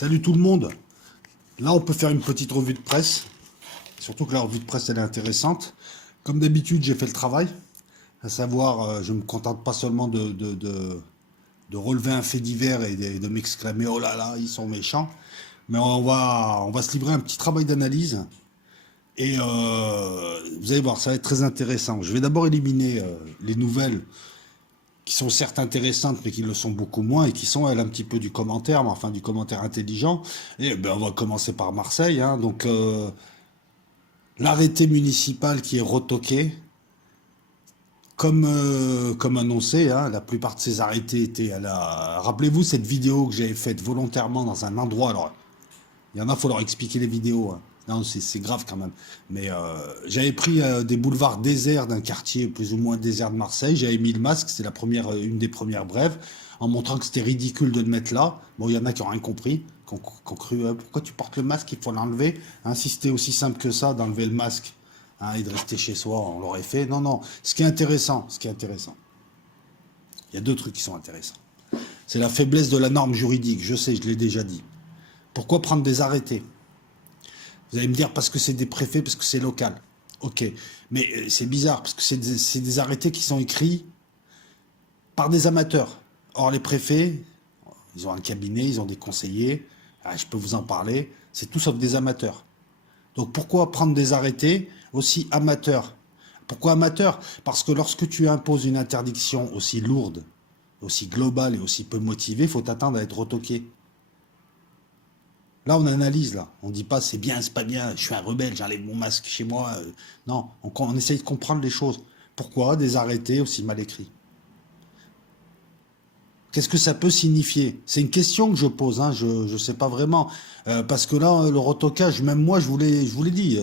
Salut tout le monde. Là, on peut faire une petite revue de presse. Surtout que la revue de presse, elle est intéressante. Comme d'habitude, j'ai fait le travail. À savoir, je ne me contente pas seulement de relever un fait divers et de m'exclamer «Oh là là, ils sont méchants». Mais on va se livrer un petit travail d'analyse. Et vous allez voir, ça va être très intéressant. Je vais d'abord éliminer les nouvelles qui sont certes intéressantes, mais qui le sont beaucoup moins, et qui sont, elles, un petit peu du commentaire, mais enfin du commentaire intelligent. Et ben, on va commencer par Marseille, hein. Donc, l'arrêté municipal qui est retoqué, comme annoncé, hein, la plupart de ces arrêtés étaient à la... Rappelez-vous cette vidéo que j'avais faite volontairement dans un endroit, alors il y en a, faut leur expliquer les vidéos, hein. Non, c'est grave quand même. Mais j'avais pris des boulevards déserts d'un quartier plus ou moins désert de Marseille. J'avais mis le masque, c'était la première, une des premières brèves, en montrant que c'était ridicule de le mettre là. Bon, il y en a qui ont rien compris, qui ont cru pourquoi tu portes le masque, il faut l'enlever. Hein, si c'était aussi simple que ça d'enlever le masque, hein, et de rester chez soi, on l'aurait fait. Non, non. Ce qui est intéressant, il y a deux trucs qui sont intéressants. C'est la faiblesse de la norme juridique. Je sais, je l'ai déjà dit. Pourquoi prendre des arrêtés? Vous allez me dire parce que c'est des préfets, parce que c'est local. Ok, mais c'est bizarre, parce que c'est des arrêtés qui sont écrits par des amateurs. Or, les préfets, ils ont un cabinet, ils ont des conseillers, ah, je peux vous en parler, c'est tout sauf des amateurs. Donc pourquoi prendre des arrêtés aussi amateurs? Pourquoi amateurs? Parce que lorsque tu imposes une interdiction aussi lourde, aussi globale et aussi peu motivée, il faut t'attendre à être retoqué. Là, on analyse, là. On ne dit pas c'est bien, c'est pas bien, je suis un rebelle, j'enlève mon masque chez moi. Non, on essaye de comprendre les choses. Pourquoi des arrêtés aussi mal écrits? Qu'est-ce que ça peut signifier? C'est une question que je pose, hein, je ne sais pas vraiment. Parce que là, le retocage, même moi, je vous l'ai dit.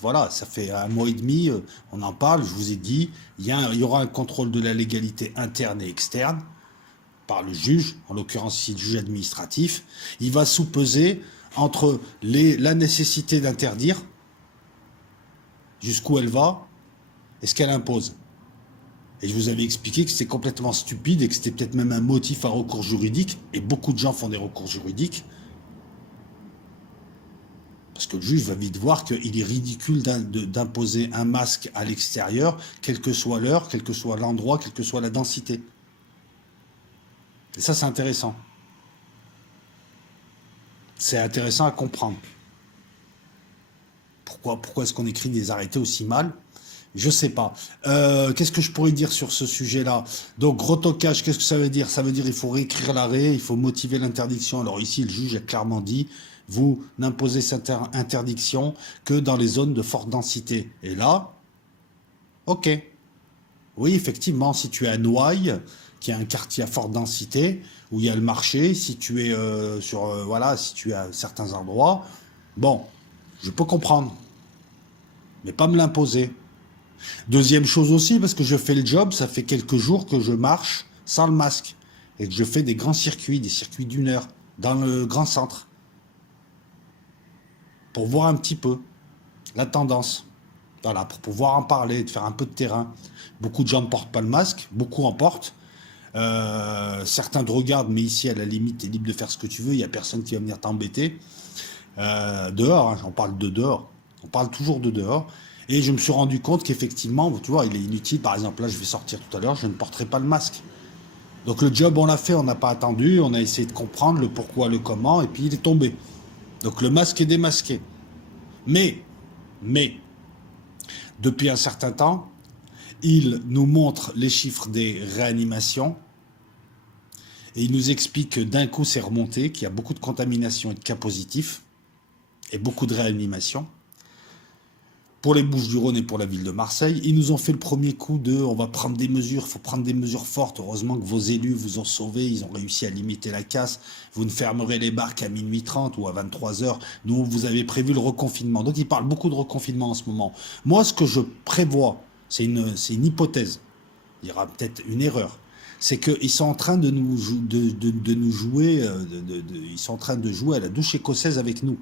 Voilà, ça fait un mois et demi, on en parle, je vous ai dit, il y aura un contrôle de la légalité interne et externe par le juge, en l'occurrence ici le juge administratif. Il va sous-peser entre la nécessité d'interdire, jusqu'où elle va, et ce qu'elle impose. Et je vous avais expliqué que c'était complètement stupide et que c'était peut-être même un motif à recours juridique, et beaucoup de gens font des recours juridiques, parce que le juge va vite voir qu'il est ridicule d'imposer un masque à l'extérieur, quelle que soit l'heure, quel que soit l'endroit, quelle que soit la densité. Et ça, c'est intéressant. C'est intéressant à comprendre. Pourquoi est-ce qu'on écrit des arrêtés aussi mal? Je sais pas. Qu'est-ce que je pourrais dire sur ce sujet-là? Donc, retocage, qu'est-ce que ça veut dire? Ça veut dire qu'il faut réécrire l'arrêt, il faut motiver l'interdiction. Alors ici, le juge a clairement dit, vous n'imposez cette interdiction que dans les zones de forte densité. Et là, ok. Oui, effectivement, si tu es à Noailles, qui est un quartier à forte densité, où il y a le marché, si tu es voilà, si tu es à certains endroits, bon, je peux comprendre, mais pas me l'imposer. Deuxième chose aussi, parce que je fais le job, ça fait quelques jours que je marche sans le masque et que je fais des grands circuits, des circuits d'une heure dans le grand centre pour voir un petit peu la tendance. Voilà, pour pouvoir en parler, de faire un peu de terrain. Beaucoup de gens ne portent pas le masque, beaucoup en portent. Certains te regardent, mais ici, à la limite, tu es libre de faire ce que tu veux, il n'y a personne qui va venir t'embêter. Dehors, hein, on parle de dehors. On parle toujours de dehors. Et je me suis rendu compte qu'effectivement, tu vois, il est inutile. Par exemple, là, je vais sortir tout à l'heure, je ne porterai pas le masque. Donc le job, on l'a fait, on n'a pas attendu, on a essayé de comprendre le pourquoi, le comment, et puis il est tombé. Donc le masque est démasqué. Mais, depuis un certain temps, il nous montre les chiffres des réanimations et il nous explique que d'un coup c'est remonté, qu'il y a beaucoup de contamination et de cas positifs et beaucoup de réanimations. Pour les Bouches-du-Rhône et pour la ville de Marseille, ils nous ont fait le premier coup de on va prendre des mesures, il faut prendre des mesures fortes. Heureusement que vos élus vous ont sauvé, ils ont réussi à limiter la casse. Vous ne fermerez les barques à minuit 30 ou à 23 heures. Nous, vous avez prévu le reconfinement. Donc, ils parlent beaucoup de reconfinement en ce moment. Moi, ce que je prévois, c'est une hypothèse. Il y aura peut-être une erreur. C'est qu'ils sont en train de nous jouer, ils sont en train de jouer à la douche écossaise avec nous.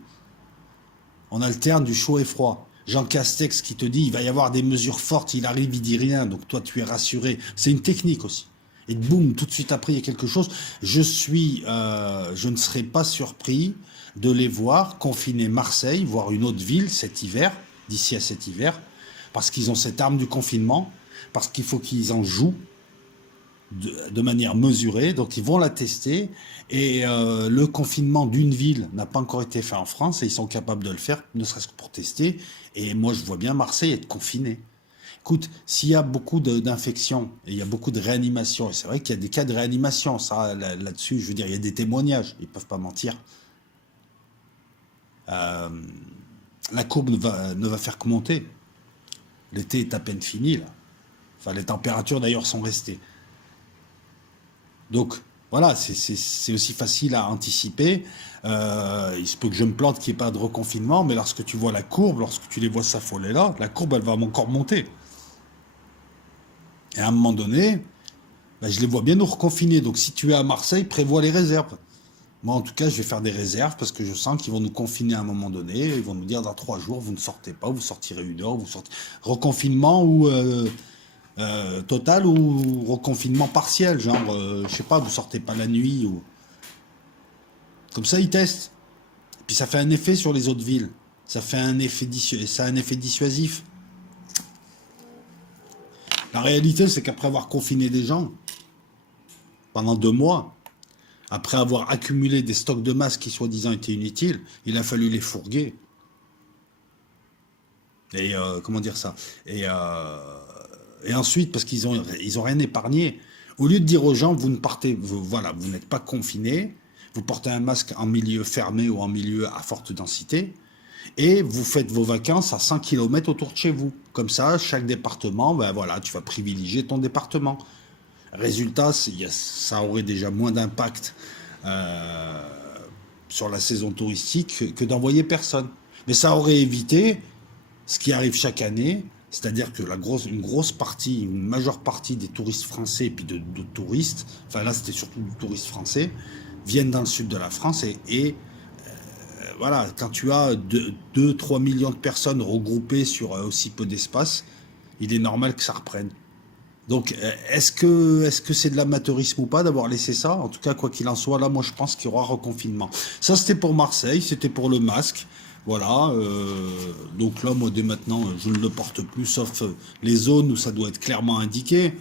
On alterne du chaud et froid. Jean Castex qui te dit il va y avoir des mesures fortes, il arrive, il dit rien, donc toi tu es rassuré. C'est une technique aussi. et boum, tout de suite après, il y a quelque chose. Je ne serais pas surpris de les voir confiner Marseille, voire une autre ville cet hiver, d'ici à cet hiver, parce qu'ils ont cette arme du confinement, parce qu'il faut qu'ils en jouent de manière mesurée, donc ils vont la tester, et le confinement d'une ville n'a pas encore été fait en France, et ils sont capables de le faire, ne serait-ce que pour tester, et moi je vois bien Marseille être confiné. Écoute, s'il y a beaucoup d'infections, et il y a beaucoup de réanimations, et c'est vrai qu'il y a des cas de réanimation, ça là-dessus, je veux dire, il y a des témoignages, ils ne peuvent pas mentir, euh, la courbe ne va faire que monter. L'été est à peine fini, là. Enfin, les températures d'ailleurs sont restées. Donc voilà, c'est aussi facile à anticiper. Il se peut que je me plante qu'il n'y ait pas de reconfinement, mais lorsque tu vois la courbe, lorsque tu les vois s'affoler là, la courbe elle va encore monter. Et à un moment donné, ben, je les vois bien nous reconfiner. Donc si tu es à Marseille, prévois les réserves. Moi en tout cas, je vais faire des réserves parce que je sens qu'ils vont nous confiner à un moment donné. Ils vont nous dire dans 3 jours, vous ne sortez pas, vous sortirez 1 heure, vous sortez. Reconfinement ou total ou reconfinement partiel, genre, je sais pas, vous sortez pas la nuit ou comme ça ils testent. Et puis ça fait un effet sur les autres villes. Ça fait un effet ça a un effet dissuasif. La réalité, c'est qu'après avoir confiné des gens pendant 2 mois, après avoir accumulé des stocks de masques qui soi-disant étaient inutiles, il a fallu les fourguer. Et comment dire ça? Et ensuite, parce ils ont rien épargné, au lieu de dire aux gens, vous ne partez, voilà, vous n'êtes pas confinés, vous portez un masque en milieu fermé ou en milieu à forte densité, et vous faites vos vacances à 100 km autour de chez vous. Comme ça, chaque département, ben voilà, tu vas privilégier ton département. Résultat, ça aurait déjà moins d'impact euh, sur la saison touristique que d'envoyer personne. Mais ça aurait évité ce qui arrive chaque année, c'est-à-dire que une grosse partie, une majeure partie des touristes français et puis de touristes, enfin là c'était surtout des touristes français, viennent dans le sud de la France voilà, quand tu as 2-3 millions de personnes regroupées sur aussi peu d'espace, il est normal que ça reprenne. Donc, est-ce que c'est de l'amateurisme ou pas d'avoir laissé ça? En tout cas, quoi qu'il en soit, là, moi, je pense qu'il y aura reconfinement. Ça, c'était pour Marseille, c'était pour le masque. Voilà. Donc là, moi, dès maintenant, je ne le porte plus, sauf les zones où ça doit être clairement indiqué.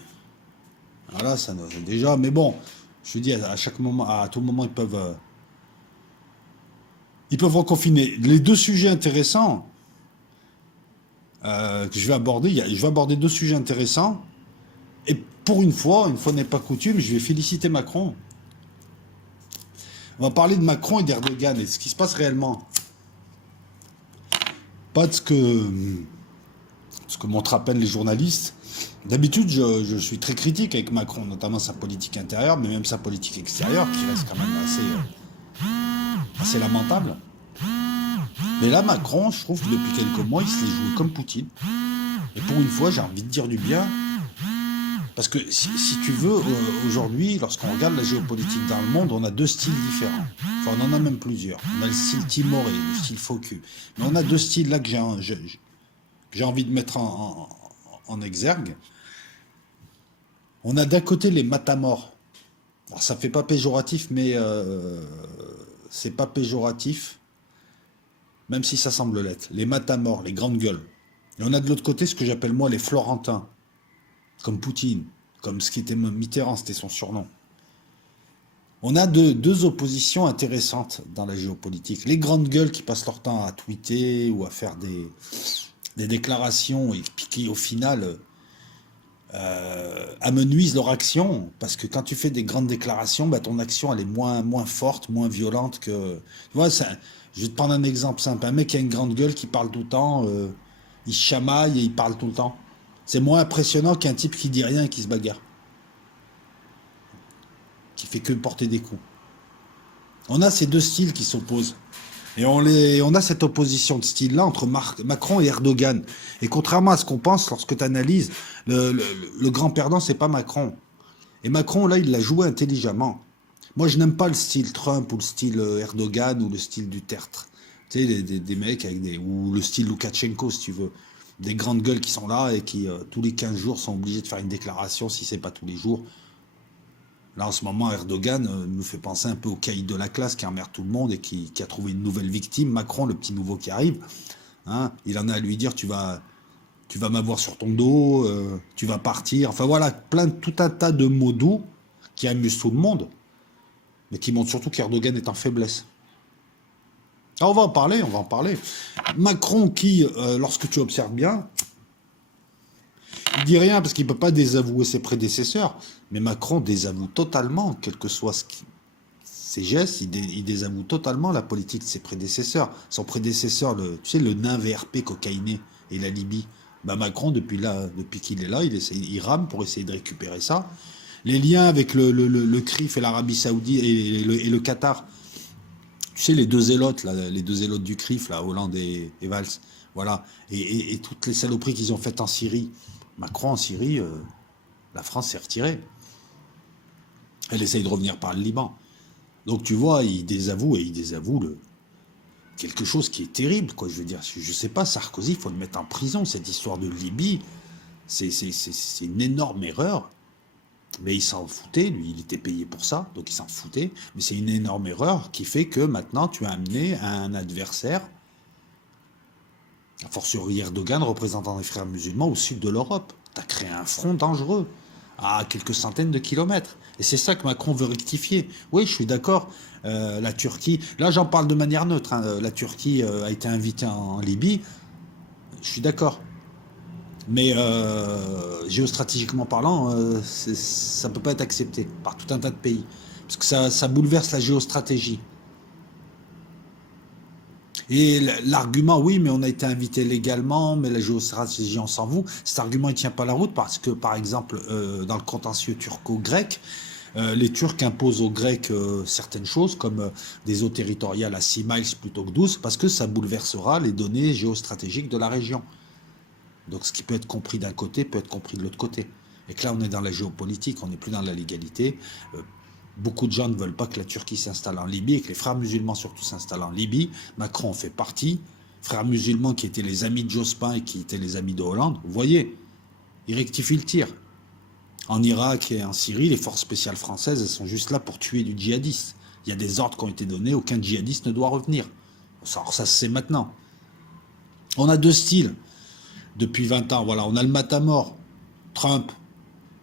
Voilà, ça déjà. Mais bon, je veux dire, à chaque moment, à tout moment, ils peuvent reconfiner. Les deux sujets intéressants que je vais aborder, je vais aborder deux sujets intéressants. Et pour une fois n'est pas coutume, je vais féliciter Macron. On va parler de Macron et d'Erdogan et de ce qui se passe réellement. Pas de ce que montrent à peine les journalistes. D'habitude, je suis très critique avec Macron, notamment sa politique intérieure, mais même sa politique extérieure, qui reste quand même assez lamentable. Mais là, Macron, je trouve que depuis quelques mois, il se les joue comme Poutine. Et pour une fois, j'ai envie de dire du bien. Parce que si tu veux, aujourd'hui, lorsqu'on regarde la géopolitique dans le monde, on a deux styles différents. Enfin, on en a même plusieurs. On a le style timoré, le style faux cul. Mais on a deux styles là que j'ai envie de mettre en exergue. On a d'un côté les matamors. Alors, ça fait pas péjoratif, mais c'est pas péjoratif, même si ça semble l'être. Les matamors, les grandes gueules. Et on a de l'autre côté ce que j'appelle moi les Florentins, comme Poutine, comme ce qui était Mitterrand, c'était son surnom. On a deux oppositions intéressantes dans la géopolitique. Les grandes gueules qui passent leur temps à tweeter ou à faire des déclarations et qui, au final, amenuisent leur action. Parce que quand tu fais des grandes déclarations, bah, ton action, elle est moins forte, moins violente que... Tu vois, je vais te prendre un exemple simple. Un mec qui a une grande gueule qui parle tout le temps, il se chamaille et il parle tout le temps. C'est moins impressionnant qu'un type qui dit rien et qui se bagarre. Qui fait que porter des coups. On a ces deux styles qui s'opposent. Et on a cette opposition de style-là entre Macron et Erdogan. Et contrairement à ce qu'on pense lorsque tu analyses, le grand perdant, c'est pas Macron. Et Macron, là, il l'a joué intelligemment. Moi, je n'aime pas le style Trump ou le style Erdogan ou le style Duterte. Tu sais, des mecs avec ou le style Loukachenko, si tu veux. Des grandes gueules qui sont là et qui, tous les 15 jours, sont obligés de faire une déclaration, si c'est pas tous les jours. Là, en ce moment, Erdogan nous fait penser un peu au caïd de la classe qui emmerde tout le monde et qui a trouvé une nouvelle victime. Macron, le petit nouveau qui arrive, hein, il en a à lui dire tu vas m'avoir sur ton dos, tu vas partir. Enfin voilà, tout un tas de mots doux qui amusent tout le monde, mais qui montrent surtout qu'Erdogan est en faiblesse. Ah, on va en parler, on va en parler. Macron qui, lorsque tu observes bien, il dit rien parce qu'il ne peut pas désavouer ses prédécesseurs, mais Macron désavoue totalement, quel que soit ses gestes, il désavoue totalement la politique de ses prédécesseurs. Son prédécesseur, tu sais, le nain VRP cocaïné et la Libye. Bah Macron, depuis qu'il est là, il rame pour essayer de récupérer ça. Les liens avec le CRIF et l'Arabie Saoudite et le Qatar. Tu sais, les deux zélotes, là, les deux zélotes du CRIF, là, Hollande et Valls, voilà. Et toutes les saloperies qu'ils ont faites en Syrie. Macron, en Syrie, la France s'est retirée. Elle essaye de revenir par le Liban. Donc, tu vois, il désavoue quelque chose qui est terrible, quoi. Je veux dire, je sais pas, Sarkozy, il faut le mettre en prison. Cette histoire de Libye, c'est une énorme erreur. Mais il s'en foutait, lui, il était payé pour ça, donc il s'en foutait. Mais c'est une énorme erreur qui fait que maintenant tu as amené un adversaire, a fortiori Erdogan, représentant des frères musulmans au sud de l'Europe. Tu as créé un front dangereux à quelques centaines de kilomètres. Et c'est ça que Macron veut rectifier. Oui, je suis d'accord, la Turquie, là j'en parle de manière neutre, hein, la Turquie a été invitée en Libye, je suis d'accord. Mais géostratégiquement parlant, ça ne peut pas être accepté par tout un tas de pays. Parce que ça bouleverse la géostratégie. Et l'argument, oui, mais on a été invité légalement, mais la géostratégie, on s'en fout. Cet argument, il ne tient pas la route parce que, par exemple, dans le contentieux turco-grec, les Turcs imposent aux Grecs certaines choses, comme des eaux territoriales à 6 miles plutôt que 12, parce que ça bouleversera les données géostratégiques de la région. Donc ce qui peut être compris d'un côté peut être compris de l'autre côté. Et que là, on est dans la géopolitique, on n'est plus dans la légalité. Beaucoup de gens ne veulent pas que la Turquie s'installe en Libye et que les frères musulmans surtout s'installent en Libye. Macron en fait partie. Frères musulmans qui étaient les amis de Jospin et qui étaient les amis de Hollande. Vous voyez, il rectifie le tir. En Irak et en Syrie, les forces spéciales françaises, elles sont juste là pour tuer du djihadiste. Il y a des ordres qui ont été donnés, aucun djihadiste ne doit revenir. Alors ça c'est maintenant. On a deux styles. Depuis 20 ans, voilà, on a le matamor. Trump,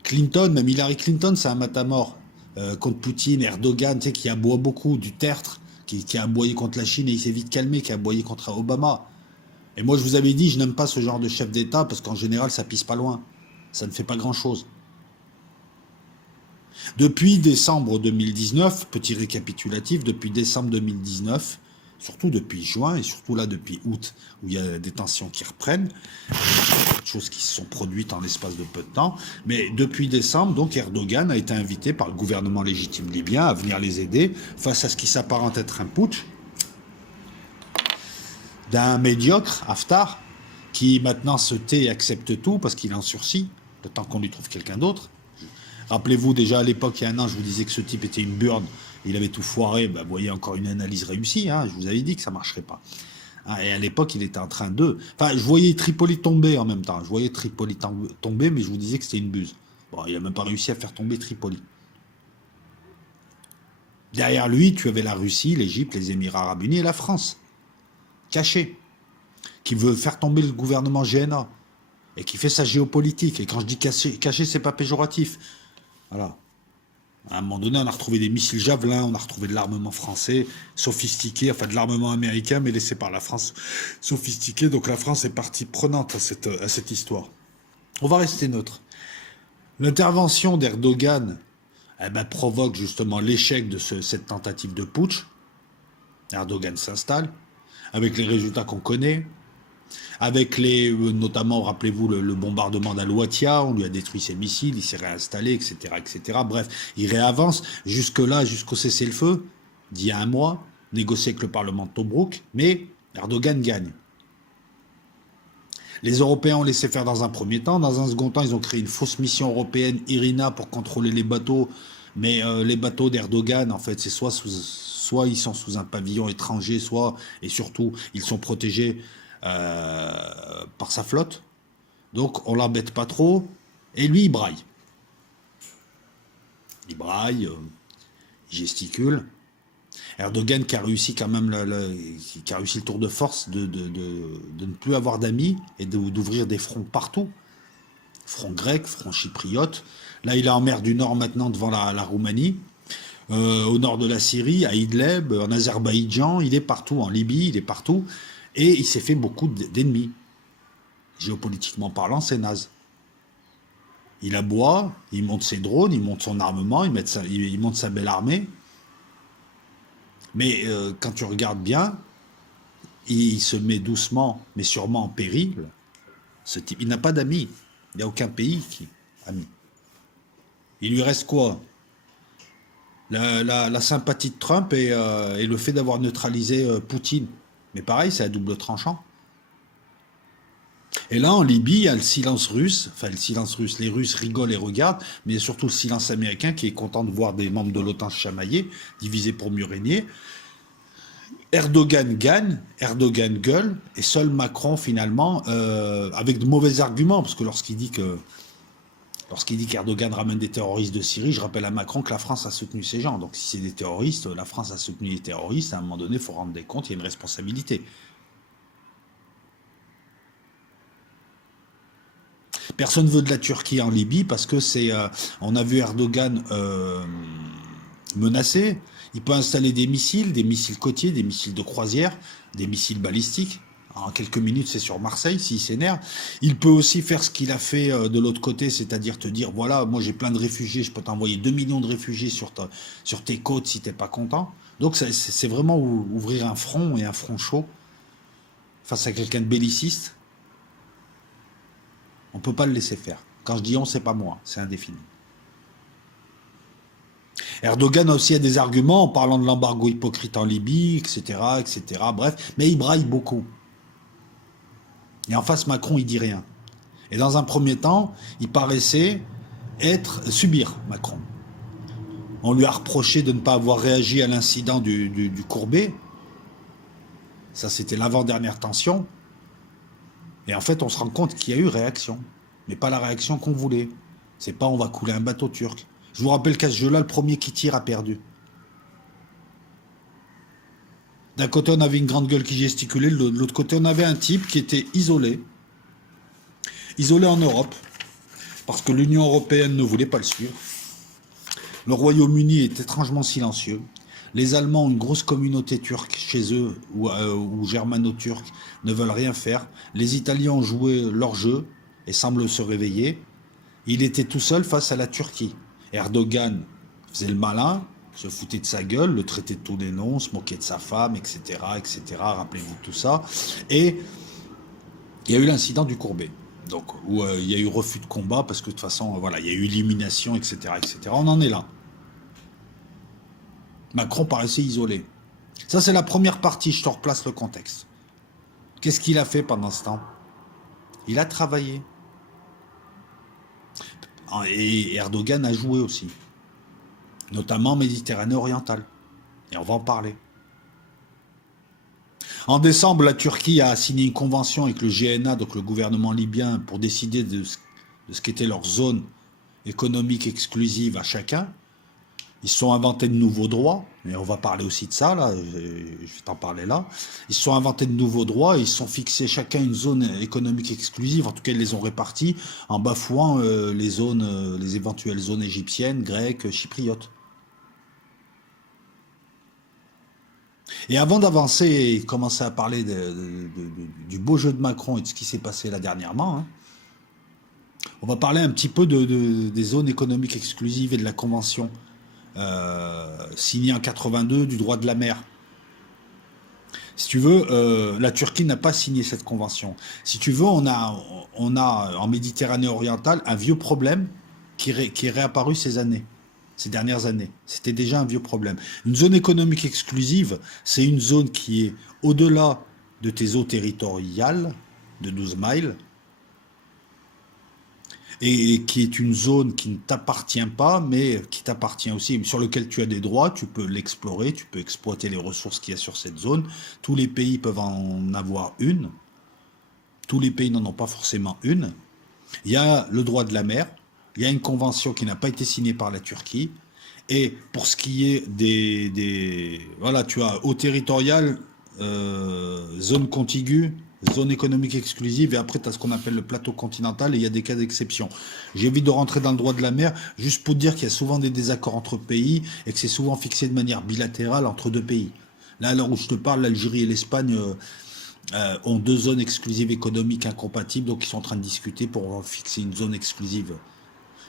Clinton, même Hillary Clinton, c'est un matamor. Contre Poutine, Erdogan, tu sais, qui aboie beaucoup, du tertre, qui a aboyé contre la Chine et il s'est vite calmé, qui a aboyé contre Obama. Et moi, je vous avais dit, je n'aime pas ce genre de chef d'État parce qu'en général, ça pisse pas loin. Ça ne fait pas grand-chose. Depuis décembre 2019, petit récapitulatif, depuis décembre 2019, surtout depuis juin et surtout là depuis août, où il y a des tensions qui reprennent, des choses qui se sont produites en l'espace de peu de temps, mais depuis décembre, donc Erdogan a été invité par le gouvernement légitime libyen à venir les aider face à ce qui s'apparente être un putsch d'un médiocre, Haftar, qui maintenant se tait et accepte tout parce qu'il est en sursis, le temps qu'on lui trouve quelqu'un d'autre. Rappelez-vous, déjà à l'époque, il y a un an, je vous disais que ce type était une burne, il avait tout foiré, ben, vous voyez encore une analyse réussie, hein, je vous avais dit que ça ne marcherait pas. Hein, et à l'époque, il était en train de... Enfin, je voyais Tripoli tomber en même temps, je voyais Tripoli tomber, mais je vous disais que c'était une buse. Bon, il n'a même pas réussi à faire tomber Tripoli. Derrière lui, tu avais la Russie, l'Égypte, les Émirats Arabes Unis et la France, cachés, qui veut faire tomber le gouvernement GNA, et qui fait sa géopolitique. Et quand je dis caché, c'est pas péjoratif. Voilà. À un moment donné, on a retrouvé des missiles Javelin, on a retrouvé de l'armement français sophistiqué, enfin de l'armement américain, mais laissé par la France sophistiqué. Donc la France est partie prenante à cette histoire. On va rester neutre. L'intervention d'Erdogan provoque justement l'échec de cette tentative de putsch. Erdogan s'installe, avec les résultats qu'on connaît. Avec notamment, rappelez-vous, le bombardement d'Al-Watia, on lui a détruit ses missiles, il s'est réinstallé, etc., etc. Bref, il réavance jusque-là, jusqu'au cessez-le-feu, d'il y a un mois, négocié avec le Parlement de Tobrouk, mais Erdogan gagne. Les Européens ont laissé faire dans un premier temps. Dans un second temps, ils ont créé une fausse mission européenne, Irina, pour contrôler les bateaux. Mais les bateaux d'Erdogan, en fait, c'est soit ils sont sous un pavillon étranger, soit, et surtout, ils sont protégés par sa flotte. Donc on l'embête pas trop. Et lui, il braille. il braille, il gesticule. Erdogan qui a réussi quand même qui a réussi le tour de force de ne plus avoir d'amis et d'ouvrir des fronts partout. Front grec, front chypriote. Là, il est en mer du Nord maintenant devant la Roumanie. Au nord de la Syrie, à Idlib, en Azerbaïdjan, il est partout, en Libye, il est partout. Et il s'est fait beaucoup d'ennemis. Géopolitiquement parlant, c'est naze. Il aboie, il monte ses drones, il monte son armement, il monte sa belle armée. Mais quand tu regardes bien, il se met doucement, mais sûrement en péril. Ce type, il n'a pas d'amis. Il n'y a aucun pays qui a ami. Il lui reste quoi? La sympathie de Trump et le fait d'avoir neutralisé Poutine. Mais pareil, c'est à double tranchant. Et là, en Libye, il y a le silence russe. Enfin, le silence russe, les Russes rigolent et regardent, mais il y a surtout le silence américain qui est content de voir des membres de l'OTAN se chamailler, divisés pour mieux régner. Erdogan gagne, Erdogan gueule, et seul Macron, finalement, avec de mauvais arguments, parce que lorsqu'il dit qu'Erdogan ramène des terroristes de Syrie, je rappelle à Macron que la France a soutenu ces gens. Donc si c'est des terroristes, la France a soutenu les terroristes, à un moment donné, il faut rendre des comptes, il y a une responsabilité. Personne ne veut de la Turquie en Libye parce que on a vu Erdogan menacé. Il peut installer des missiles côtiers, des missiles de croisière, des missiles balistiques. En quelques minutes, c'est sur Marseille, s'il s'énerve. Il peut aussi faire ce qu'il a fait de l'autre côté, c'est-à-dire te dire, voilà, moi j'ai plein de réfugiés, je peux t'envoyer 2 millions de réfugiés sur tes côtes si t'es pas content. Donc c'est vraiment ouvrir un front et un front chaud face à quelqu'un de belliciste. On ne peut pas le laisser faire. Quand je dis on, c'est pas moi, c'est indéfini. Erdogan aussi a des arguments en parlant de l'embargo hypocrite en Libye, etc., etc. Bref, mais il braille beaucoup. Et en face, Macron, il dit rien. Et dans un premier temps, il paraissait subir Macron. On lui a reproché de ne pas avoir réagi à l'incident du Courbet. Ça, c'était l'avant-dernière tension. Et en fait, on se rend compte qu'il y a eu réaction. Mais pas la réaction qu'on voulait. C'est pas on va couler un bateau turc. Je vous rappelle qu'à ce jeu-là, le premier qui tire a perdu. D'un côté, on avait une grande gueule qui gesticulait, de l'autre côté, on avait un type qui était isolé. Isolé en Europe, parce que l'Union européenne ne voulait pas le suivre. Le Royaume-Uni est étrangement silencieux. Les Allemands ont une grosse communauté turque chez eux, ou germano-turcs, ne veulent rien faire. Les Italiens ont joué leur jeu et semblent se réveiller. Il était tout seul face à la Turquie. Erdogan faisait le malin, se foutait de sa gueule, le traitait de tous les noms, se moquait de sa femme, etc., etc. Rappelez-vous tout ça. Et il y a eu l'incident du Courbet. Donc, où il y a eu refus de combat, parce que de toute façon, voilà, il y a eu élimination, etc., etc. On en est là. Macron paraissait isolé. Ça, c'est la première partie, je te replace le contexte. Qu'est-ce qu'il a fait pendant ce temps? Il a travaillé. Et Erdogan a joué aussi. Notamment en Méditerranée orientale. Et on va en parler. En décembre, la Turquie a signé une convention avec le GNA, donc le gouvernement libyen, pour décider de ce qu'était leur zone économique exclusive à chacun. Ils se sont inventés de nouveaux droits, et on va parler aussi de ça, là, je vais t'en parler là. Ils se sont inventés de nouveaux droits, et ils se sont fixés chacun une zone économique exclusive, en tout cas ils les ont répartis en bafouant les éventuelles zones égyptiennes, grecques, chypriotes. Et avant d'avancer et commencer à parler du beau jeu de Macron et de ce qui s'est passé là dernièrement, hein, on va parler un petit peu des zones économiques exclusives et de la convention signée en 82 du droit de la mer. Si tu veux, la Turquie n'a pas signé cette convention. Si tu veux, on a en Méditerranée orientale un vieux problème qui est réapparu ces dernières années. C'était déjà un vieux problème. Une zone économique exclusive, c'est une zone qui est au-delà de tes eaux territoriales de 12 miles et qui est une zone qui ne t'appartient pas, mais qui t'appartient aussi, sur lequel tu as des droits, tu peux l'explorer, tu peux exploiter les ressources qu'il y a sur cette zone. Tous les pays peuvent en avoir une. Tous les pays n'en ont pas forcément une. Il y a le droit de la mer. Il y a une convention qui n'a pas été signée par la Turquie. Et pour ce qui est voilà, tu as eau territoriale, zone contiguë, zone économique exclusive, et après tu as ce qu'on appelle le plateau continental, et il y a des cas d'exception. J'évite de rentrer dans le droit de la mer, juste pour dire qu'il y a souvent des désaccords entre pays, et que c'est souvent fixé de manière bilatérale entre deux pays. Là, à l'heure où je te parle, l'Algérie et l'Espagne ont deux zones exclusives économiques incompatibles, donc ils sont en train de discuter pour fixer une zone exclusive.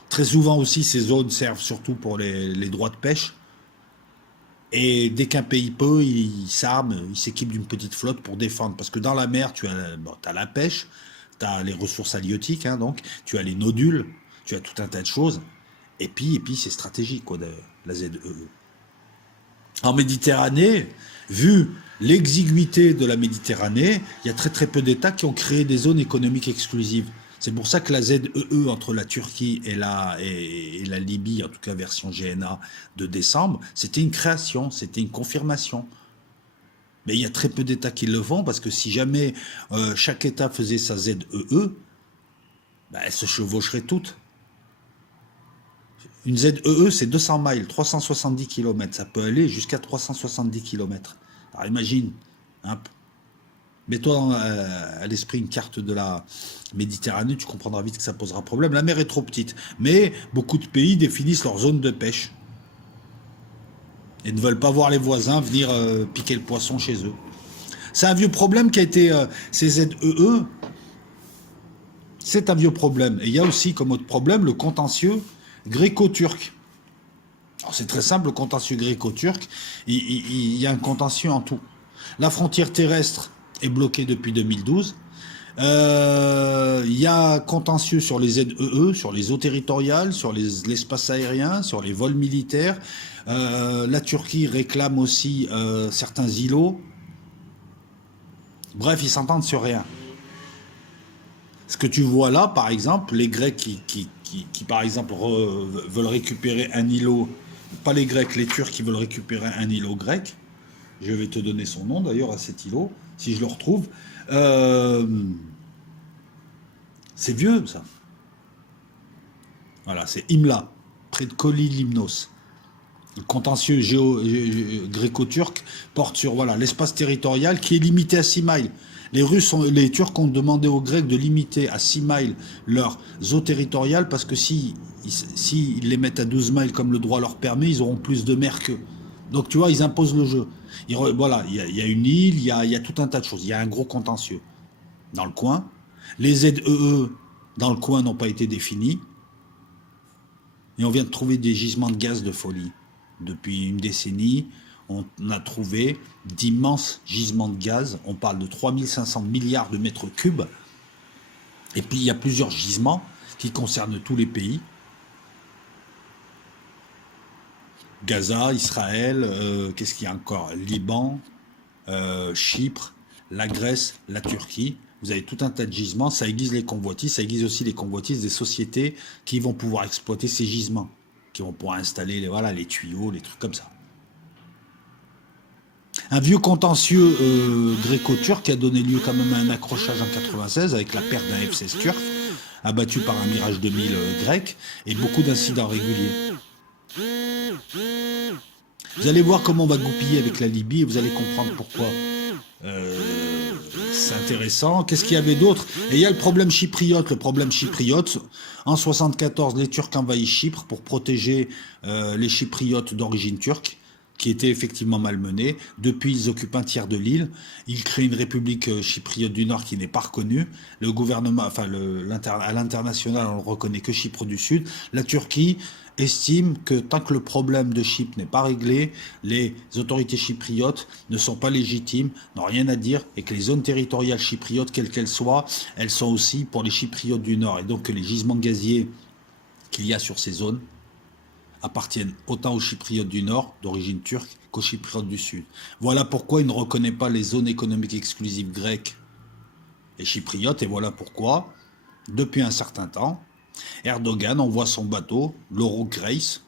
Très souvent aussi, ces zones servent surtout pour les droits de pêche. Et dès qu'un pays peut, il s'arme, il s'équipe d'une petite flotte pour défendre. Parce que dans la mer, tu as, bon, t'as la pêche, tu as les ressources halieutiques, hein, donc tu as les nodules, tu as tout un tas de choses. Et puis c'est stratégique, quoi, la ZEE. En Méditerranée, vu l'exiguïté de la Méditerranée, il y a très très peu d'États qui ont créé des zones économiques exclusives. C'est pour ça que la ZEE entre la Turquie et la Libye, en tout cas version GNA de décembre, c'était une création, c'était une confirmation. Mais il y a très peu d'États qui le font parce que si jamais chaque État faisait sa ZEE, ben, elles se chevaucheraient toutes. Une ZEE, c'est 200 miles, 370 km. Ça peut aller jusqu'à 370 km. Alors imagine, hein, mets-toi à l'esprit une carte de la Méditerranée, tu comprendras vite que ça posera problème. La mer est trop petite. Mais beaucoup de pays définissent leur zone de pêche. Et ne veulent pas voir les voisins venir piquer le poisson chez eux. C'est un vieux problème qui a été... ces ZEE, c'est un vieux problème. Et il y a aussi comme autre problème le contentieux gréco-turc. C'est très simple, le contentieux gréco-turc, il y a un contentieux en tout. La frontière terrestre est bloquée depuis 2012. Il y a contentieux sur les ZEE, sur les eaux territoriales, sur l'espace aérien, sur les vols militaires. La Turquie réclame aussi certains îlots. Bref, ils s'entendent sur rien. Ce que tu vois là, par exemple, les Grecs qui par exemple, veulent récupérer un îlot, pas les Grecs, les Turcs qui veulent récupérer un îlot grec, je vais te donner son nom d'ailleurs à cet îlot, si je le retrouve, c'est vieux ça. Voilà, c'est Imla, près de Koli-Limnos. Le contentieux gréco-turc porte sur voilà, l'espace territorial qui est limité à 6 miles. Les Turcs ont demandé aux Grecs de limiter à 6 miles leurs eaux territoriales parce que si les mettent à 12 miles comme le droit leur permet, ils auront plus de mer qu'eux. Donc tu vois, ils imposent le jeu. Voilà, il y a une île, il y a tout un tas de choses. Il y a un gros contentieux dans le coin. Les ZEE dans le coin n'ont pas été définis. Et on vient de trouver des gisements de gaz de folie. Depuis une décennie, on a trouvé d'immenses gisements de gaz. On parle de 3500 milliards de mètres cubes. Et puis il y a plusieurs gisements qui concernent tous les pays. Gaza, Israël, qu'est-ce qu'il y a encore? Liban, Chypre, la Grèce, la Turquie. Vous avez tout un tas de gisements. Ça aiguise les convoitises. Ça aiguise aussi les convoitises des sociétés qui vont pouvoir exploiter ces gisements, qui vont pouvoir installer les tuyaux, les trucs comme ça. Un vieux contentieux gréco-turc qui a donné lieu quand même à un accrochage en 96 avec la perte d'un F-16 turc abattu par un Mirage 2000 grec et beaucoup d'incidents réguliers. Vous allez voir comment on va goupiller avec la Libye et vous allez comprendre pourquoi. C'est intéressant. Qu'est-ce qu'il y avait d'autre? Et il y a le problème chypriote. Le problème chypriote, en 1974, les Turcs envahissent Chypre pour protéger les Chypriotes d'origine turque, qui étaient effectivement malmenés. Depuis, ils occupent un tiers de l'île. Ils créent une république chypriote du Nord qui n'est pas reconnue. Le gouvernement, enfin, à l'international, on ne reconnaît que Chypre du Sud. La Turquie estime que tant que le problème de Chypre n'est pas réglé, les autorités chypriotes ne sont pas légitimes, n'ont rien à dire, et que les zones territoriales chypriotes, quelles qu'elles soient, elles sont aussi pour les Chypriotes du Nord. Et donc que les gisements gaziers qu'il y a sur ces zones appartiennent autant aux Chypriotes du Nord, d'origine turque, qu'aux Chypriotes du Sud. Voilà pourquoi il ne reconnaît pas les zones économiques exclusives grecques et chypriotes, et voilà pourquoi, depuis un certain temps, Erdogan envoie son bateau, l'Euro Grace,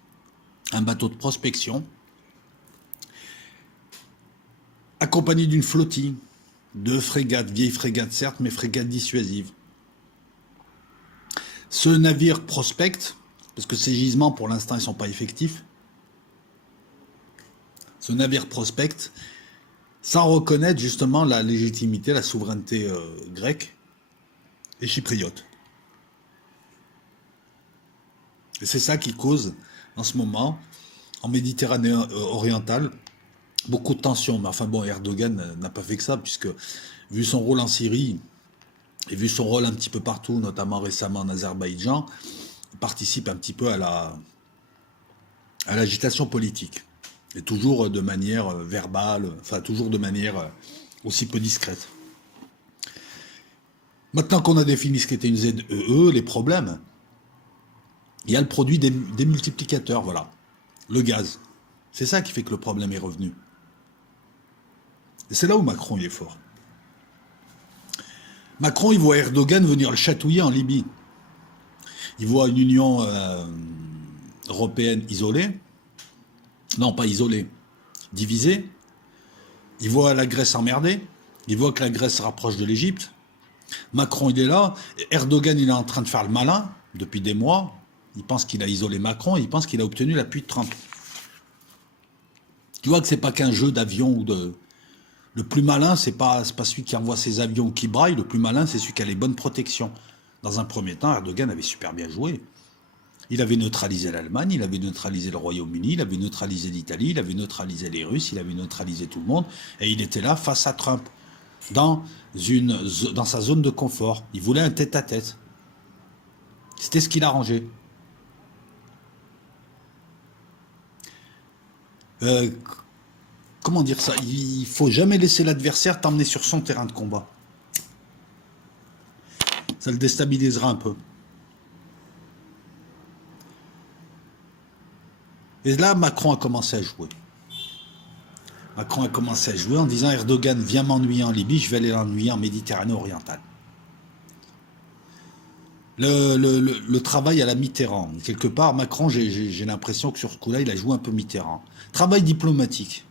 un bateau de prospection, accompagné d'une flottille de frégates, vieilles frégates certes, mais frégates dissuasives. Ce navire prospecte, parce que ces gisements pour l'instant ils ne sont pas effectifs, Ce navire prospecte sans reconnaître justement la légitimité, la souveraineté grecque et chypriote. Et c'est ça qui cause, en ce moment, en Méditerranée orientale, beaucoup de tensions. Mais enfin bon, Erdogan n'a pas fait que ça, puisque vu son rôle en Syrie, et vu son rôle un petit peu partout, notamment récemment en Azerbaïdjan, il participe un petit peu à l'agitation politique. Et toujours de manière verbale, enfin toujours de manière aussi peu discrète. Maintenant qu'on a défini ce qu'était une ZEE, les problèmes, il y a le produit des multiplicateurs, voilà. Le gaz. C'est ça qui fait que le problème est revenu. Et c'est là où Macron il est fort. Macron, il voit Erdogan venir le chatouiller en Libye. Il voit une Union européenne isolée. Non, pas isolée. Divisée. Il voit la Grèce emmerdée. Il voit que la Grèce se rapproche de l'Égypte. Macron, il est là. Erdogan, il est en train de faire le malin depuis des mois. Il pense qu'il a isolé Macron et il pense qu'il a obtenu l'appui de Trump. Tu vois que c'est pas qu'un jeu d'avion ou de... Le plus malin, c'est pas celui qui envoie ses avions ou qui braille. Le plus malin, c'est celui qui a les bonnes protections. Dans un premier temps, Erdogan avait super bien joué. Il avait neutralisé l'Allemagne, il avait neutralisé le Royaume-Uni, il avait neutralisé l'Italie, il avait neutralisé les Russes, il avait neutralisé tout le monde. Et il était là face à Trump, dans sa zone de confort. Il voulait un tête-à-tête. C'était ce qu'il arrangeait. Comment dire ça? Il faut jamais laisser l'adversaire t'emmener sur son terrain de combat. Ça le déstabilisera un peu. Et là, Macron a commencé à jouer. Macron a commencé à jouer en disant Erdogan, viens m'ennuyer en Libye, je vais aller l'ennuyer en Méditerranée orientale. Le travail à la Mitterrand. Quelque part, Macron, j'ai l'impression que sur ce coup-là, il a joué un peu Mitterrand. Travail diplomatique.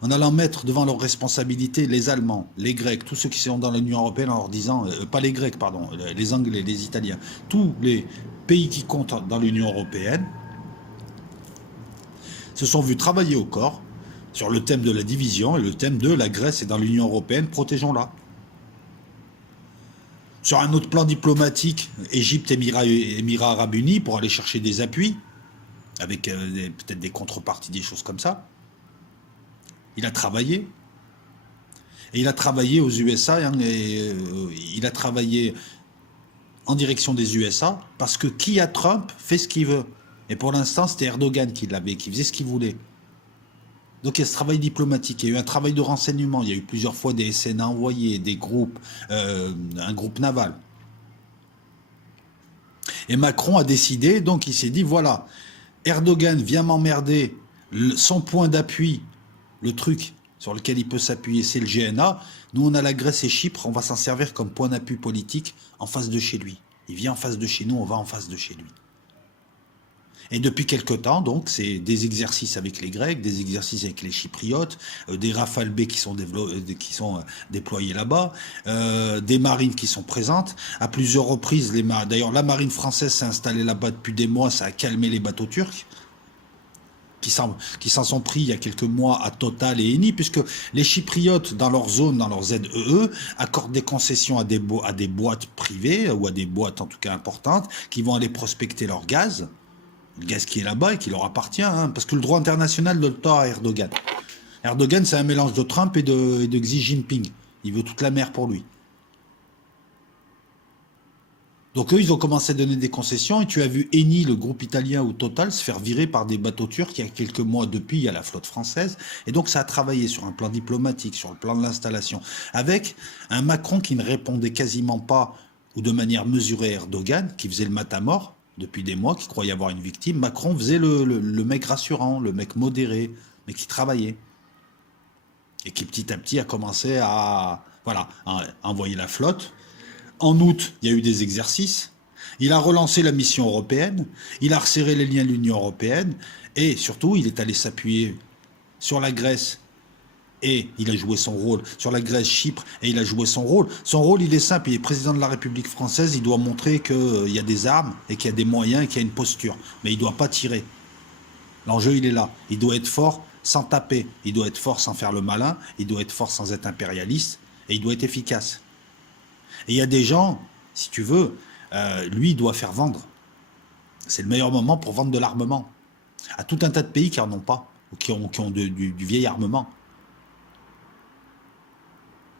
En allant mettre devant leurs responsabilités les Allemands, les Grecs, tous ceux qui sont dans l'Union européenne en leur disant, pas les Grecs, pardon, les Anglais, les Italiens, tous les pays qui comptent dans l'Union européenne, se sont vus travailler au corps sur le thème de la division et le thème de la Grèce est dans l'Union européenne, protégeons-la. Sur un autre plan diplomatique, Égypte, Émirats arabes unis, pour aller chercher des appuis, avec peut-être des contreparties, des choses comme ça. Il a travaillé. Et il a travaillé aux USA, hein, il a travaillé en direction des USA, parce que qui a Trump fait ce qu'il veut. Et pour l'instant, c'était Erdogan qui l'avait, qui faisait ce qu'il voulait. Donc il y a ce travail diplomatique, il y a eu un travail de renseignement, il y a eu plusieurs fois des SNA envoyés, des groupes, un groupe naval. Et Macron a décidé, donc il s'est dit, voilà, Erdogan vient m'emmerder, son point d'appui, le truc sur lequel il peut s'appuyer, c'est le GNA. Nous, on a la Grèce et Chypre, on va s'en servir comme point d'appui politique en face de chez lui. Il vient en face de chez nous, on va en face de chez lui. Et depuis quelque temps, donc, c'est des exercices avec les Grecs, des exercices avec les Chypriotes, des Rafale B qui sont déployés là-bas, des marines qui sont présentes. À plusieurs reprises, d'ailleurs, la marine française s'est installée là-bas depuis des mois, ça a calmé les bateaux turcs, qui s'en sont pris il y a quelques mois à Total et Eni, puisque les Chypriotes, dans leur zone, dans leur ZEE, accordent des concessions à des boîtes privées, ou à des boîtes en tout cas importantes, qui vont aller prospecter leur gaz. Le gaz qui est là-bas et qui leur appartient, hein, parce que le droit international donne tort à Erdogan. Erdogan, c'est un mélange de Trump et de Xi Jinping. Il veut toute la mer pour lui. Donc eux, ils ont commencé à donner des concessions, et tu as vu Eni, le groupe italien ou Total, se faire virer par des bateaux turcs il y a quelques mois depuis, il y a la flotte française, et donc ça a travaillé sur un plan diplomatique, sur le plan de l'installation, avec un Macron qui ne répondait quasiment pas, ou de manière mesurée à Erdogan, qui faisait le matamor, depuis des mois, qui croyait avoir une victime. Macron faisait le mec rassurant, le mec modéré, mais qui travaillait. Et qui petit à petit a commencé à envoyer la flotte. En août, il y a eu des exercices. Il a relancé la mission européenne. Il a resserré les liens de l'Union européenne. Et surtout, il est allé s'appuyer sur la Grèce. Et il a joué son rôle sur la Grèce, Chypre, et il a joué son rôle. Son rôle, il est simple, il est président de la République française, il doit montrer qu'il y a des armes, et qu'il y a des moyens, et qu'il y a une posture. Mais il ne doit pas tirer. L'enjeu, il est là. Il doit être fort sans taper. Il doit être fort sans faire le malin, il doit être fort sans être impérialiste, et il doit être efficace. Et il y a des gens, si tu veux, lui, il doit faire vendre. C'est le meilleur moment pour vendre de l'armement. À tout un tas de pays qui n'en ont pas, ou qui ont du vieil armement.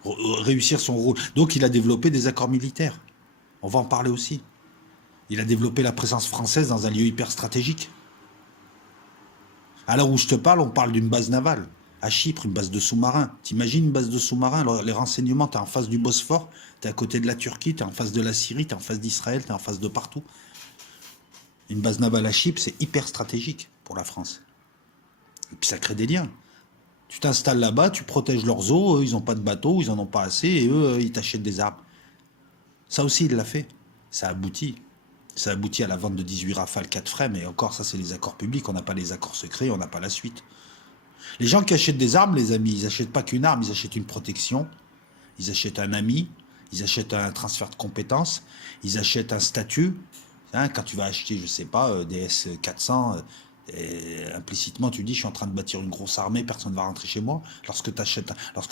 Réussir son rôle. Donc il a développé des accords militaires. On va en parler aussi. Il a développé la présence française dans un lieu hyper stratégique. À l'heure où je te parle, on parle d'une base navale. À Chypre, une base de sous-marins. T'imagines une base de sous-marins? Alors, les renseignements, t'es en face du Bosphore, t'es à côté de la Turquie, t'es en face de la Syrie, t'es en face d'Israël, t'es en face de partout. Une base navale à Chypre, c'est hyper stratégique pour la France. Et puis ça crée des liens. Tu t'installes là-bas, tu protèges leurs eaux, eux, ils n'ont pas de bateau, ils n'en ont pas assez, et eux, ils t'achètent des armes. Ça aussi, il l'a fait. Ça aboutit. Ça aboutit à la vente de 18 Rafale 4 frais, mais encore, ça, c'est les accords publics. On n'a pas les accords secrets, on n'a pas la suite. Les gens qui achètent des armes, les amis, ils n'achètent pas qu'une arme, ils achètent une protection, ils achètent un ami, ils achètent un transfert de compétences, ils achètent un statut. Hein, quand tu vas acheter, je sais pas, des S-400, implicitement, tu dis, je suis en train de bâtir une grosse armée, personne ne va rentrer chez moi. Lorsque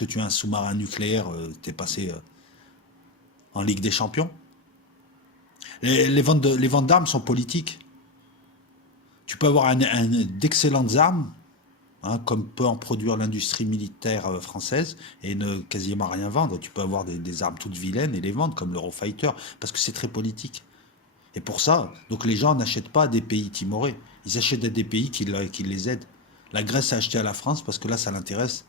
tu as un sous-marin nucléaire, tu es passé en Ligue des Champions. Les ventes d'armes sont politiques. Tu peux avoir d'excellentes armes, hein, comme peut en produire l'industrie militaire française, et ne quasiment rien vendre. Tu peux avoir des armes toutes vilaines et les vendre, comme l'Eurofighter, parce que c'est très politique. Et pour ça, donc les gens n'achètent pas à des pays timorés, ils achètent à des pays qui les aident. La Grèce a acheté à la France parce que là, ça l'intéresse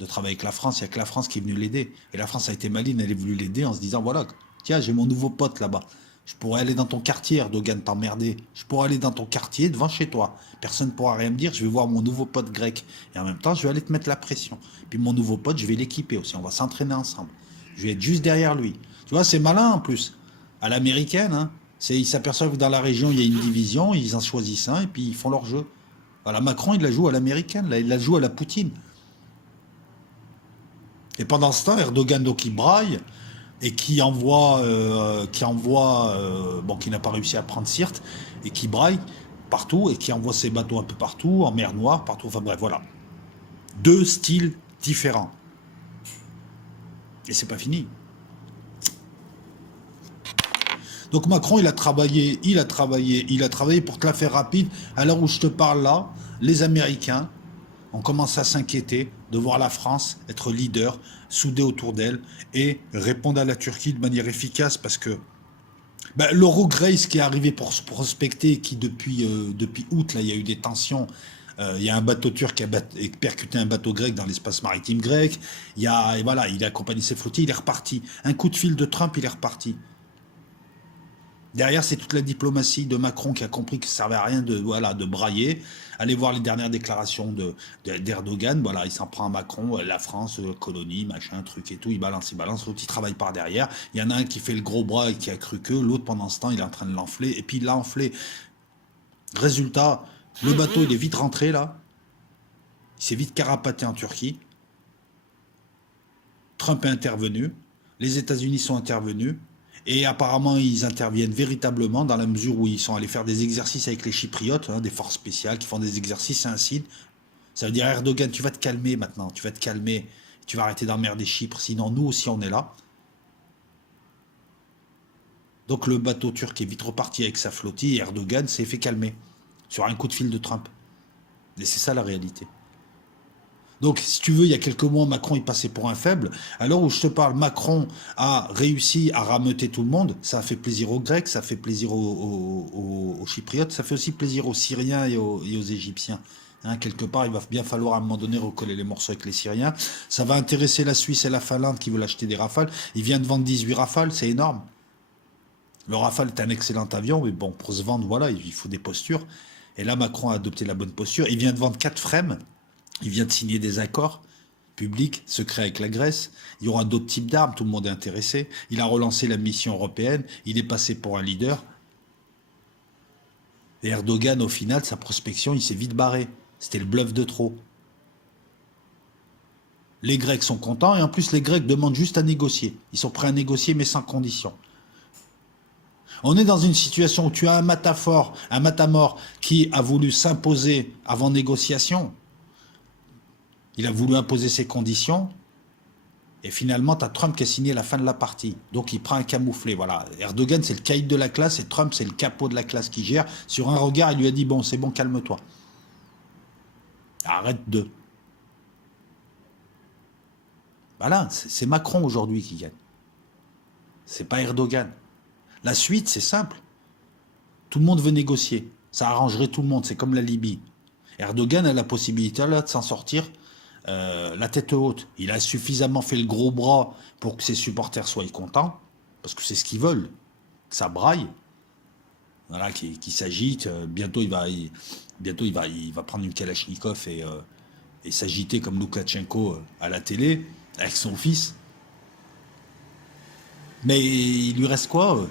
de travailler avec la France. Il n'y a que la France qui est venue l'aider. Et la France a été maligne, elle est venue l'aider en se disant, voilà, tiens, j'ai mon nouveau pote là-bas. Je pourrais aller dans ton quartier, Erdogan, t'emmerder. Je pourrais aller dans ton quartier, devant chez toi. Personne ne pourra rien me dire, je vais voir mon nouveau pote grec. Et en même temps, je vais aller te mettre la pression. Puis mon nouveau pote, je vais l'équiper aussi, on va s'entraîner ensemble. Je vais être juste derrière lui. Tu vois, c'est malin en plus. À l'américaine, hein. Ils s'aperçoivent que dans la région, il y a une division, ils en choisissent un et puis ils font leur jeu. Voilà, Macron, il la joue à l'américaine, là, il la joue à la Poutine. Et pendant ce temps, Erdogan, donc, il braille et qui n'a pas réussi à prendre Sirte, et qui braille partout et qui envoie ses bateaux un peu partout, en mer Noire, partout. Enfin bref, voilà. Deux styles différents. Et c'est pas fini. Donc Macron, il a travaillé pour te la faire rapide. À l'heure où je te parle là, les Américains ont commencé à s'inquiéter de voir la France être leader, soudée autour d'elle, et répondre à la Turquie de manière efficace, parce que l'Euro Grace qui est arrivé pour se prospecter, qui depuis août, là, il y a eu des tensions. Il y a un bateau turc qui a percuté un bateau grec dans l'espace maritime grec. Il a accompagné ses flottilles, il est reparti. Un coup de fil de Trump, il est reparti. Derrière, c'est toute la diplomatie de Macron qui a compris que ça ne servait à rien de brailler. Allez voir les dernières déclarations d'Erdogan. Voilà, il s'en prend à Macron, la France, colonie, machin, truc et tout. Il balance, l'autre il travaille par derrière. Il y en a un qui fait le gros bras et qui a cru que, l'autre pendant ce temps, il est en train de l'enfler. Et puis il l'a enflé. Résultat, le bateau, il est vite rentré là. Il s'est vite carapaté en Turquie. Trump est intervenu. Les États-Unis sont intervenus. Et apparemment, ils interviennent véritablement dans la mesure où ils sont allés faire des exercices avec les Chypriotes, hein, des forces spéciales qui font des exercices, c'est un signe. Ça veut dire, Erdogan, tu vas te calmer maintenant, tu vas te calmer, tu vas arrêter d'emmerder Chypre, sinon nous aussi on est là. Donc le bateau turc est vite reparti avec sa flottille et Erdogan s'est fait calmer sur un coup de fil de Trump. Et c'est ça la réalité. Donc, si tu veux, il y a quelques mois, Macron est passé pour un faible. À l'heure où je te parle, Macron a réussi à rameuter tout le monde. Ça a fait plaisir aux Grecs, ça fait plaisir aux Chypriotes, ça fait aussi plaisir aux Syriens et aux Égyptiens. Hein, quelque part, il va bien falloir à un moment donné recoller les morceaux avec les Syriens. Ça va intéresser la Suisse et la Finlande qui veulent acheter des Rafales. Il vient de vendre 18 Rafales, c'est énorme. Le Rafale est un excellent avion, mais bon, pour se vendre, voilà, il faut des postures. Et là, Macron a adopté la bonne posture. Il vient de vendre 4 Frems. Il vient de signer des accords publics, secrets avec la Grèce. Il y aura d'autres types d'armes, tout le monde est intéressé. Il a relancé la mission européenne, il est passé pour un leader. Et Erdogan, au final, sa prospection, il s'est vite barré. C'était le bluff de trop. Les Grecs sont contents, et en plus, les Grecs demandent juste à négocier. Ils sont prêts à négocier, mais sans condition. On est dans une situation où tu as un matamor qui a voulu s'imposer avant négociation. Il a voulu imposer ses conditions. Et finalement, tu as Trump qui a signé la fin de la partie. Donc, il prend un camouflé. Voilà. Erdogan, c'est le caïd de la classe et Trump, c'est le capot de la classe qui gère. Sur un regard, il lui a dit, bon, c'est bon, calme-toi. Arrête de. Voilà, c'est Macron aujourd'hui qui gagne. C'est pas Erdogan. La suite, c'est simple. Tout le monde veut négocier. Ça arrangerait tout le monde. C'est comme la Libye. Erdogan a la possibilité là de s'en sortir la tête haute. Il a suffisamment fait le gros bras pour que ses supporters soient contents, parce que c'est ce qu'ils veulent, que ça braille, voilà, qui s'agite. Bientôt, il va prendre une Kalachnikov et s'agiter comme Loukachenko à la télé avec son fils. Mais il lui reste quoi?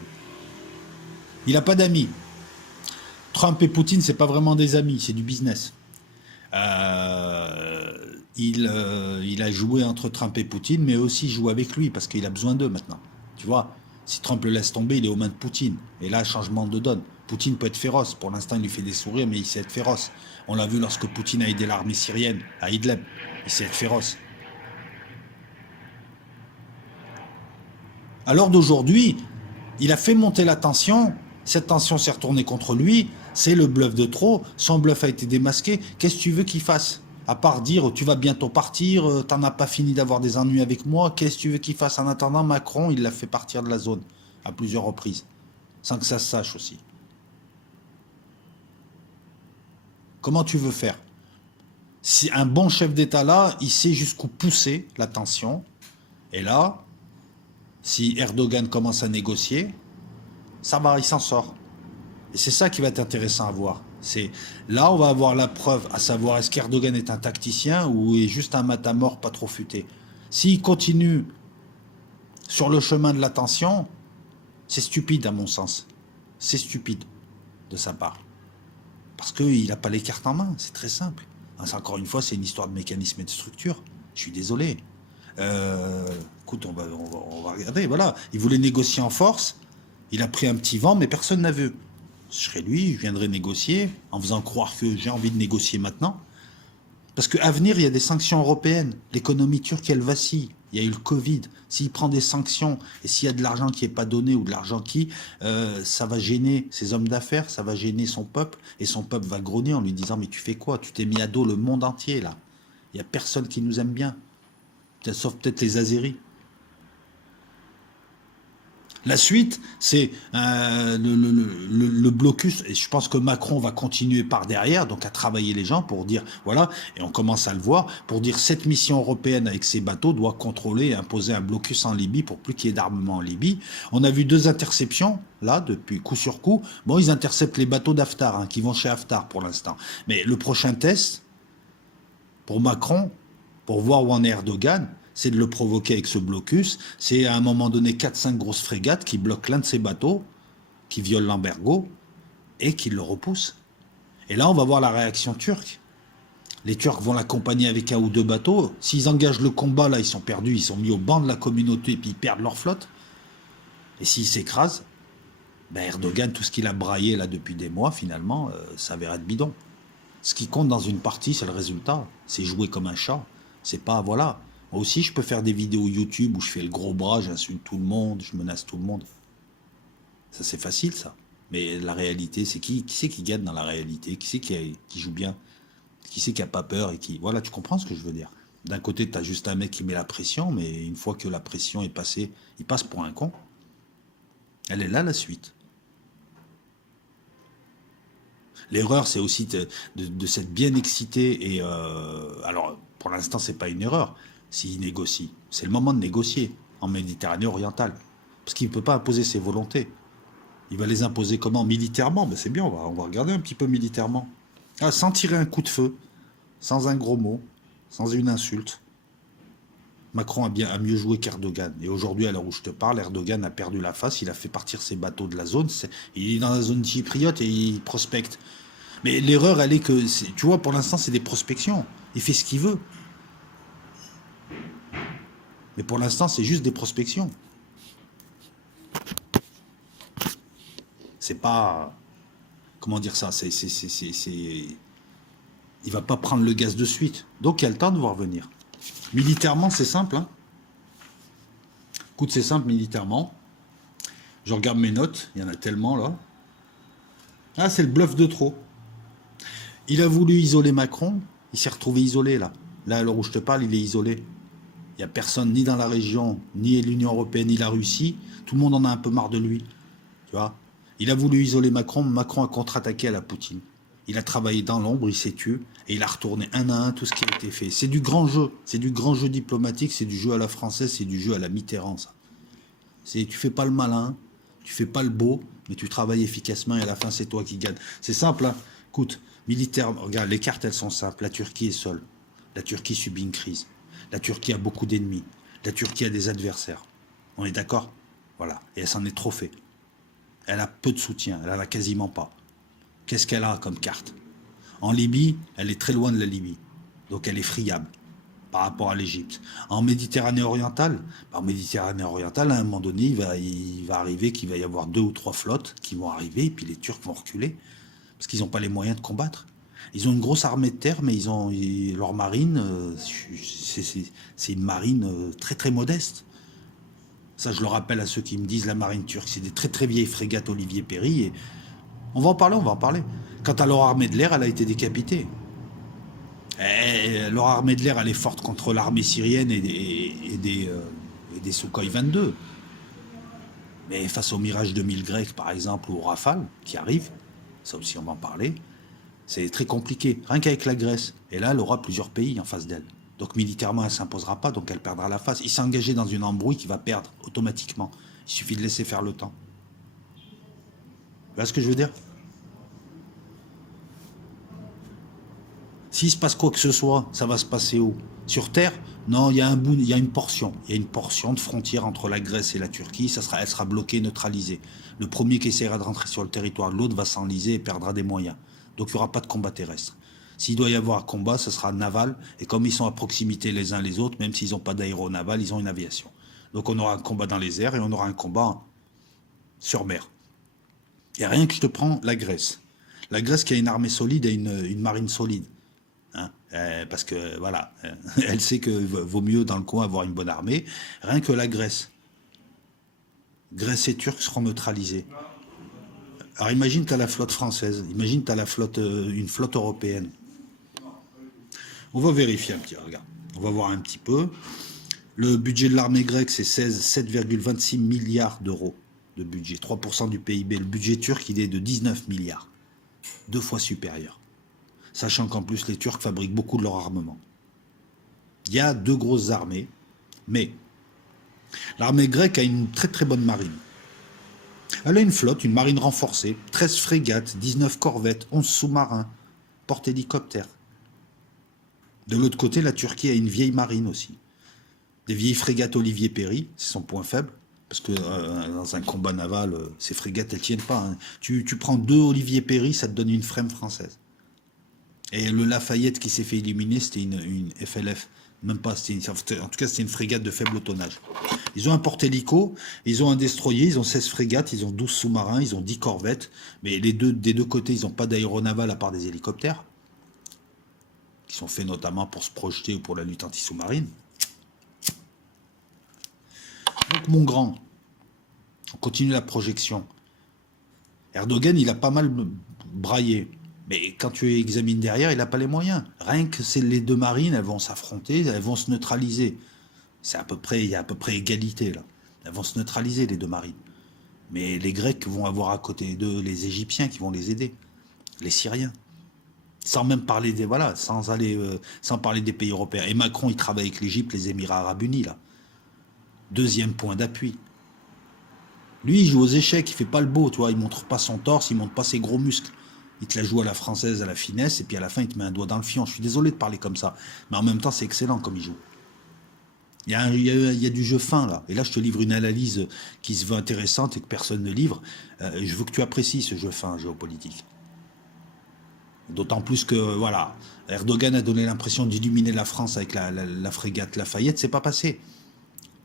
Il n'a pas d'amis. Trump et Poutine, c'est pas vraiment des amis, c'est du business. Il a joué entre Trump et Poutine, mais aussi joue avec lui parce qu'il a besoin d'eux maintenant. Tu vois, si Trump le laisse tomber, il est aux mains de Poutine. Et là, changement de donne. Poutine peut être féroce. Pour l'instant, il lui fait des sourires, mais il sait être féroce. On l'a vu lorsque Poutine a aidé l'armée syrienne à Idlib. Il sait être féroce. À l'heure d'aujourd'hui, il a fait monter la tension. Cette tension s'est retournée contre lui. C'est le bluff de trop. Son bluff a été démasqué. Qu'est-ce que tu veux qu'il fasse? À part dire tu vas bientôt partir, t'en as pas fini d'avoir des ennuis avec moi, qu'est-ce que tu veux qu'il fasse? En attendant, Macron, il l'a fait partir de la zone à plusieurs reprises, sans que ça se sache aussi. Comment tu veux faire? Si un bon chef d'État là, il sait jusqu'où pousser la tension, et là, si Erdogan commence à négocier, ça va, il s'en sort. Et c'est ça qui va être intéressant à voir. C'est là on va avoir la preuve, à savoir est-ce qu'Erdogan est un tacticien ou est juste un matamor pas trop futé. S'il continue sur le chemin de la tension, c'est stupide à mon sens. C'est stupide de sa part. Parce qu'il n'a pas les cartes en main, c'est très simple. Encore une fois, c'est une histoire de mécanisme et de structure. Je suis désolé. Écoute, on va regarder. Voilà, il voulait négocier en force. Il a pris un petit vent, mais personne n'a vu. Je serais lui, je viendrais négocier, en faisant croire que j'ai envie de négocier maintenant. Parce qu'à venir, il y a des sanctions européennes. L'économie turque, elle vacille. Il y a eu le Covid. S'il prend des sanctions et s'il y a de l'argent qui n'est pas donné ou de l'argent ça va gêner ses hommes d'affaires, ça va gêner son peuple. Et son peuple va grogner en lui disant mais tu fais quoi? Tu t'es mis à dos le monde entier là. Il n'y a personne qui nous aime bien. Sauf peut-être les Azéris. La suite, c'est le blocus, et je pense que Macron va continuer par derrière, donc à travailler les gens pour dire, voilà, et on commence à le voir, pour dire cette mission européenne avec ses bateaux doit contrôler et imposer un blocus en Libye pour plus qu'il y ait d'armement en Libye. On a vu 2 interceptions, là, depuis coup sur coup. Bon, ils interceptent les bateaux d'Haftar, hein, qui vont chez Haftar pour l'instant. Mais le prochain test, pour Macron, pour voir où en est Erdogan, c'est de le provoquer avec ce blocus. C'est à un moment donné 4-5 grosses frégates qui bloquent l'un de ses bateaux, qui violent l'embargo et qui le repoussent. Et là, on va voir la réaction turque. Les Turcs vont l'accompagner avec 1 ou 2 bateaux. S'ils engagent le combat, là, ils sont perdus, ils sont mis au banc de la communauté et puis ils perdent leur flotte. Et s'ils s'écrasent, ben Erdogan, tout ce qu'il a braillé là depuis des mois, finalement, s'avère être bidon. Ce qui compte dans une partie, c'est le résultat. C'est jouer comme un chat. C'est pas, voilà. Moi aussi, je peux faire des vidéos YouTube où je fais le gros bras, j'insulte tout le monde, je menace tout le monde. Ça, c'est facile, ça. Mais la réalité, c'est qui c'est qui gagne dans la réalité? Qui c'est qui joue bien? Qui c'est qui a pas peur et qui... Voilà, tu comprends ce que je veux dire. D'un côté, tu as juste un mec qui met la pression, mais une fois que la pression est passée, il passe pour un con. Elle est là, la suite. L'erreur, c'est aussi de s'être bien excité et... alors, pour l'instant, c'est pas une erreur. S'il négocie, c'est le moment de négocier en Méditerranée orientale. Parce qu'il ne peut pas imposer ses volontés. Il va les imposer comment? Militairement? Ben c'est bien, on va regarder un petit peu militairement. Ah, sans tirer un coup de feu, sans un gros mot, sans une insulte. Macron a mieux joué qu'Erdogan. Et aujourd'hui, à l'heure où je te parle, Erdogan a perdu la face, il a fait partir ses bateaux de la zone. Il est dans la zone chypriote et il prospecte. Mais l'erreur, elle est que, tu vois, pour l'instant, c'est des prospections. Il fait ce qu'il veut. Mais pour l'instant, c'est juste des prospections. C'est pas... Comment dire ça? Il va pas prendre le gaz de suite. Donc il y a le temps de voir venir. Militairement, c'est simple. Hein. Écoute, c'est simple militairement. Je regarde mes notes, il y en a tellement là. Ah, c'est le bluff de trop. Il a voulu isoler Macron, il s'est retrouvé isolé là. Là, à l'heure où je te parle, il est isolé. Il n'y a personne ni dans la région, ni l'Union européenne, ni la Russie. Tout le monde en a un peu marre de lui. Tu vois. Il a voulu isoler Macron, Macron a contre-attaqué à la Poutine. Il a travaillé dans l'ombre, il s'est tué, et il a retourné un à un tout ce qui a été fait. C'est du grand jeu, c'est du grand jeu diplomatique, c'est du jeu à la française, c'est du jeu à la Mitterrand, ça. Tu fais pas le malin, tu fais pas le beau, mais tu travailles efficacement et à la fin c'est toi qui gagne. C'est simple, hein. Écoute, militaire, regarde, les cartes elles sont simples. La Turquie est seule. La Turquie subit une crise. La Turquie a beaucoup d'ennemis. La Turquie a des adversaires. On est d'accord? Voilà. Et elle s'en est trop fait. Elle a peu de soutien, elle en a quasiment pas. Qu'est-ce qu'elle a comme carte? En Libye, elle est très loin de la Libye. Donc elle est friable par rapport à l'Égypte. En Méditerranée orientale, à un moment donné, il va arriver qu'il va y avoir 2 ou 3 flottes qui vont arriver, et puis les Turcs vont reculer, parce qu'ils n'ont pas les moyens de combattre. Ils ont une grosse armée de terre, mais leur marine, c'est une marine très très modeste. Ça, je le rappelle à ceux qui me disent la marine turque, c'est des très très vieilles frégates Olivier Perry, et on va en parler, on va en parler. Quant à leur armée de l'air, elle a été décapitée. Et leur armée de l'air, elle est forte contre l'armée syrienne et des Sukhoi 22. Mais face au Mirage 2000 grec, par exemple, ou au Rafale, qui arrive, ça aussi on va en parler, c'est très compliqué, rien qu'avec la Grèce. Et là, elle aura plusieurs pays en face d'elle. Donc militairement, elle ne s'imposera pas, donc elle perdra la face. Il s'est engagé dans une embrouille qui va perdre automatiquement. Il suffit de laisser faire le temps. Tu vois ce que je veux dire? S'il se passe quoi que ce soit, ça va se passer où? Sur Terre? Non, il y a une portion. Il y a une portion de frontière entre la Grèce et la Turquie. Elle sera bloquée, neutralisée. Le premier qui essaiera de rentrer sur le territoire de l'autre va s'enliser et perdra des moyens. Donc il n'y aura pas de combat terrestre. S'il doit y avoir un combat, ce sera naval. Et comme ils sont à proximité les uns les autres, même s'ils n'ont pas d'aéronaval, ils ont une aviation. Donc on aura un combat dans les airs et on aura un combat sur mer. Et rien que je te prends la Grèce. La Grèce qui a une armée solide et une marine solide. Hein, parce que voilà, elle sait que vaut mieux dans le coin avoir une bonne armée. Rien que la Grèce. Grèce et Turcs seront neutralisés. Alors imagine tu as la flotte française, imagine tu as une flotte européenne. On va vérifier un petit, regarde. On va voir un petit peu. Le budget de l'armée grecque, c'est 7,26 milliards d'euros de budget, 3% du PIB. Le budget turc, il est de 19 milliards, 2 fois supérieur. Sachant qu'en plus, les Turcs fabriquent beaucoup de leur armement. Il y a 2 grosses armées, mais l'armée grecque a une très très bonne marine. Elle a une flotte, une marine renforcée, 13 frégates, 19 corvettes, 11 sous-marins, porte-hélicoptères. De l'autre côté, la Turquie a une vieille marine aussi. Des vieilles frégates Olivier Perry, c'est son point faible, parce que dans un combat naval, ces frégates, elles tiennent pas. Hein. Tu prends 2 Olivier Perry, ça te donne une frame française. Et le Lafayette qui s'est fait éliminer, c'était une FLF. Même pas, en tout cas, c'était une frégate de faible tonnage. Ils ont un porte-hélico, ils ont un destroyer, ils ont 16 frégates, ils ont 12 sous-marins, ils ont 10 corvettes. Mais des deux côtés, ils n'ont pas d'aéronaval à part des hélicoptères, qui sont faits notamment pour se projeter ou pour la lutte anti-sous-marine. Donc, mon grand, on continue la projection. Erdogan, il a pas mal braillé. Mais quand tu examines derrière, il n'a pas les moyens. Rien que les 2 marines, elles vont s'affronter, elles vont se neutraliser. Il y a à peu près égalité là. Elles vont se neutraliser les 2 marines. Mais les Grecs vont avoir à côté d'eux les Égyptiens qui vont les aider, les Syriens. Sans même parler sans parler des pays européens. Et Macron, il travaille avec l'Égypte, les Émirats Arabes Unis là. 2e point d'appui. Lui, il joue aux échecs, il fait pas le beau, tu vois. Il montre pas son torse, il montre pas ses gros muscles. Il te la joue à la française, à la finesse, et puis à la fin, il te met un doigt dans le fion. Je suis désolé de parler comme ça, mais en même temps, c'est excellent comme il joue. Il y a du jeu fin, là. Et là, je te livre une analyse qui se veut intéressante et que personne ne livre. Je veux que tu apprécies ce jeu fin géopolitique. D'autant plus que, voilà, Erdogan a donné l'impression d'illuminer la France avec la frégate Lafayette, c'est pas passé.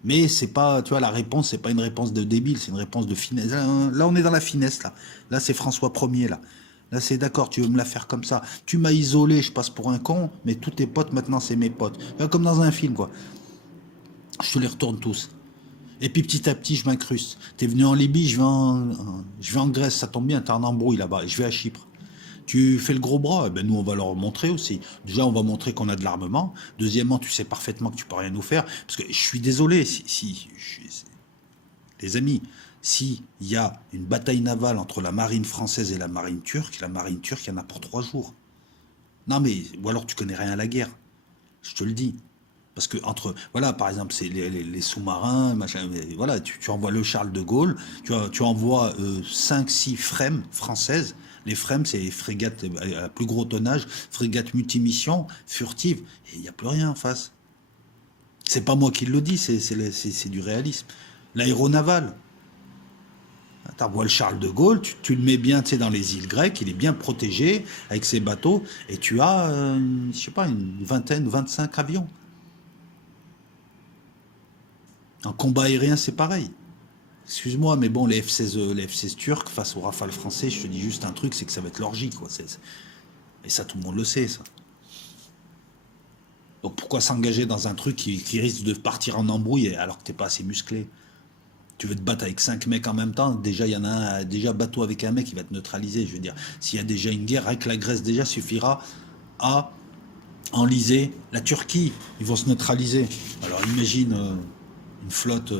Mais c'est pas, tu vois, la réponse, c'est pas une réponse de débile, c'est une réponse de finesse. Là, on est dans la finesse, là. Là, c'est François Ier, là. Là, c'est d'accord, tu veux me la faire comme ça. Tu m'as isolé, je passe pour un con, mais tous tes potes, maintenant, c'est mes potes. Comme dans un film, quoi. Je te les retourne tous. Et puis petit à petit, je m'incruste. T'es venu en Libye, je vais en Grèce, ça tombe bien, t'es en embrouille là-bas, je vais à Chypre. Tu fais le gros bras, eh ben nous on va leur montrer aussi. Déjà, on va montrer qu'on a de l'armement. Deuxièmement, tu sais parfaitement que tu peux rien nous faire. Parce que je suis désolé, les amis, s'il y a une bataille navale entre la marine française et la marine turque, il y en a pour 3 jours. Non mais, ou alors tu connais rien à la guerre, je te le dis. Parce que entre, voilà, par exemple, c'est les sous-marins, machin, voilà, tu envoies le Charles de Gaulle, tu envoies 5-6 frèmes françaises. Les frèmes, c'est les frégates à plus gros tonnage, frégates multimissions, furtives, et il n'y a plus rien en face. C'est pas moi qui le dis, c'est du réalisme. L'aéronaval, t'envoies le Charles de Gaulle, tu le mets bien, tu sais, dans les îles grecques, il est bien protégé avec ses bateaux, et tu as, je sais pas, une vingtaine, 25 avions. En combat aérien, c'est pareil. Excuse-moi, mais bon, les F-16 turcs face aux Rafales français, je te dis juste un truc, c'est que ça va être l'orgie, quoi. Et ça, tout le monde le sait, ça. Donc pourquoi s'engager dans un truc qui risque de partir en embrouille alors que t'es pas assez musclé? Tu veux te battre avec 5 mecs en même temps, déjà il y en a un, déjà bateau avec un mec qui va te neutraliser. Je veux dire, s'il y a déjà une guerre, avec la Grèce déjà suffira à enliser la Turquie. Ils vont se neutraliser. Alors imagine une flotte,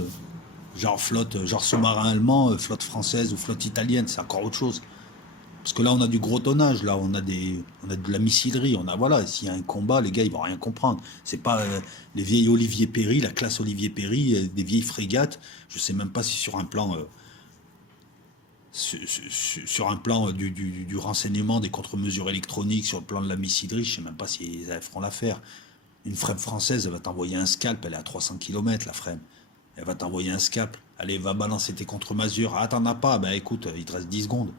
genre sous-marin allemand, flotte française ou flotte italienne, c'est encore autre chose. Parce que là, on a du gros tonnage, là, on a de la missilerie, on a, voilà, s'il y a un combat, les gars, ils vont rien comprendre. C'est pas les vieilles Olivier Péry, la classe Olivier Péry, des vieilles frégates. Je sais même pas si sur un plan, sur un plan du renseignement, des contre-mesures électroniques, sur le plan de la missilerie, je sais même pas si elles feront l'affaire. Une frème française, elle va t'envoyer un scalp, elle est à 300 km, la frème. Elle va t'envoyer un scalp. Allez, va balancer tes contre-mesures. Ah, t'en as pas? Ben écoute, il te reste 10 secondes.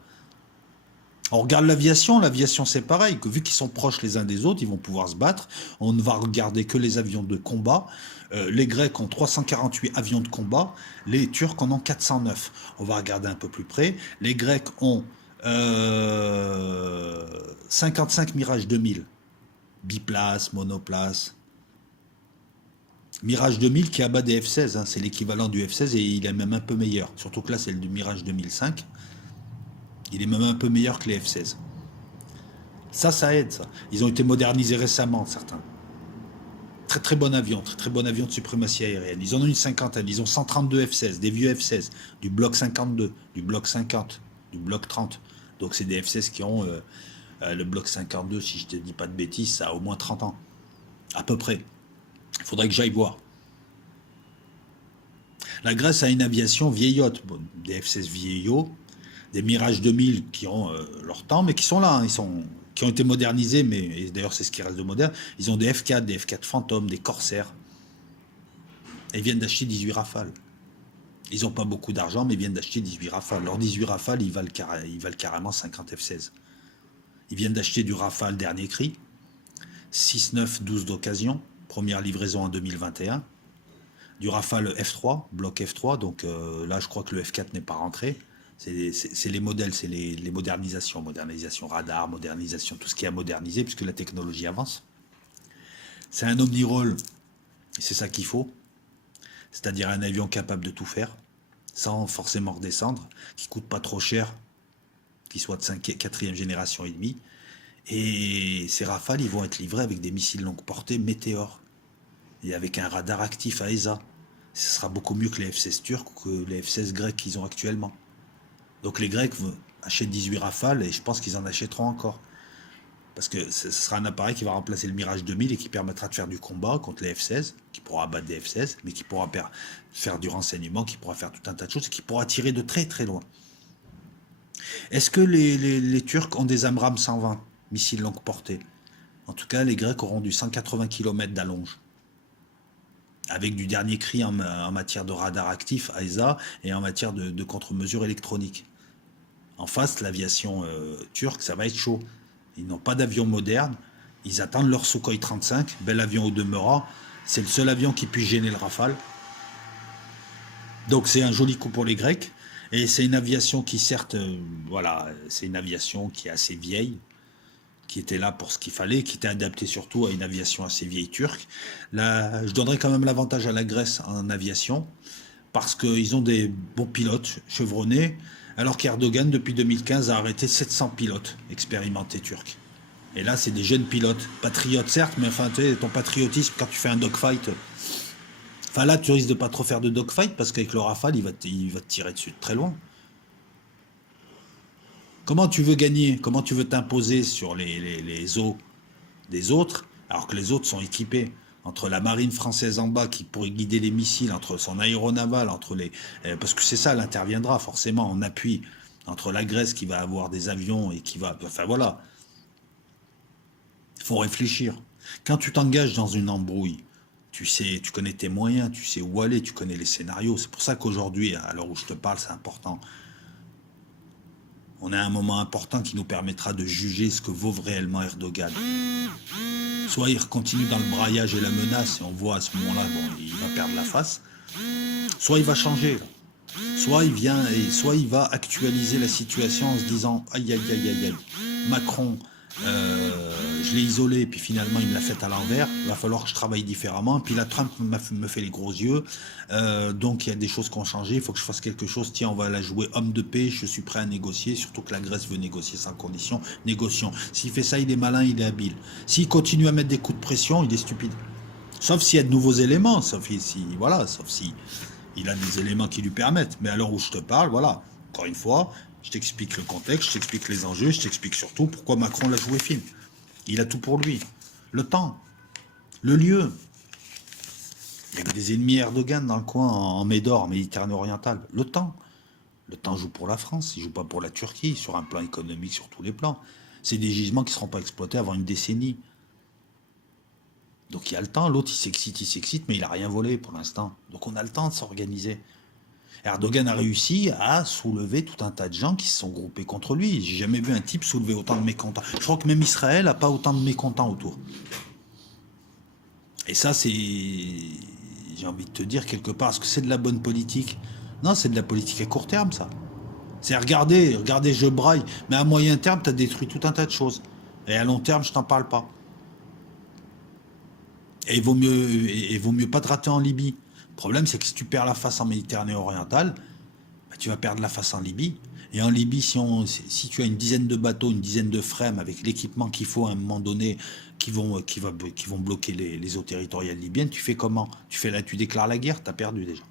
On regarde l'aviation c'est pareil, que vu qu'ils sont proches les uns des autres, ils vont pouvoir se battre. On ne va regarder que les avions de combat. Les Grecs ont 348 avions de combat, les Turcs en ont 409. On va regarder un peu plus près. Les Grecs ont 55 Mirage 2000, biplace, monoplace. Mirage 2000 qui abat des F-16, hein, c'est l'équivalent du F-16 et il est même un peu meilleur. Surtout que là c'est le Mirage 2005. Il est même un peu meilleur que les F-16. Ça aide, ça. Ils ont été modernisés récemment, certains. Très très bon avion de suprématie aérienne. Ils en ont une cinquantaine, ils ont 132 F-16, des vieux F-16, du bloc 52, du bloc 50, du bloc 30. Donc c'est des F-16 qui ont le bloc 52, si je te dis pas de bêtises, ça a au moins 30 ans. À peu près. Il faudrait que j'aille voir. La Grèce a une aviation vieillotte, bon, des F-16 vieillots, des Mirage 2000 qui ont leur temps, mais qui sont là, hein, qui ont été modernisés, mais d'ailleurs c'est ce qui reste de moderne. Ils ont des F4, des F4 Phantom, des Corsair. Et ils viennent d'acheter 18 Rafales. Ils n'ont pas beaucoup d'argent, mais ils viennent d'acheter 18 Rafales. Leurs 18 Rafales, ils valent carrément 50 F-16. Ils viennent d'acheter du Rafale dernier cri, 6, 9, 12 d'occasion, première livraison en 2021. Du Rafale F3, bloc F3, donc là je crois que le F4 n'est pas rentré. C'est les modèles, c'est les modernisations, modernisation radar, modernisation, tout ce qui est à moderniser, puisque la technologie avance. C'est un omnirôle, et c'est ça qu'il faut, c'est-à-dire un avion capable de tout faire, sans forcément redescendre, qui coûte pas trop cher, qui soit de 4e génération et demie. Et ces Rafales, ils vont être livrés avec des missiles longue portée Météor, et avec un radar actif à ESA. Ce sera beaucoup mieux que les F-16 turcs ou que les F-16 grecs qu'ils ont actuellement. Donc les Grecs achètent 18 Rafales et je pense qu'ils en achèteront encore. Parce que ce sera un appareil qui va remplacer le Mirage 2000 et qui permettra de faire du combat contre les F-16, qui pourra abattre des F-16, mais qui pourra faire du renseignement, qui pourra faire tout un tas de choses et qui pourra tirer de très très loin. Est-ce que les Turcs ont des AMRAAM 120, missiles longue portée? En tout cas, les Grecs auront du 180 km d'allonge. Avec du dernier cri en matière de radar actif, AESA, et en matière de contre-mesures électroniques. En face, l'aviation turque, ça va être chaud. Ils n'ont pas d'avion moderne. Ils attendent leur Sukhoi 35, bel avion au demeurant. C'est le seul avion qui puisse gêner le Rafale. Donc c'est un joli coup pour les Grecs. Et c'est une aviation qui, certes, voilà, c'est une aviation qui est assez vieille, qui était là pour ce qu'il fallait, qui était adaptée surtout à une aviation assez vieille turque. Là, je donnerais quand même l'avantage à la Grèce en aviation, parce qu'ils ont des bons pilotes chevronnés, alors qu'Erdogan, depuis 2015, a arrêté 700 pilotes expérimentés turcs. Et là, c'est des jeunes pilotes, patriotes certes, mais enfin, tu sais, ton patriotisme, quand tu fais un dogfight, enfin là, tu risques de pas trop faire de dogfight, parce qu'avec le Rafale, il va te tirer dessus de très loin. Comment tu veux gagner? Comment tu veux t'imposer sur les eaux des autres, alors que les autres sont équipés? Entre la marine française en bas qui pourrait guider les missiles, entre son aéronaval, entre les, parce que c'est ça, elle interviendra forcément en appui, entre la Grèce qui va avoir des avions et qui va, enfin voilà, il faut réfléchir. Quand tu t'engages dans une embrouille, tu sais, tu connais tes moyens, tu sais où aller, tu connais les scénarios. C'est pour ça qu'aujourd'hui, à l'heure où je te parle, c'est important. On a un moment important qui nous permettra de juger ce que vaut réellement Erdogan. Soit il continue dans le braillage et la menace, et on voit à ce moment-là, bon, il va perdre la face. Soit il va changer. Soit il vient et soit il va actualiser la situation en se disant aïe aïe aïe aïe aïe. Macron, je l'ai isolé, puis finalement il me l'a fait à l'envers. Il va falloir que je travaille différemment. Puis là, Trump me fait les gros yeux. Donc il y a des choses qui ont changé. Il faut que je fasse quelque chose. Tiens, on va la jouer homme de paix. Je suis prêt à négocier. Surtout que la Grèce veut négocier sans condition. Négocions. S'il fait ça, il est malin, il est habile. S'il continue à mettre des coups de pression, il est stupide. Sauf s'il y a de nouveaux éléments. Sauf si il a des éléments qui lui permettent. Mais à l'heure où je te parle, voilà. Encore une fois, je t'explique le contexte, je t'explique les enjeux, je t'explique surtout pourquoi Macron l'a joué film. Il a tout pour lui. Le temps, le lieu. Il y a des ennemis Erdogan dans le coin, en Médor, en Méditerranée orientale. Le temps. Le temps joue pour la France, il joue pas pour la Turquie, sur un plan économique, sur tous les plans. C'est des gisements qui ne seront pas exploités avant une décennie. Donc il y a le temps, l'autre il s'excite, mais il n'a rien volé pour l'instant. Donc on a le temps de s'organiser. Erdogan a réussi à soulever tout un tas de gens qui se sont groupés contre lui. J'ai jamais vu un type soulever autant de mécontents. Je crois que même Israël n'a pas autant de mécontents autour. Et ça, c'est... J'ai envie de te dire quelque part, est-ce que c'est de la bonne politique? Non, c'est de la politique à court terme, ça. C'est regardez, je braille. Mais à moyen terme, tu as détruit tout un tas de choses. Et à long terme, je t'en parle pas. Et il vaut mieux pas te rater en Libye. Le problème, c'est que si tu perds la face en Méditerranée orientale, bah, tu vas perdre la face en Libye. Et en Libye, si tu as une dizaine de bateaux, une dizaine de frèmes avec l'équipement qu'il faut à un moment donné, qui vont bloquer les eaux territoriales libyennes, tu fais comment? Tu déclares la guerre, tu as perdu déjà.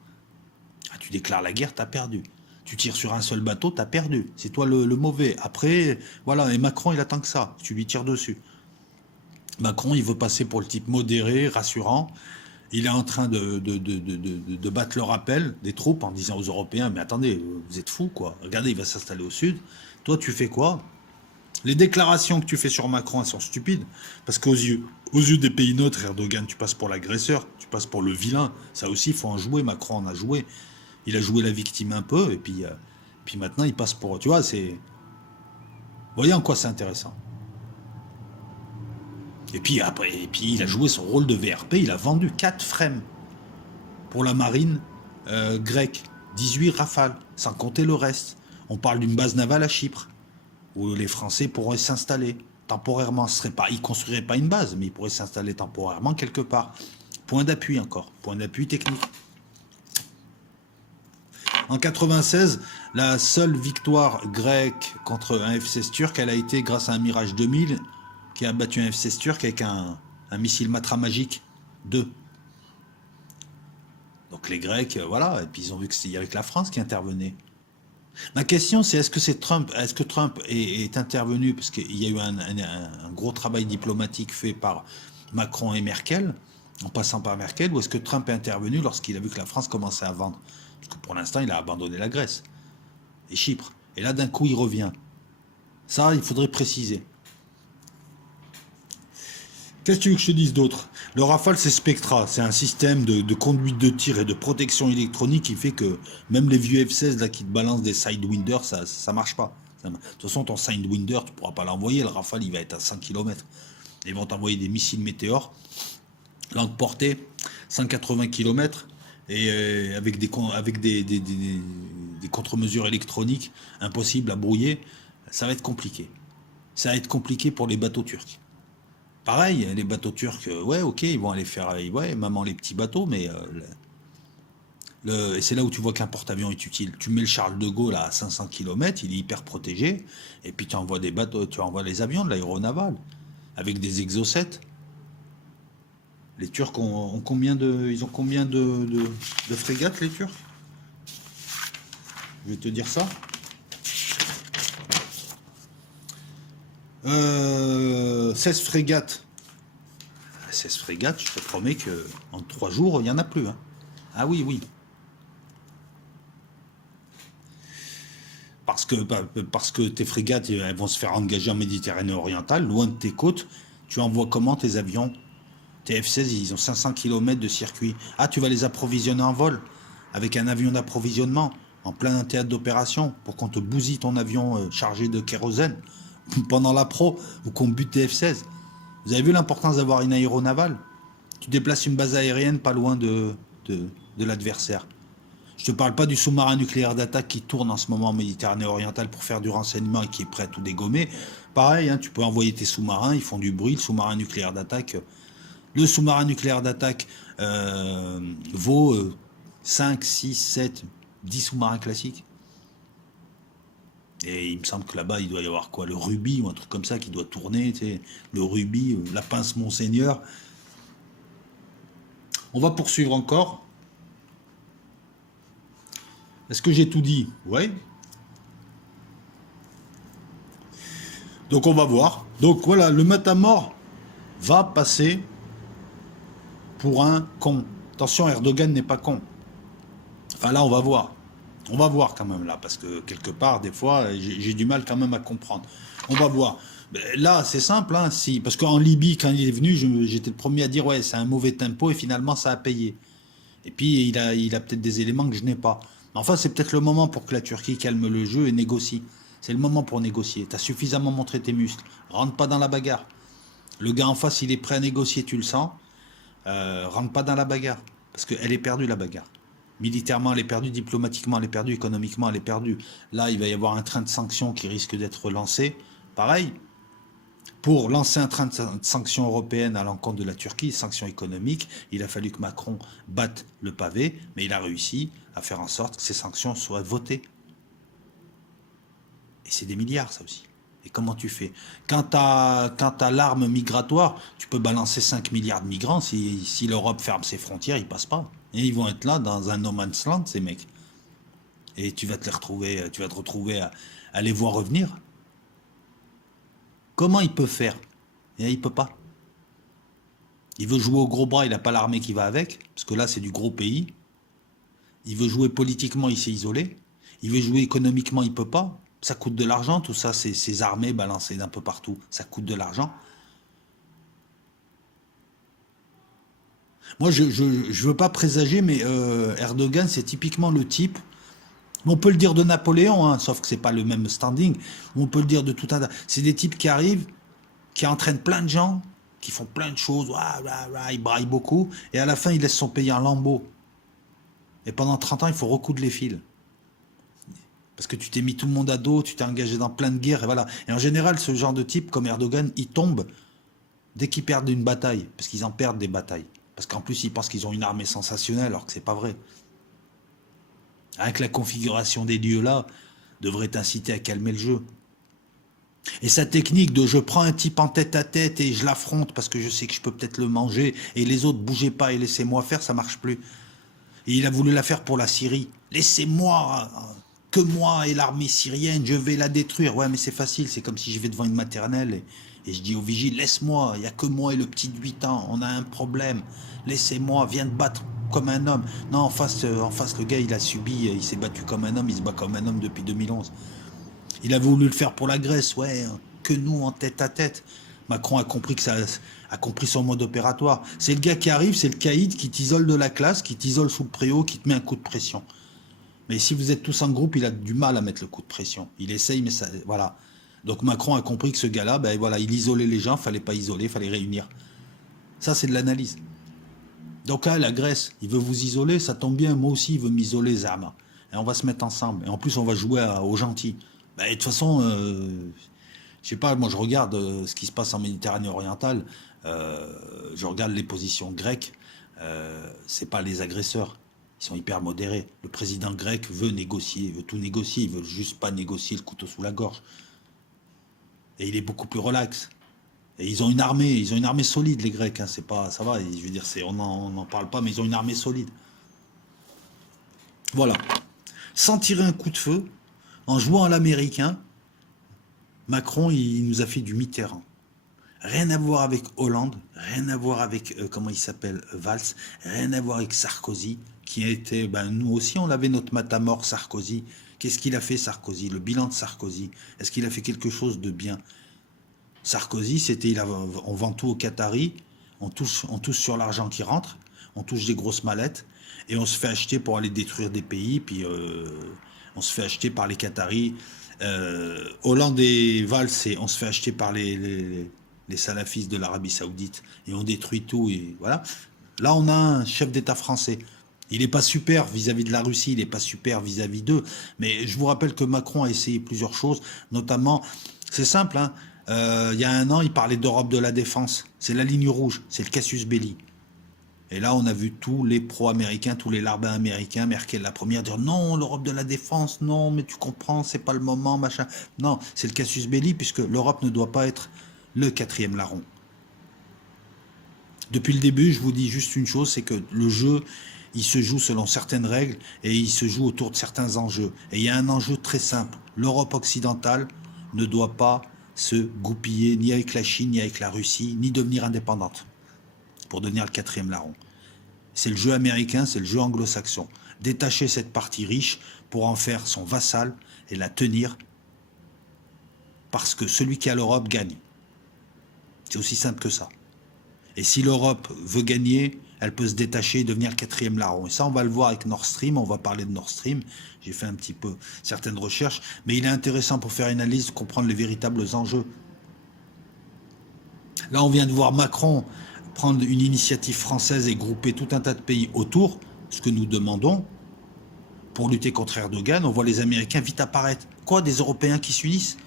Ah, tu déclares la guerre, tu as perdu. Tu tires sur un seul bateau, tu as perdu. C'est toi le mauvais. Après, voilà, et Macron, il attend que ça. Tu lui tires dessus. Macron, il veut passer pour le type modéré, rassurant. Il est en train de battre le rappel des troupes en disant aux Européens, mais attendez, vous êtes fous, quoi. Regardez, il va s'installer au sud. Toi, tu fais quoi? Les déclarations que tu fais sur Macron, elles sont stupides. Parce aux yeux des pays neutres, Erdogan, tu passes pour l'agresseur, tu passes pour le vilain. Ça aussi, il faut en jouer. Macron en a joué. Il a joué la victime un peu, et puis maintenant, il passe pour... Tu vois, c'est... Vous voyez en quoi c'est intéressant. Et puis il a joué son rôle de VRP, il a vendu 4 frames pour la marine grecque, 18 rafales, sans compter le reste. On parle d'une base navale à Chypre, où les Français pourraient s'installer temporairement. Ils ne construiraient pas une base, mais ils pourraient s'installer temporairement quelque part. Point d'appui encore, point d'appui technique. En 96, la seule victoire grecque contre un F-16 turc, elle a été grâce à un Mirage 2000 qui a battu un F-16 turc avec un missile Matra Magique 2. Donc les Grecs, voilà, et puis ils ont vu que c'était avec la France qui intervenait. Ma question, c'est est-ce que Trump est intervenu, parce qu'il y a eu un gros travail diplomatique fait par Macron et Merkel, en passant par Merkel, ou est-ce que Trump est intervenu lorsqu'il a vu que la France commençait à vendre? Parce que pour l'instant, il a abandonné la Grèce et Chypre. Et là, d'un coup, il revient. Ça, il faudrait préciser. Qu'est-ce que tu veux que je te dise d'autre? Le Rafale, c'est Spectra. C'est un système de conduite de tir et de protection électronique qui fait que même les vieux F-16 là, qui te balancent des Sidewinder, ça marche pas. De toute façon, ton Sidewinder, tu pourras pas l'envoyer. Le Rafale, il va être à 100 km. Ils vont t'envoyer des missiles météores. Longue portée, 180 km. et avec des contre-mesures électroniques impossibles à brouiller, ça va être compliqué. Ça va être compliqué pour les bateaux turcs. Pareil, les bateaux turcs, ouais, ok, ils vont aller faire, ouais, maman les petits bateaux, mais et c'est là où tu vois qu'un porte-avions est utile. Tu mets le Charles de Gaulle à 500 km, il est hyper protégé, et puis tu envoies des bateaux, tu envoies les avions de l'aéronaval avec des exocets. Les Turcs ont combien ils ont combien de frégates, les Turcs? Je vais te dire ça. 16 frégates. 16 frégates, je te promets qu'en 3 jours, il n'y en a plus. Hein. Ah oui, oui. Parce que tes frégates, elles vont se faire engager en Méditerranée orientale, loin de tes côtes. Tu envoies comment tes avions? Tes F-16, ils ont 500 km de circuit. Ah, tu vas les approvisionner en vol avec un avion d'approvisionnement en plein théâtre d'opération pour qu'on te bousille ton avion chargé de kérosène pendant la pro ou qu'on bute tes F-16. Vous avez vu l'importance d'avoir une aéronavale? Tu déplaces une base aérienne pas loin de l'adversaire. Je te parle pas du sous-marin nucléaire d'attaque qui tourne en ce moment en Méditerranée orientale pour faire du renseignement et qui est prêt à tout dégommer. Pareil, hein, tu peux envoyer tes sous-marins, ils font du bruit. Le sous-marin nucléaire d'attaque vaut 5, 6, 7, 10 sous-marins classiques. Et il me semble que là-bas, il doit y avoir quoi? Le Rubis ou un truc comme ça qui doit tourner. Tu sais, le Rubis, la pince Monseigneur. On va poursuivre encore. Est-ce que j'ai tout dit? Oui. Donc on va voir. Donc voilà, le matamor va passer pour un con. Attention, Erdogan n'est pas con. Enfin là, on va voir. On va voir quand même là, parce que quelque part, des fois, j'ai du mal quand même à comprendre. On va voir. Là, c'est simple, hein, parce qu'en Libye, quand il est venu, j'étais le premier à dire, ouais, c'est un mauvais tempo, et finalement, ça a payé. Et puis, il a peut-être des éléments que je n'ai pas. Mais enfin, c'est peut-être le moment pour que la Turquie calme le jeu et négocie. C'est le moment pour négocier. Tu as suffisamment montré tes muscles. Rentre pas dans la bagarre. Le gars en face, il est prêt à négocier, tu le sens. Rentre pas dans la bagarre. Parce qu'elle est perdue, la bagarre. Militairement, elle est perdue, diplomatiquement, elle est perdue, économiquement, elle est perdue. Là, il va y avoir un train de sanctions qui risque d'être lancé. Pareil, pour lancer un train de sanctions européennes à l'encontre de la Turquie, sanctions économiques, il a fallu que Macron batte le pavé, mais il a réussi à faire en sorte que ces sanctions soient votées. Et c'est des milliards, ça aussi. Et comment tu fais? Quand tu as l'arme migratoire, tu peux balancer 5 milliards de migrants. Si l'Europe ferme ses frontières, ils passent pas. Et ils vont être là dans un no man's land, ces mecs. Et tu vas te retrouver à les voir revenir. Comment il peut faire? Et il peut pas. Il veut jouer au gros bras, il n'a pas l'armée qui va avec, parce que là, c'est du gros pays. Il veut jouer politiquement, il s'est isolé. Il veut jouer économiquement, il peut pas. Ça coûte de l'argent, tout ça, ces armées balancées d'un peu partout. Ça coûte de l'argent. Moi, je veux pas présager, mais Erdogan, c'est typiquement le type. On peut le dire de Napoléon, hein, sauf que c'est pas le même standing. On peut le dire de tout un tas. C'est des types qui arrivent, qui entraînent plein de gens, qui font plein de choses, ils braillent beaucoup, et à la fin, ils laissent son pays en lambeaux. Et pendant 30 ans, il faut recoudre les fils. Parce que tu t'es mis tout le monde à dos, tu t'es engagé dans plein de guerres, et voilà. Et en général, ce genre de type, comme Erdogan, il tombe dès qu'ils perdent une bataille, parce qu'ils en perdent des batailles. Parce qu'en plus, ils pensent qu'ils ont une armée sensationnelle, alors que c'est pas vrai. Avec la configuration des lieux là, devrait t'inciter à calmer le jeu. Et sa technique de je prends un type en tête à tête et je l'affronte parce que je sais que je peux peut-être le manger et les autres bougez pas et laissez-moi faire, ça marche plus. Et il a voulu la faire pour la Syrie. Laissez-moi, que moi et l'armée syrienne, je vais la détruire. Ouais, mais c'est facile, c'est comme si je vais devant une maternelle et je dis au vigile, laisse-moi, il n'y a que moi et le petit de 8 ans, on a un problème. Laissez-moi, viens te battre comme un homme. Non, en face, le gars, il a subi, il s'est battu comme un homme, il se bat comme un homme depuis 2011. Il a voulu le faire pour la Grèce, ouais, que nous en tête à tête. Macron a compris a compris son mode opératoire. C'est le gars qui arrive, c'est le caïd qui t'isole de la classe, qui t'isole sous le préau, qui te met un coup de pression. Mais si vous êtes tous en groupe, il a du mal à mettre le coup de pression. Il essaye, mais ça, voilà. Donc Macron a compris que ce gars-là, ben voilà, il isolait les gens, fallait pas isoler, fallait réunir. Ça, c'est de l'analyse. Donc là, la Grèce, il veut vous isoler, ça tombe bien, moi aussi, il veut m'isoler, Zama. Et on va se mettre ensemble. Et en plus, on va jouer aux gentils. Bah, de toute façon, je sais pas, moi je regarde ce qui se passe en Méditerranée orientale, je regarde les positions grecques, c'est pas les agresseurs, ils sont hyper modérés. Le président grec veut négocier, veut tout négocier, il veut juste pas négocier le couteau sous la gorge. Et il est beaucoup plus relax. Et ils ont une armée solide, les Grecs, hein, c'est pas, ça va, je veux dire, on n'en parle pas, mais ils ont une armée solide. Voilà. Sans tirer un coup de feu, en jouant à l'américain, Macron, il nous a fait du Mitterrand. Rien à voir avec Hollande, rien à voir avec, comment il s'appelle, Valls, rien à voir avec Sarkozy, qui a été, ben, nous aussi, on avait notre matamor Sarkozy. Qu'est-ce qu'il a fait, Sarkozy? Le bilan de Sarkozy, est-ce qu'il a fait quelque chose de bien? Sarkozy, c'était, on vend tout aux Qataris, on touche sur l'argent qui rentre, on touche des grosses mallettes, et on se fait acheter pour aller détruire des pays, puis on se fait acheter par les Qataris. Hollande et Valls, on se fait acheter par les salafistes de l'Arabie Saoudite, et on détruit tout, et voilà. Là, on a un chef d'État français. Il n'est pas super vis-à-vis de la Russie, il n'est pas super vis-à-vis d'eux, mais je vous rappelle que Macron a essayé plusieurs choses, notamment, c'est simple, hein, il y a un an, il parlait d'Europe de la défense. C'est la ligne rouge, c'est le casus belli. Et là, on a vu tous les pro-américains, tous les larbins américains, Merkel la première, dire non, l'Europe de la défense, non, mais tu comprends, c'est pas le moment, machin. Non, c'est le casus belli, puisque l'Europe ne doit pas être le quatrième larron. Depuis le début, je vous dis juste une chose, c'est que le jeu, il se joue selon certaines règles et il se joue autour de certains enjeux. Et il y a un enjeu très simple. L'Europe occidentale ne doit pas se goupiller ni avec la Chine, ni avec la Russie, ni devenir indépendante pour devenir le quatrième larron. C'est le jeu américain, c'est le jeu anglo-saxon. Détacher cette partie riche pour en faire son vassal et la tenir parce que celui qui a l'Europe gagne. C'est aussi simple que ça. Et si l'Europe veut gagner, elle peut se détacher et devenir le quatrième larron. Et ça, on va le voir avec Nord Stream, on va parler de Nord Stream. J'ai fait un petit peu certaines recherches, mais il est intéressant pour faire une analyse, comprendre les véritables enjeux. Là, on vient de voir Macron prendre une initiative française et grouper tout un tas de pays autour, ce que nous demandons, pour lutter contre Erdogan. On voit les Américains vite apparaître. Quoi, des Européens qui s'unissent?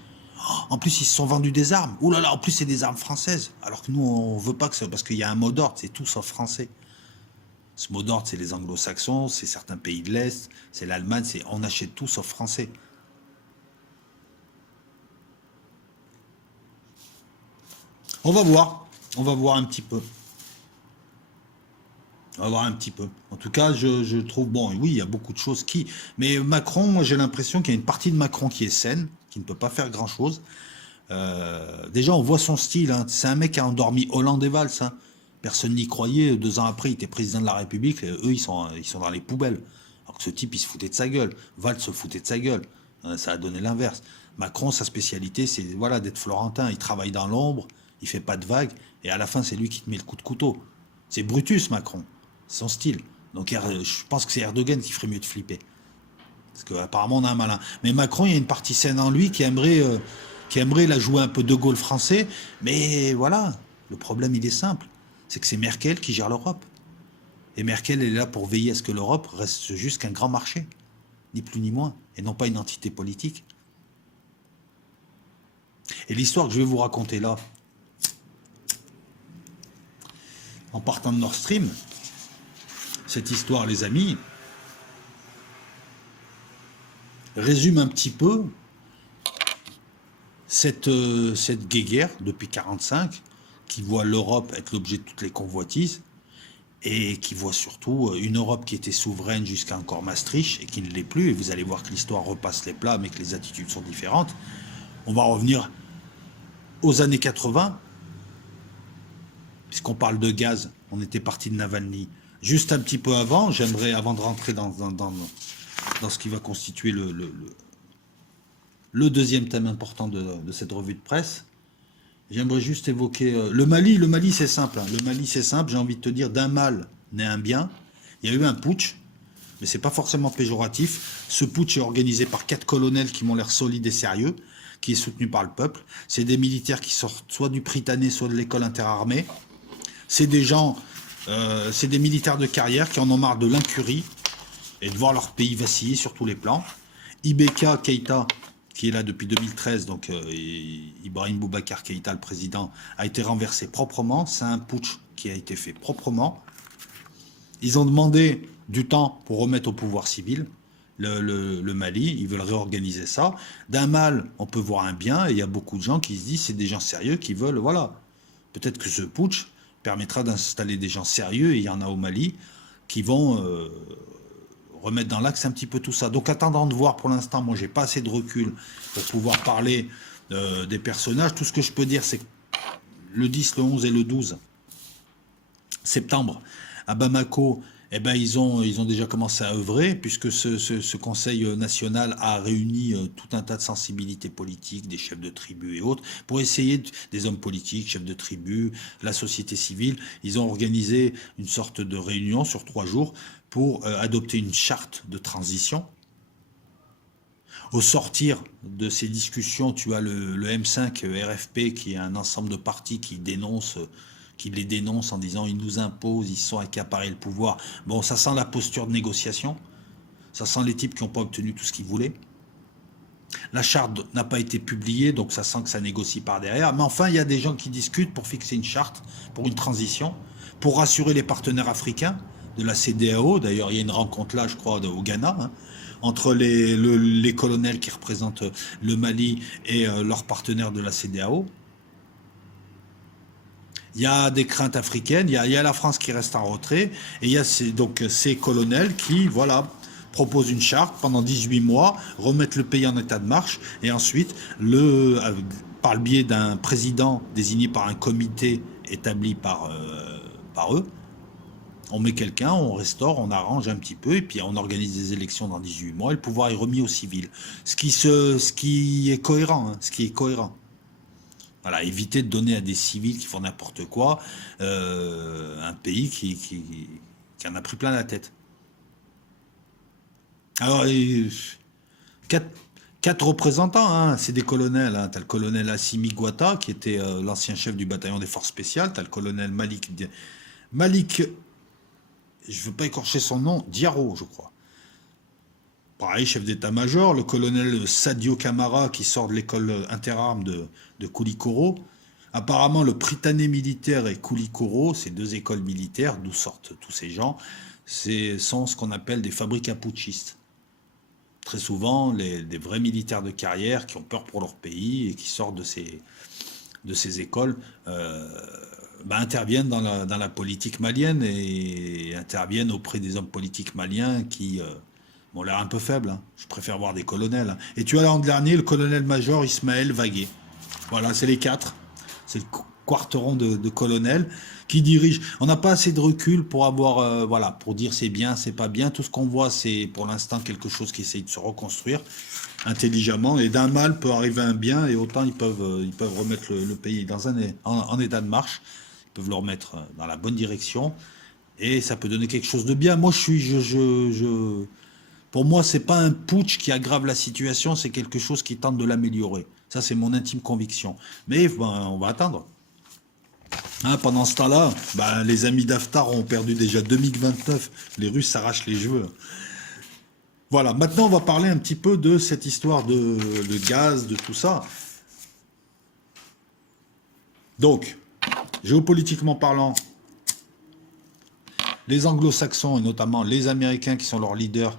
En plus, ils se sont vendus des armes. Ouh là là, en plus, c'est des armes françaises. Alors que nous, on veut pas que ça, parce qu'il y a un mot d'ordre, c'est tout sauf français. Ce mot d'ordre, c'est les anglo-saxons, c'est certains pays de l'Est, c'est l'Allemagne, c'est on achète tout sauf français. On va voir un petit peu. On va voir un petit peu. En tout cas, je trouve, bon, oui, il y a beaucoup de choses qui... Mais Macron, moi j'ai l'impression qu'il y a une partie de Macron qui est saine, qui ne peut pas faire grand-chose. Déjà, on voit son style. Hein. C'est un mec qui a endormi Hollande et Valls. Hein. Personne n'y croyait. 2 ans après, il était président de la République. Et eux, ils sont dans les poubelles. Alors que ce type, il se foutait de sa gueule. Valls se foutait de sa gueule. Ça a donné l'inverse. Macron, sa spécialité, c'est voilà, d'être florentin. Il travaille dans l'ombre, il fait pas de vagues. Et à la fin, c'est lui qui te met le coup de couteau. C'est Brutus, Macron. C'est son style. Donc je pense que c'est Erdogan qui ferait mieux de flipper. Parce qu'apparemment, on a un malin. Mais Macron, il y a une partie saine en lui qui aimerait la jouer un peu de Gaulle français. Mais voilà, le problème, il est simple. C'est que c'est Merkel qui gère l'Europe. Et Merkel, elle est là pour veiller à ce que l'Europe reste juste qu'un grand marché. Ni plus ni moins. Et non pas une entité politique. Et l'histoire que je vais vous raconter là, en partant de Nord Stream, cette histoire, les amis, résume un petit peu cette guéguerre depuis 1945 qui voit l'Europe être l'objet de toutes les convoitises et qui voit surtout une Europe qui était souveraine jusqu'à encore Maastricht et qui ne l'est plus. Et vous allez voir que l'histoire repasse les plats, mais que les attitudes sont différentes. On va revenir aux années 80, puisqu'on parle de gaz, on était parti de Navalny. Juste un petit peu avant, j'aimerais, avant de rentrer dans ce qui va constituer le deuxième thème important de cette revue de presse, j'aimerais juste évoquer le Mali. Le Mali, c'est simple. Hein. Le Mali, c'est simple. J'ai envie de te dire, d'un mal naît un bien. Il y a eu un putsch, mais c'est pas forcément péjoratif. Ce putsch est organisé par 4 colonels qui m'ont l'air solides et sérieux, qui est soutenu par le peuple. C'est des militaires qui sortent soit du Prytanée, soit de l'école interarmée. C'est des gens C'est des militaires de carrière qui en ont marre de l'incurie et de voir leur pays vaciller sur tous les plans. Ibeka Keïta, qui est là depuis 2013, donc Ibrahim Boubacar Keïta, le président, a été renversé proprement. C'est un putsch qui a été fait proprement. Ils ont demandé du temps pour remettre au pouvoir civil le Mali. Ils veulent réorganiser ça. D'un mal, on peut voir un bien, et il y a beaucoup de gens qui se disent c'est des gens sérieux qui veulent, voilà. Peut-être que ce putsch permettra d'installer des gens sérieux, et il y en a au Mali, qui vont remettre dans l'axe un petit peu tout ça. Donc attendant de voir, pour l'instant, moi j'ai pas assez de recul pour pouvoir parler des personnages. Tout ce que je peux dire, c'est que le 10, le 11 et le 12 septembre, à Bamako, eh ben, ils ont déjà commencé à œuvrer, puisque ce Conseil national a réuni tout un tas de sensibilités politiques, des chefs de tribus et autres, pour essayer, des hommes politiques, chefs de tribus, la société civile. Ils ont organisé une sorte de réunion sur 3 jours pour adopter une charte de transition. Au sortir de ces discussions, tu as le M5 RFP, qui est un ensemble de partis qui les dénoncent en disant ils nous imposent, ils sont accaparés le pouvoir. Bon, ça sent la posture de négociation, ça sent les types qui n'ont pas obtenu tout ce qu'ils voulaient. La charte n'a pas été publiée, donc ça sent que ça négocie par derrière. Mais enfin, il y a des gens qui discutent pour fixer une charte, pour une transition, pour rassurer les partenaires africains de la CEDEAO. D'ailleurs, il y a une rencontre là, je crois, au Ghana, hein, entre les colonels qui représentent le Mali et leurs partenaires de la CEDEAO. Il y a des craintes africaines, il y a la France qui reste en retrait, et il y a ces colonels qui, voilà, proposent une charte pendant 18 mois, remettent le pays en état de marche, et ensuite, par le biais d'un président désigné par un comité établi par eux, on met quelqu'un, on restaure, on arrange un petit peu, et puis on organise des élections dans 18 mois, et le pouvoir est remis aux civils. Ce qui est cohérent, hein, ce qui est cohérent. Voilà, éviter de donner à des civils qui font n'importe quoi un pays qui en a pris plein la tête. Alors, quatre représentants, hein, c'est des colonels. Hein. Tu as le colonel Assimi Goïta, qui était l'ancien chef du bataillon des forces spéciales. Tu as le colonel Malik, je ne veux pas écorcher son nom, Diaro, je crois. Pareil, chef d'état-major, le colonel Sadio Camara, qui sort de l'école interarmes de Koulikoro. Apparemment, le Prytanée militaire et Koulikoro, ces 2 écoles militaires, d'où sortent tous ces gens, sont ce qu'on appelle des fabriques à putschistes. Très souvent, des vrais militaires de carrière qui ont peur pour leur pays et qui sortent de ces écoles interviennent dans la politique malienne et interviennent auprès des hommes politiques maliens qui... Bon, l'air un peu faible, hein. Je préfère voir des colonels. Hein. Et tu as l'an dernier le colonel-major Ismaël Vaguet. Voilà, c'est les 4. C'est le quarteron de colonels qui dirigent. On n'a pas assez de recul pour avoir, pour dire c'est bien, c'est pas bien. Tout ce qu'on voit, c'est pour l'instant quelque chose qui essaye de se reconstruire intelligemment. Et d'un mal peut arriver un bien, et autant ils peuvent remettre le pays en état de marche. Ils peuvent le remettre dans la bonne direction. Et ça peut donner quelque chose de bien. Moi, pour moi, c'est pas un putsch qui aggrave la situation, c'est quelque chose qui tente de l'améliorer. Ça, c'est mon intime conviction. Mais on va attendre. Hein, pendant ce temps-là, les amis d'Haftar ont perdu déjà 2029. Les Russes s'arrachent les cheveux. Voilà, maintenant, on va parler un petit peu de cette histoire de gaz, de tout ça. Donc, géopolitiquement parlant, les anglo-saxons, et notamment les Américains qui sont leurs leaders,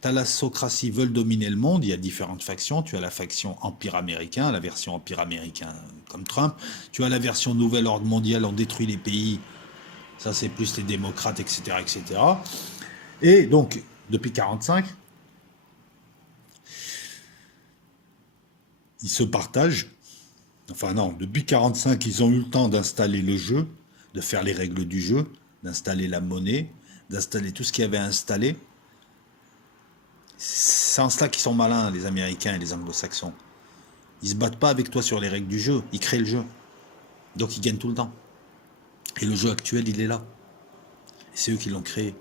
thalassocratie veulent dominer le monde. Il y a différentes factions. Tu as la faction Empire américain, la version Empire américain comme Trump. Tu as la version Nouvel Ordre mondial, on détruit les pays. Ça, c'est plus les démocrates, etc., etc. Et donc, depuis 1945, ils se partagent. Enfin non, depuis 1945, ils ont eu le temps d'installer le jeu, de faire les règles du jeu, d'installer la monnaie, d'installer tout ce qu'il y avait à installer. C'est en cela qu'ils sont malins, les Américains et les Anglo-Saxons. Ils se battent pas avec toi sur les règles du jeu, ils créent le jeu. Donc ils gagnent tout le temps. Et le jeu actuel, il est là. Et c'est eux qui l'ont créé.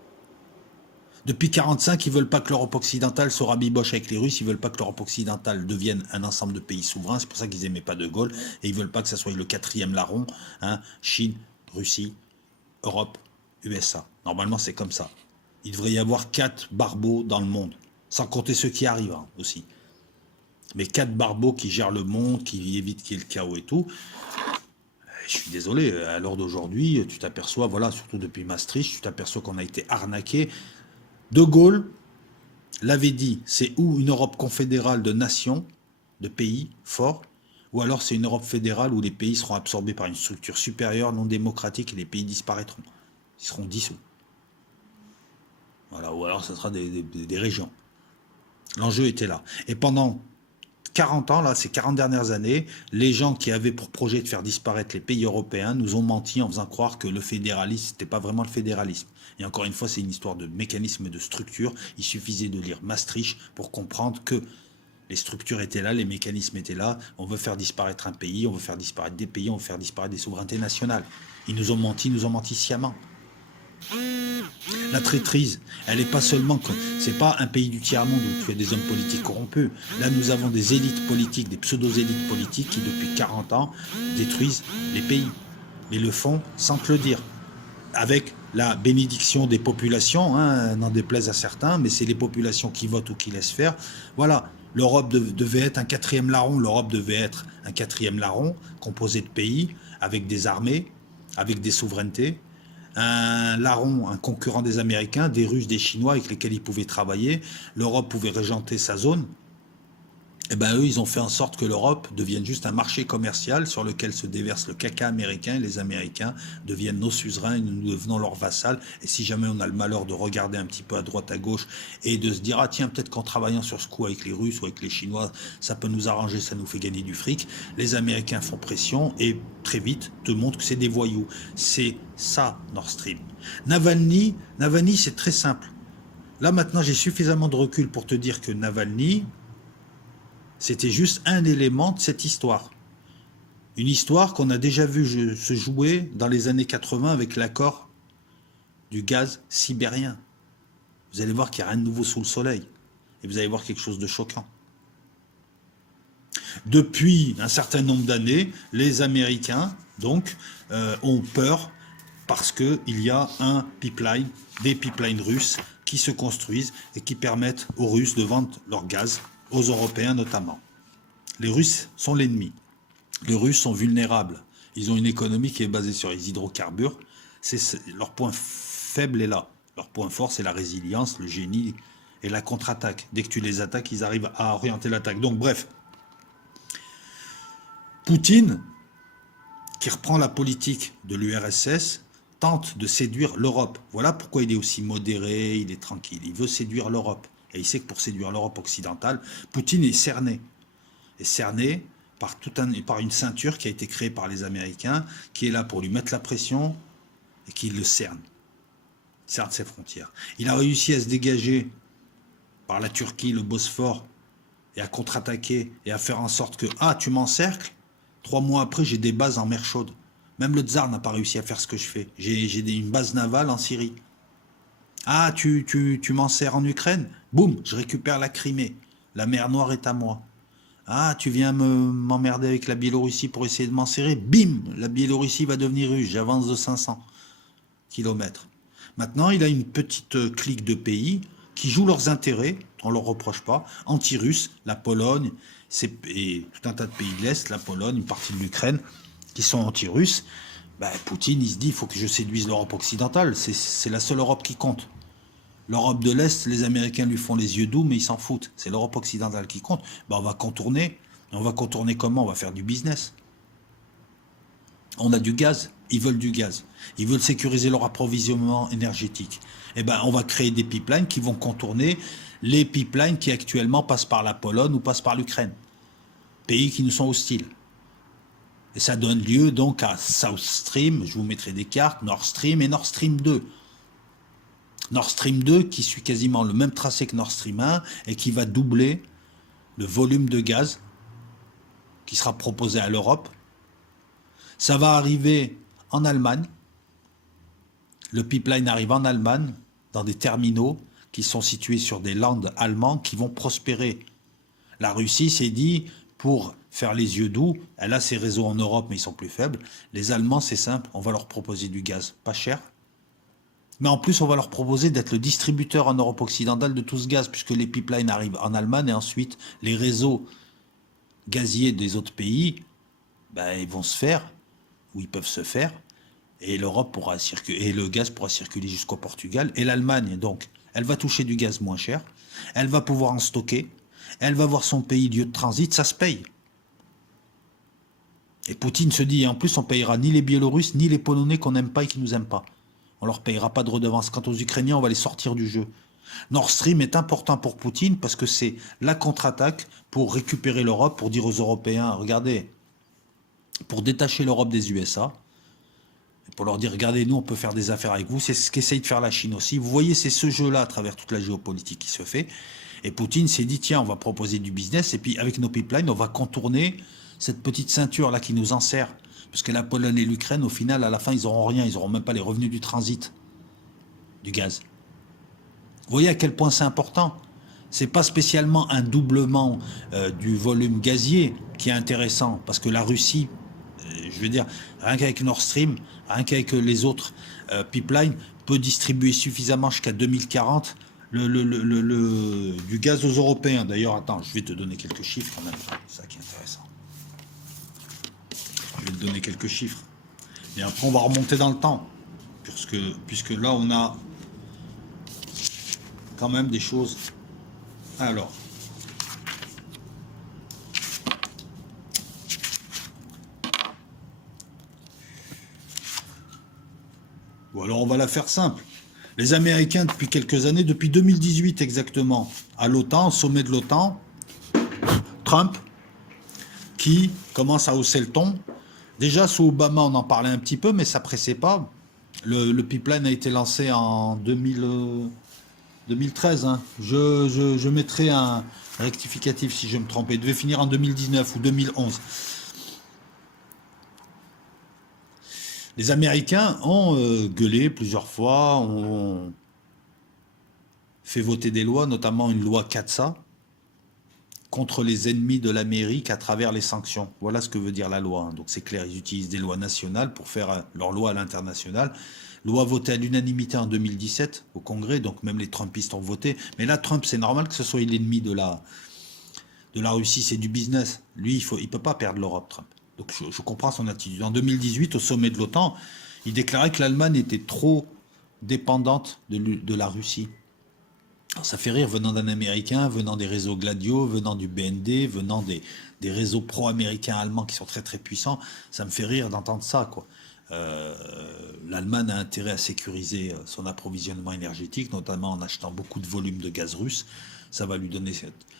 Depuis 1945, ils veulent pas que l'Europe occidentale se rabiboche avec les Russes, ils veulent pas que l'Europe occidentale devienne un ensemble de pays souverains, c'est pour ça qu'ils aimaient pas De Gaulle, et ils veulent pas que ça soit le 4e larron, hein, Chine, Russie, Europe, USA. Normalement, c'est comme ça. Il devrait y avoir 4 barbeaux dans le monde, sans compter ceux qui arrivent aussi. Mais 4 barbeaux qui gèrent le monde, qui évitent qu'il y ait le chaos et tout. Je suis désolé, à l'heure d'aujourd'hui, tu t'aperçois, voilà, surtout depuis Maastricht, tu t'aperçois qu'on a été arnaqué. De Gaulle l'avait dit, c'est ou une Europe confédérale de nations, de pays forts, ou alors c'est une Europe fédérale où les pays seront absorbés par une structure supérieure, non démocratique, et les pays disparaîtront. Ils seront dissous. Voilà, ou alors ce sera des régions. L'enjeu était là. Et pendant 40 ans, là, ces 40 dernières années, les gens qui avaient pour projet de faire disparaître les pays européens nous ont menti en faisant croire que le fédéralisme, c'était pas vraiment le fédéralisme. Et encore une fois, c'est une histoire de mécanisme et de structure. Il suffisait de lire Maastricht pour comprendre que les structures étaient là, les mécanismes étaient là. On veut faire disparaître un pays, on veut faire disparaître des pays, on veut faire disparaître des souverainetés nationales. Ils nous ont menti sciemment. La traîtrise, elle n'est pas seulement que c'est pas un pays du tiers-monde où tu as des hommes politiques corrompus. Là, nous avons des élites politiques, des pseudo-élites politiques qui, depuis 40 ans, détruisent les pays. Mais le font sans te le dire. Avec la bénédiction des populations, n'en déplaise à certains, mais c'est les populations qui votent ou qui laissent faire. Voilà. L'Europe devait être un 4e larron. L'Europe devait être un 4e larron composé de pays, avec des armées, avec des souverainetés. Un larron, un concurrent des Américains, des Russes, des Chinois avec lesquels ils pouvaient travailler. L'Europe pouvait régenter sa zone. Et bien eux, ils ont fait en sorte que l'Europe devienne juste un marché commercial sur lequel se déverse le caca américain. Et les Américains deviennent nos suzerains et nous devenons leurs vassals. Et si jamais on a le malheur de regarder un petit peu à droite, à gauche et de se dire, ah tiens, peut-être qu'en travaillant sur ce coup avec les Russes ou avec les Chinois, ça peut nous arranger, ça nous fait gagner du fric, les Américains font pression et très vite te montrent que c'est des voyous. C'est ça, Nord Stream. Navalny, c'est très simple. Là, maintenant, j'ai suffisamment de recul pour te dire que Navalny, c'était juste un élément de cette histoire. Une histoire qu'on a déjà vu se jouer dans les années 80 avec l'accord du gaz sibérien. Vous allez voir qu'il n'y a rien de nouveau sous le soleil. Et vous allez voir quelque chose de choquant. Depuis un certain nombre d'années, les Américains, donc, ont peur parce qu'il y a des pipelines russes qui se construisent et qui permettent aux Russes de vendre leur gaz, aux Européens notamment. Les Russes sont l'ennemi. Les Russes sont vulnérables. Ils ont une économie qui est basée sur les hydrocarbures. Leur point faible est là. Leur point fort, c'est la résilience, le génie et la contre-attaque. Dès que tu les attaques, ils arrivent à orienter l'attaque. Donc bref, Poutine, qui reprend la politique de l'URSS, tente de séduire l'Europe. Voilà pourquoi il est aussi modéré, il est tranquille. Il veut séduire l'Europe. Et il sait que pour séduire l'Europe occidentale, Poutine est cerné. Est cerné par une ceinture qui a été créée par les Américains, qui est là pour lui mettre la pression et qui le cerne. Il cerne ses frontières. Il a réussi à se dégager par la Turquie, le Bosphore, et à contre-attaquer et à faire en sorte que, tu m'encercles, 3 mois après, j'ai des bases en mer chaude. Même le tsar n'a pas réussi à faire ce que je fais. J'ai une base navale en Syrie. Tu m'enserres en Ukraine? Boum, je récupère la Crimée. La mer Noire est à moi. Tu viens m'emmerder avec la Biélorussie pour essayer de m'enserrer? Bim, la Biélorussie va devenir russe. J'avance de 500 kilomètres. Maintenant, il a une petite clique de pays qui jouent leurs intérêts, on ne leur reproche pas, anti-russes, la Pologne, et tout un tas de pays de l'Est, la Pologne, une partie de l'Ukraine, qui sont anti-russes. Poutine, il se dit, il faut que je séduise l'Europe occidentale. C'est la seule Europe qui compte. L'Europe de l'Est, les Américains lui font les yeux doux, mais ils s'en foutent. C'est l'Europe occidentale qui compte. On va contourner. On va contourner comment? On va faire du business. On a du gaz. Ils veulent du gaz. Ils veulent sécuriser leur approvisionnement énergétique. On va créer des pipelines qui vont contourner les pipelines qui actuellement passent par la Pologne ou passent par l'Ukraine. Pays qui nous sont hostiles. Et ça donne lieu donc à South Stream, je vous mettrai des cartes, Nord Stream et Nord Stream 2. Nord Stream 2 qui suit quasiment le même tracé que Nord Stream 1 et qui va doubler le volume de gaz qui sera proposé à l'Europe. Ça va arriver en Allemagne. Le pipeline arrive en Allemagne dans des terminaux qui sont situés sur des landes allemands qui vont prospérer. La Russie s'est dit, pour faire les yeux doux, elle a ses réseaux en Europe mais ils sont plus faibles. Les Allemands, c'est simple, on va leur proposer du gaz pas cher, Mais en plus, on va leur proposer d'être le distributeur en Europe occidentale de tout ce gaz, puisque les pipelines arrivent en Allemagne et ensuite les réseaux gaziers des autres pays, ben, ils vont se faire, ou ils peuvent se faire, et l'Europe pourra circuler, et le gaz pourra circuler jusqu'au Portugal, et l'Allemagne, donc, elle va toucher du gaz moins cher, elle va pouvoir en stocker, elle va voir son pays lieu de transit, ça se paye. Et Poutine se dit, et en plus, on payera ni les Biélorusses, ni les Polonais qu'on n'aime pas et qui nous aiment pas. On leur payera pas de redevance. Quant aux Ukrainiens, on va les sortir du jeu. Nord Stream est important pour Poutine parce que c'est la contre-attaque pour récupérer l'Europe, pour dire aux Européens, regardez, pour détacher l'Europe des USA, pour leur dire, regardez, nous, on peut faire des affaires avec vous. C'est ce qu'essaye de faire la Chine aussi. Vous voyez, c'est ce jeu-là à travers toute la géopolitique qui se fait. Et Poutine s'est dit, tiens, on va proposer du business, et puis avec nos pipelines, on va contourner cette petite ceinture-là qui nous enserre. Parce que la Pologne et l'Ukraine, au final, à la fin, ils n'auront rien. Ils n'auront même pas les revenus du transit du gaz. Vous voyez à quel point c'est important. C'est pas spécialement un doublement du volume gazier qui est intéressant, parce que la Russie, je veux dire, rien qu'avec Nord Stream, rien qu'avec les autres pipelines, peut distribuer suffisamment jusqu'à 2040 du gaz aux Européens. D'ailleurs, attends, je vais te donner quelques chiffres quand même, c'est ça qui est intéressant. Je vais te donner quelques chiffres. Et après, on va remonter dans le temps, puisque là, on a quand même des choses. Alors, ou alors on va la faire simple. Les Américains, depuis quelques années, depuis 2018 exactement, à l'OTAN, au sommet de l'OTAN, Trump, qui commence à hausser le ton. Déjà, sous Obama, on en parlait un petit peu, mais ça pressait pas. Le pipeline a été lancé en 2013. Hein. Je mettrai un rectificatif si je me trompe. Il devait finir en 2019 ou 2011. Les Américains ont gueulé plusieurs fois, ont fait voter des lois, notamment une loi CAATSA, contre les ennemis de l'Amérique à travers les sanctions. Voilà ce que veut dire la loi. Donc c'est clair, ils utilisent des lois nationales pour faire leur loi à l'international. Loi votée à l'unanimité en 2017 au Congrès, donc même les Trumpistes ont voté. Mais là, Trump, c'est normal que ce soit l'ennemi de la Russie, c'est du business. Lui, il peut pas perdre l'Europe, Trump. Donc je comprends son attitude. En 2018, au sommet de l'OTAN, il déclarait que l'Allemagne était trop dépendante de la Russie. Alors, ça fait rire venant d'un Américain, venant des réseaux Gladio, venant du BND, venant des réseaux pro-américains allemands qui sont très très puissants. Ça me fait rire d'entendre ça, quoi. L'Allemagne a intérêt à sécuriser son approvisionnement énergétique, notamment en achetant beaucoup de volume de gaz russe. Ça va lui donner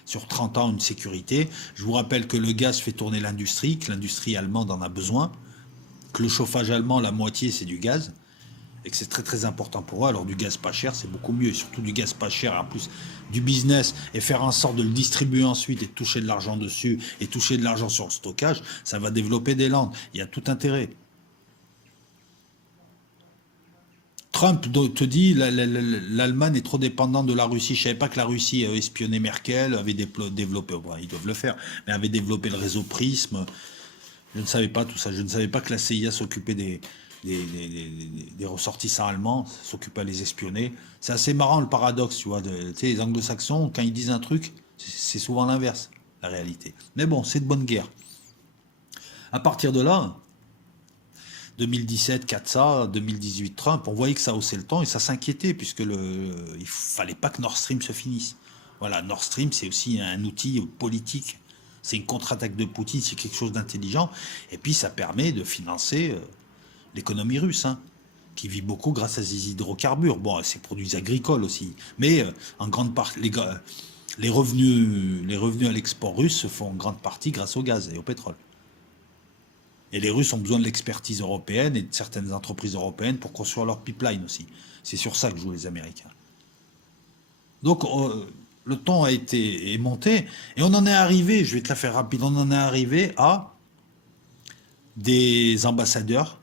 sur 30 ans une sécurité. Je vous rappelle que le gaz fait tourner l'industrie, que l'industrie allemande en a besoin, que le chauffage allemand, la moitié, c'est du gaz, et que c'est très très important pour eux. Alors du gaz pas cher, c'est beaucoup mieux, et surtout du gaz pas cher, en plus du business, et faire en sorte de le distribuer ensuite et de toucher de l'argent dessus, et toucher de l'argent sur le stockage, ça va développer des landes. Il y a tout intérêt. Trump te dit l'Allemagne est trop dépendante de la Russie. Je ne savais pas que la Russie avait espionné Merkel, avait développé, bon, ils doivent le faire, mais avait développé le réseau Prism. Je ne savais pas tout ça. Je ne savais pas que la CIA s'occupait des ressortissants allemands, s'occupait à les espionner. C'est assez marrant le paradoxe, tu vois. Tu sais, les anglo-saxons, quand ils disent un truc, c'est souvent l'inverse, la réalité. Mais bon, c'est de bonne guerre. À partir de là, 2017, CAATSA, 2018, Trump, on voyait que ça haussait le ton et ça s'inquiétait puisque il fallait pas que Nord Stream se finisse. Voilà, Nord Stream, c'est aussi un outil politique. C'est une contre-attaque de Poutine, c'est quelque chose d'intelligent. Et puis, ça permet de financer l'économie russe, hein, qui vit beaucoup grâce à ces hydrocarbures. Bon, ces produits agricoles aussi. Mais en grande partie, les revenus à l'export russe se font en grande partie grâce au gaz et au pétrole. Et les Russes ont besoin de l'expertise européenne et de certaines entreprises européennes pour construire leur pipeline aussi. C'est sur ça que jouent les Américains. Donc, le ton est monté. Et on en est arrivé, je vais te la faire rapide, on en est arrivé à des ambassadeurs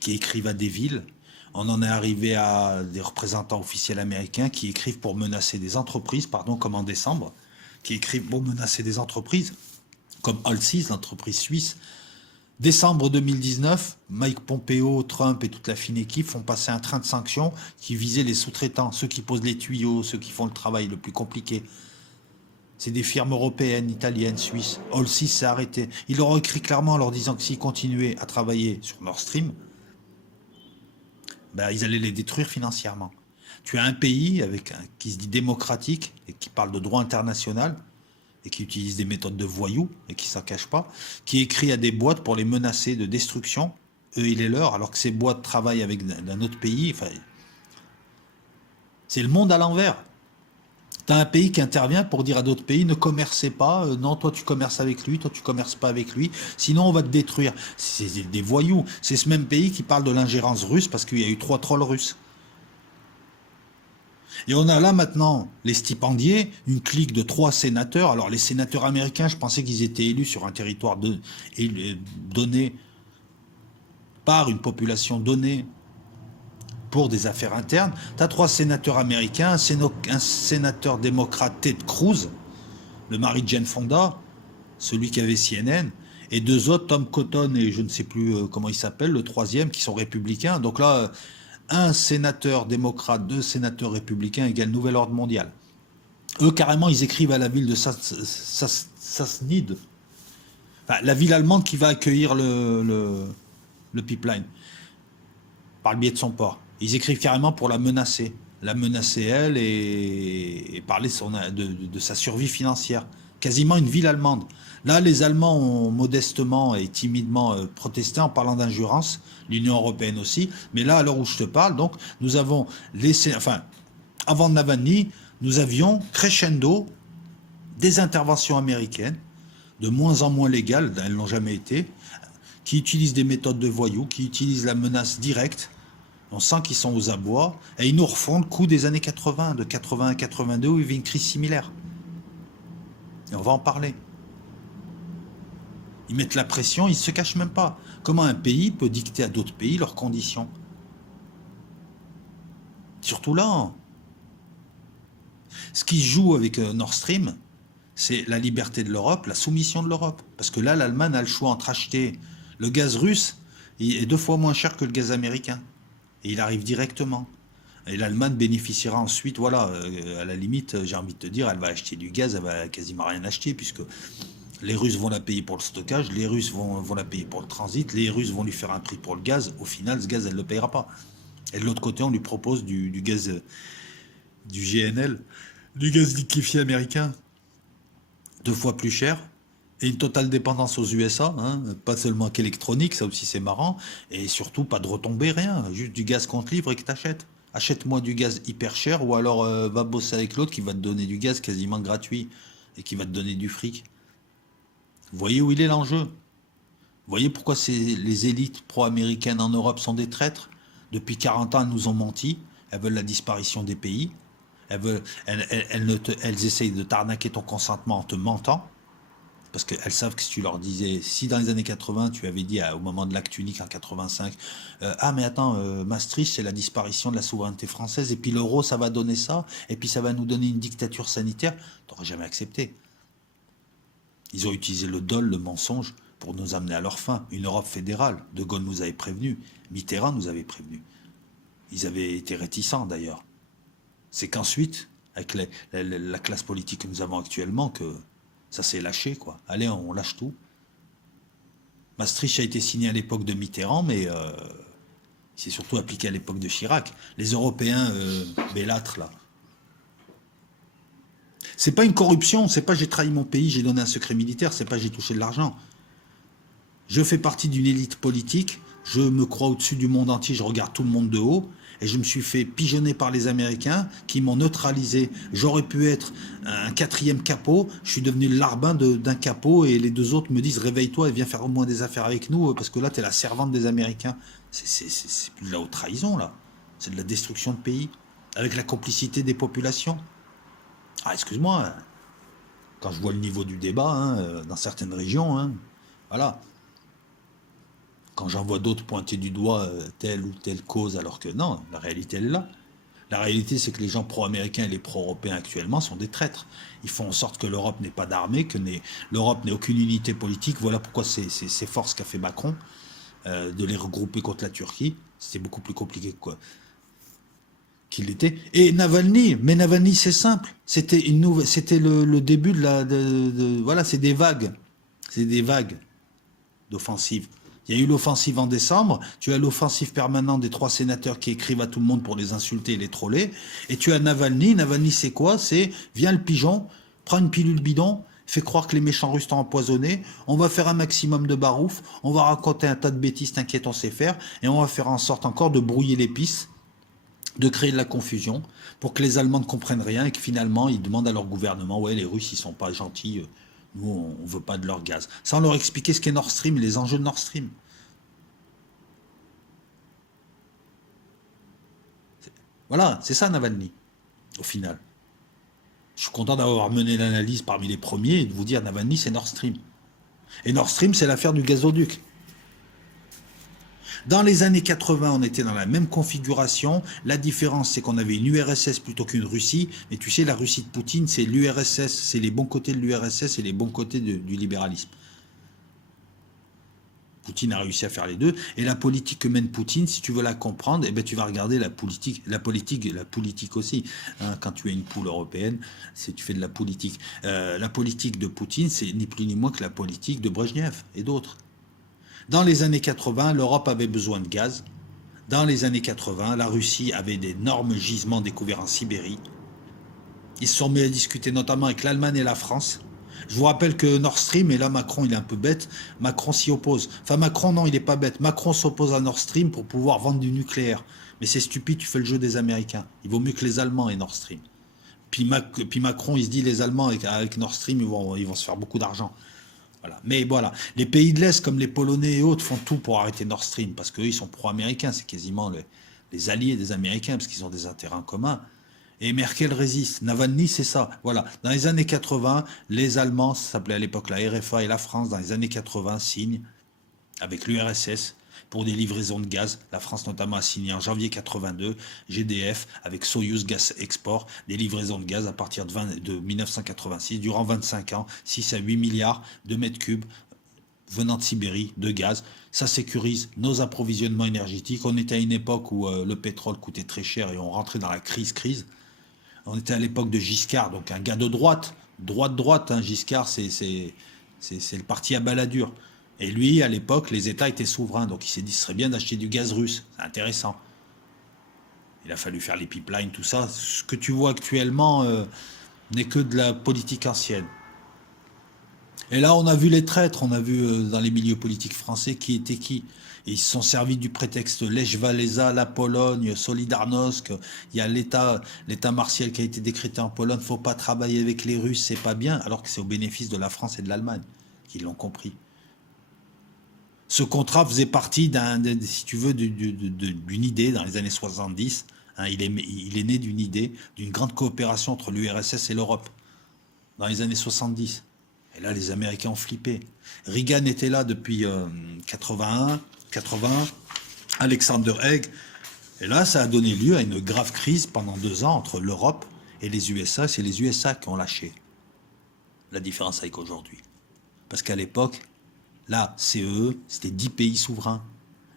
qui écrivent à des villes. On en est arrivé à des représentants officiels américains qui écrivent pour menacer des entreprises, comme en décembre, qui écrivent pour menacer des entreprises, comme Allseas, l'entreprise suisse, Décembre 2019, Mike Pompeo, Trump et toute la fine équipe font passer un train de sanctions qui visait les sous-traitants, ceux qui posent les tuyaux, ceux qui font le travail le plus compliqué. C'est des firmes européennes, italiennes, suisses. Holcim s'est arrêté. Il leur a écrit clairement en leur disant que s'ils continuaient à travailler sur Nord Stream, ben, ils allaient les détruire financièrement. Tu as un pays qui se dit démocratique et qui parle de droit international et qui utilise des méthodes de voyous et qui s'en cache pas, qui écrit à des boîtes pour les menacer de destruction, eux et les leurs, alors que ces boîtes travaillent avec un autre pays. Enfin, c'est le monde à l'envers. Tu as un pays qui intervient pour dire à d'autres pays ne commercez pas, non, toi tu commerces avec lui, toi tu commerces pas avec lui, sinon on va te détruire. C'est des voyous. C'est ce même pays qui parle de l'ingérence russe parce qu'il y a eu 3 trolls russes. Et on a là maintenant les stipendiés, une clique de 3 sénateurs. Alors les sénateurs américains, je pensais qu'ils étaient élus sur un territoire donné par une population donnée pour des affaires internes. Tu as 3 sénateurs américains, un sénateur démocrate Ted Cruz, le mari de Jane Fonda, celui qui avait CNN, et 2 autres, Tom Cotton et je ne sais plus comment il s'appelle, le 3e, qui sont républicains. Donc là, un sénateur démocrate, 2 sénateurs républicains égale nouvel ordre mondial. Eux, carrément, ils écrivent à la ville de Sasnid, enfin, la ville allemande qui va accueillir le pipeline, par le biais de son port. Ils écrivent carrément pour la menacer elle et parler de sa survie financière. Quasiment une ville allemande. Là, les Allemands ont modestement et timidement protesté en parlant d'injurance, l'Union européenne aussi. Mais là, à l'heure où je te parle, donc, nous avons avant Navalny, nous avions crescendo des interventions américaines, de moins en moins légales, elles n'ont jamais été, qui utilisent des méthodes de voyous, qui utilisent la menace directe. On sent qu'ils sont aux abois, et ils nous refont le coup des années 80, de 80 à 82, où il y avait une crise similaire. Et on va en parler. Ils mettent la pression, ils ne se cachent même pas. Comment un pays peut dicter à d'autres pays leurs conditions? Surtout là. Ce qui se joue avec Nord Stream, c'est la liberté de l'Europe, la soumission de l'Europe. Parce que là, l'Allemagne a le choix entre acheter le gaz russe, il est 2 fois moins cher que le gaz américain. Et il arrive directement. Et l'Allemagne bénéficiera ensuite, voilà, à la limite, j'ai envie de te dire, elle va acheter du gaz, elle va quasiment rien acheter, puisque les Russes vont la payer pour le stockage, les Russes vont la payer pour le transit, les Russes vont lui faire un prix pour le gaz. Au final, ce gaz, elle ne le payera pas. Et de l'autre côté, on lui propose du gaz, du GNL, du gaz liquéfié américain, 2 fois plus cher. Et une totale dépendance aux USA, hein, pas seulement qu'électronique, ça aussi c'est marrant, et surtout pas de retombées, rien, juste du gaz qu'on te livre et que t'achètes. Achète-moi du gaz hyper cher, ou alors va bosser avec l'autre qui va te donner du gaz quasiment gratuit, et qui va te donner du fric. Vous voyez où il est l'enjeu? Vous voyez pourquoi les élites pro-américaines en Europe sont des traîtres? Depuis 40 ans, elles nous ont menti, elles veulent la disparition des pays, elles essayent de t'arnaquer ton consentement en te mentant, parce qu'elles savent que si tu leur disais, si dans les années 80, tu avais dit au moment de l'acte unique en 85, ah mais attends, Maastricht, c'est la disparition de la souveraineté française, et puis l'euro, ça va donner ça, et puis ça va nous donner une dictature sanitaire, t'aurais jamais accepté. Ils ont utilisé le dol, le mensonge, pour nous amener à leur fin. Une Europe fédérale. De Gaulle nous avait prévenu. Mitterrand nous avait prévenu. Ils avaient été réticents d'ailleurs. C'est qu'ensuite, avec la classe politique que nous avons actuellement, que ça s'est lâché, quoi. Allez, on lâche tout. Maastricht a été signé à l'époque de Mitterrand, mais c'est surtout appliqué à l'époque de Chirac. Les Européens bellâtres, là. C'est pas une corruption, c'est pas j'ai trahi mon pays, j'ai donné un secret militaire, c'est pas j'ai touché de l'argent. Je fais partie d'une élite politique, je me crois au-dessus du monde entier, je regarde tout le monde de haut, et je me suis fait pigeonner par les Américains qui m'ont neutralisé. J'aurais pu être un 4e capot, je suis devenu le larbin d'un capot, et les 2 autres me disent réveille-toi et viens faire au moins des affaires avec nous, parce que là t'es la servante des Américains. C'est plus de la haute trahison là, c'est de la destruction de pays, avec la complicité des populations. Ah, excuse-moi, quand je vois le niveau du débat hein, dans certaines régions, hein, voilà. Quand j'en vois d'autres pointer du doigt telle ou telle cause, alors que non, la réalité elle est là. La réalité, c'est que les gens pro-américains et les pro-européens actuellement sont des traîtres. Ils font en sorte que l'Europe n'ait pas d'armée, que l'Europe n'ait aucune unité politique. Voilà pourquoi c'est force qu'a fait Macron, de les regrouper contre la Turquie. C'était beaucoup plus compliqué qu'il l'était. Et Navalny, mais Navalny, c'est simple. C'était le début voilà, c'est des vagues. C'est des vagues d'offensives. Il y a eu l'offensive en décembre, tu as l'offensive permanente des 3 sénateurs qui écrivent à tout le monde pour les insulter et les troller, et tu as Navalny. Navalny, c'est quoi? C'est, viens le pigeon, prends une pilule bidon, fais croire que les méchants russes t'ont empoisonné, on va faire un maximum de barouf, on va raconter un tas de bêtises, t'inquiète, on sait faire, et on va faire en sorte encore de brouiller les pistes, de créer de la confusion, pour que les Allemands ne comprennent rien, et que finalement, ils demandent à leur gouvernement, ouais, les Russes, ils sont pas gentils, nous, on veut pas de leur gaz. Sans leur expliquer ce qu'est Nord Stream et les enjeux de Nord Stream. Voilà, c'est ça Navalny, au final. Je suis content d'avoir mené l'analyse parmi les premiers et de vous dire Navalny, c'est Nord Stream. Et Nord Stream, c'est l'affaire du gazoduc. Dans les années 80, on était dans la même configuration. La différence, c'est qu'on avait une URSS plutôt qu'une Russie. Mais tu sais, la Russie de Poutine, c'est l'URSS, c'est les bons côtés de l'URSS et les bons côtés du libéralisme. Poutine a réussi à faire les deux. Et la politique que mène Poutine, si tu veux la comprendre, eh ben, tu vas regarder la politique aussi. Hein, quand tu es une poule européenne, tu fais de la politique. La politique de Poutine, c'est ni plus ni moins que la politique de Brejnev et d'autres. Dans les années 80, l'Europe avait besoin de gaz. Dans les années 80, la Russie avait d'énormes gisements découverts en Sibérie. Ils se sont mis à discuter notamment avec l'Allemagne et la France. Je vous rappelle que Nord Stream, et là Macron il est un peu bête, Macron s'y oppose. Enfin Macron non, il n'est pas bête. Macron s'oppose à Nord Stream pour pouvoir vendre du nucléaire. Mais c'est stupide, tu fais le jeu des Américains. Il vaut mieux que les Allemands aient Nord Stream. Puis Macron il se dit les Allemands avec Nord Stream ils vont se faire beaucoup d'argent. Voilà. Mais voilà, les pays de l'Est comme les Polonais et autres font tout pour arrêter Nord Stream parce qu'eux ils sont pro-américains, c'est quasiment les alliés des Américains parce qu'ils ont des intérêts en commun. Et Merkel résiste. Navalny, c'est ça. Voilà. Dans les années 80, les Allemands, ça s'appelait à l'époque la RFA, et la France, dans les années 80, signent avec l'URSS pour des livraisons de gaz. La France notamment a signé en janvier 82, GDF avec Soyuz Gas Export, des livraisons de gaz à partir de 1986, durant 25 ans, 6 à 8 milliards de mètres cubes venant de Sibérie, de gaz. Ça sécurise nos approvisionnements énergétiques. On était à une époque où le pétrole coûtait très cher et on rentrait dans la crise. On était à l'époque de Giscard, donc un gars de droite, hein. Giscard, c'est le parti à Balladur. Et lui, à l'époque, les États étaient souverains, donc il s'est dit, ce serait bien d'acheter du gaz russe, c'est intéressant. Il a fallu faire les pipelines, tout ça. Ce que tu vois actuellement n'est que de la politique ancienne. Et là, on a vu les traîtres, on a vu dans les milieux politiques français qui était qui. Et ils se sont servis du prétexte Lech Walesa, la Pologne, Solidarnosc. Il y a l'État martial qui a été décrété en Pologne. Faut pas travailler avec les Russes, c'est pas bien, alors que c'est au bénéfice de la France et de l'Allemagne qui l'ont compris. Ce contrat faisait partie si tu veux, d'une idée dans les années 70. Hein, il est né d'une idée, d'une grande coopération entre l'URSS et l'Europe dans les années 70. Et là, les Américains ont flippé. Reagan était là depuis 80, Alexander Haig. Et là, ça a donné lieu à une grave crise pendant 2 ans entre l'Europe et les USA. C'est les USA qui ont lâché. La différence avec aujourd'hui. Parce qu'à l'époque, la CEE, c'était 10 pays souverains.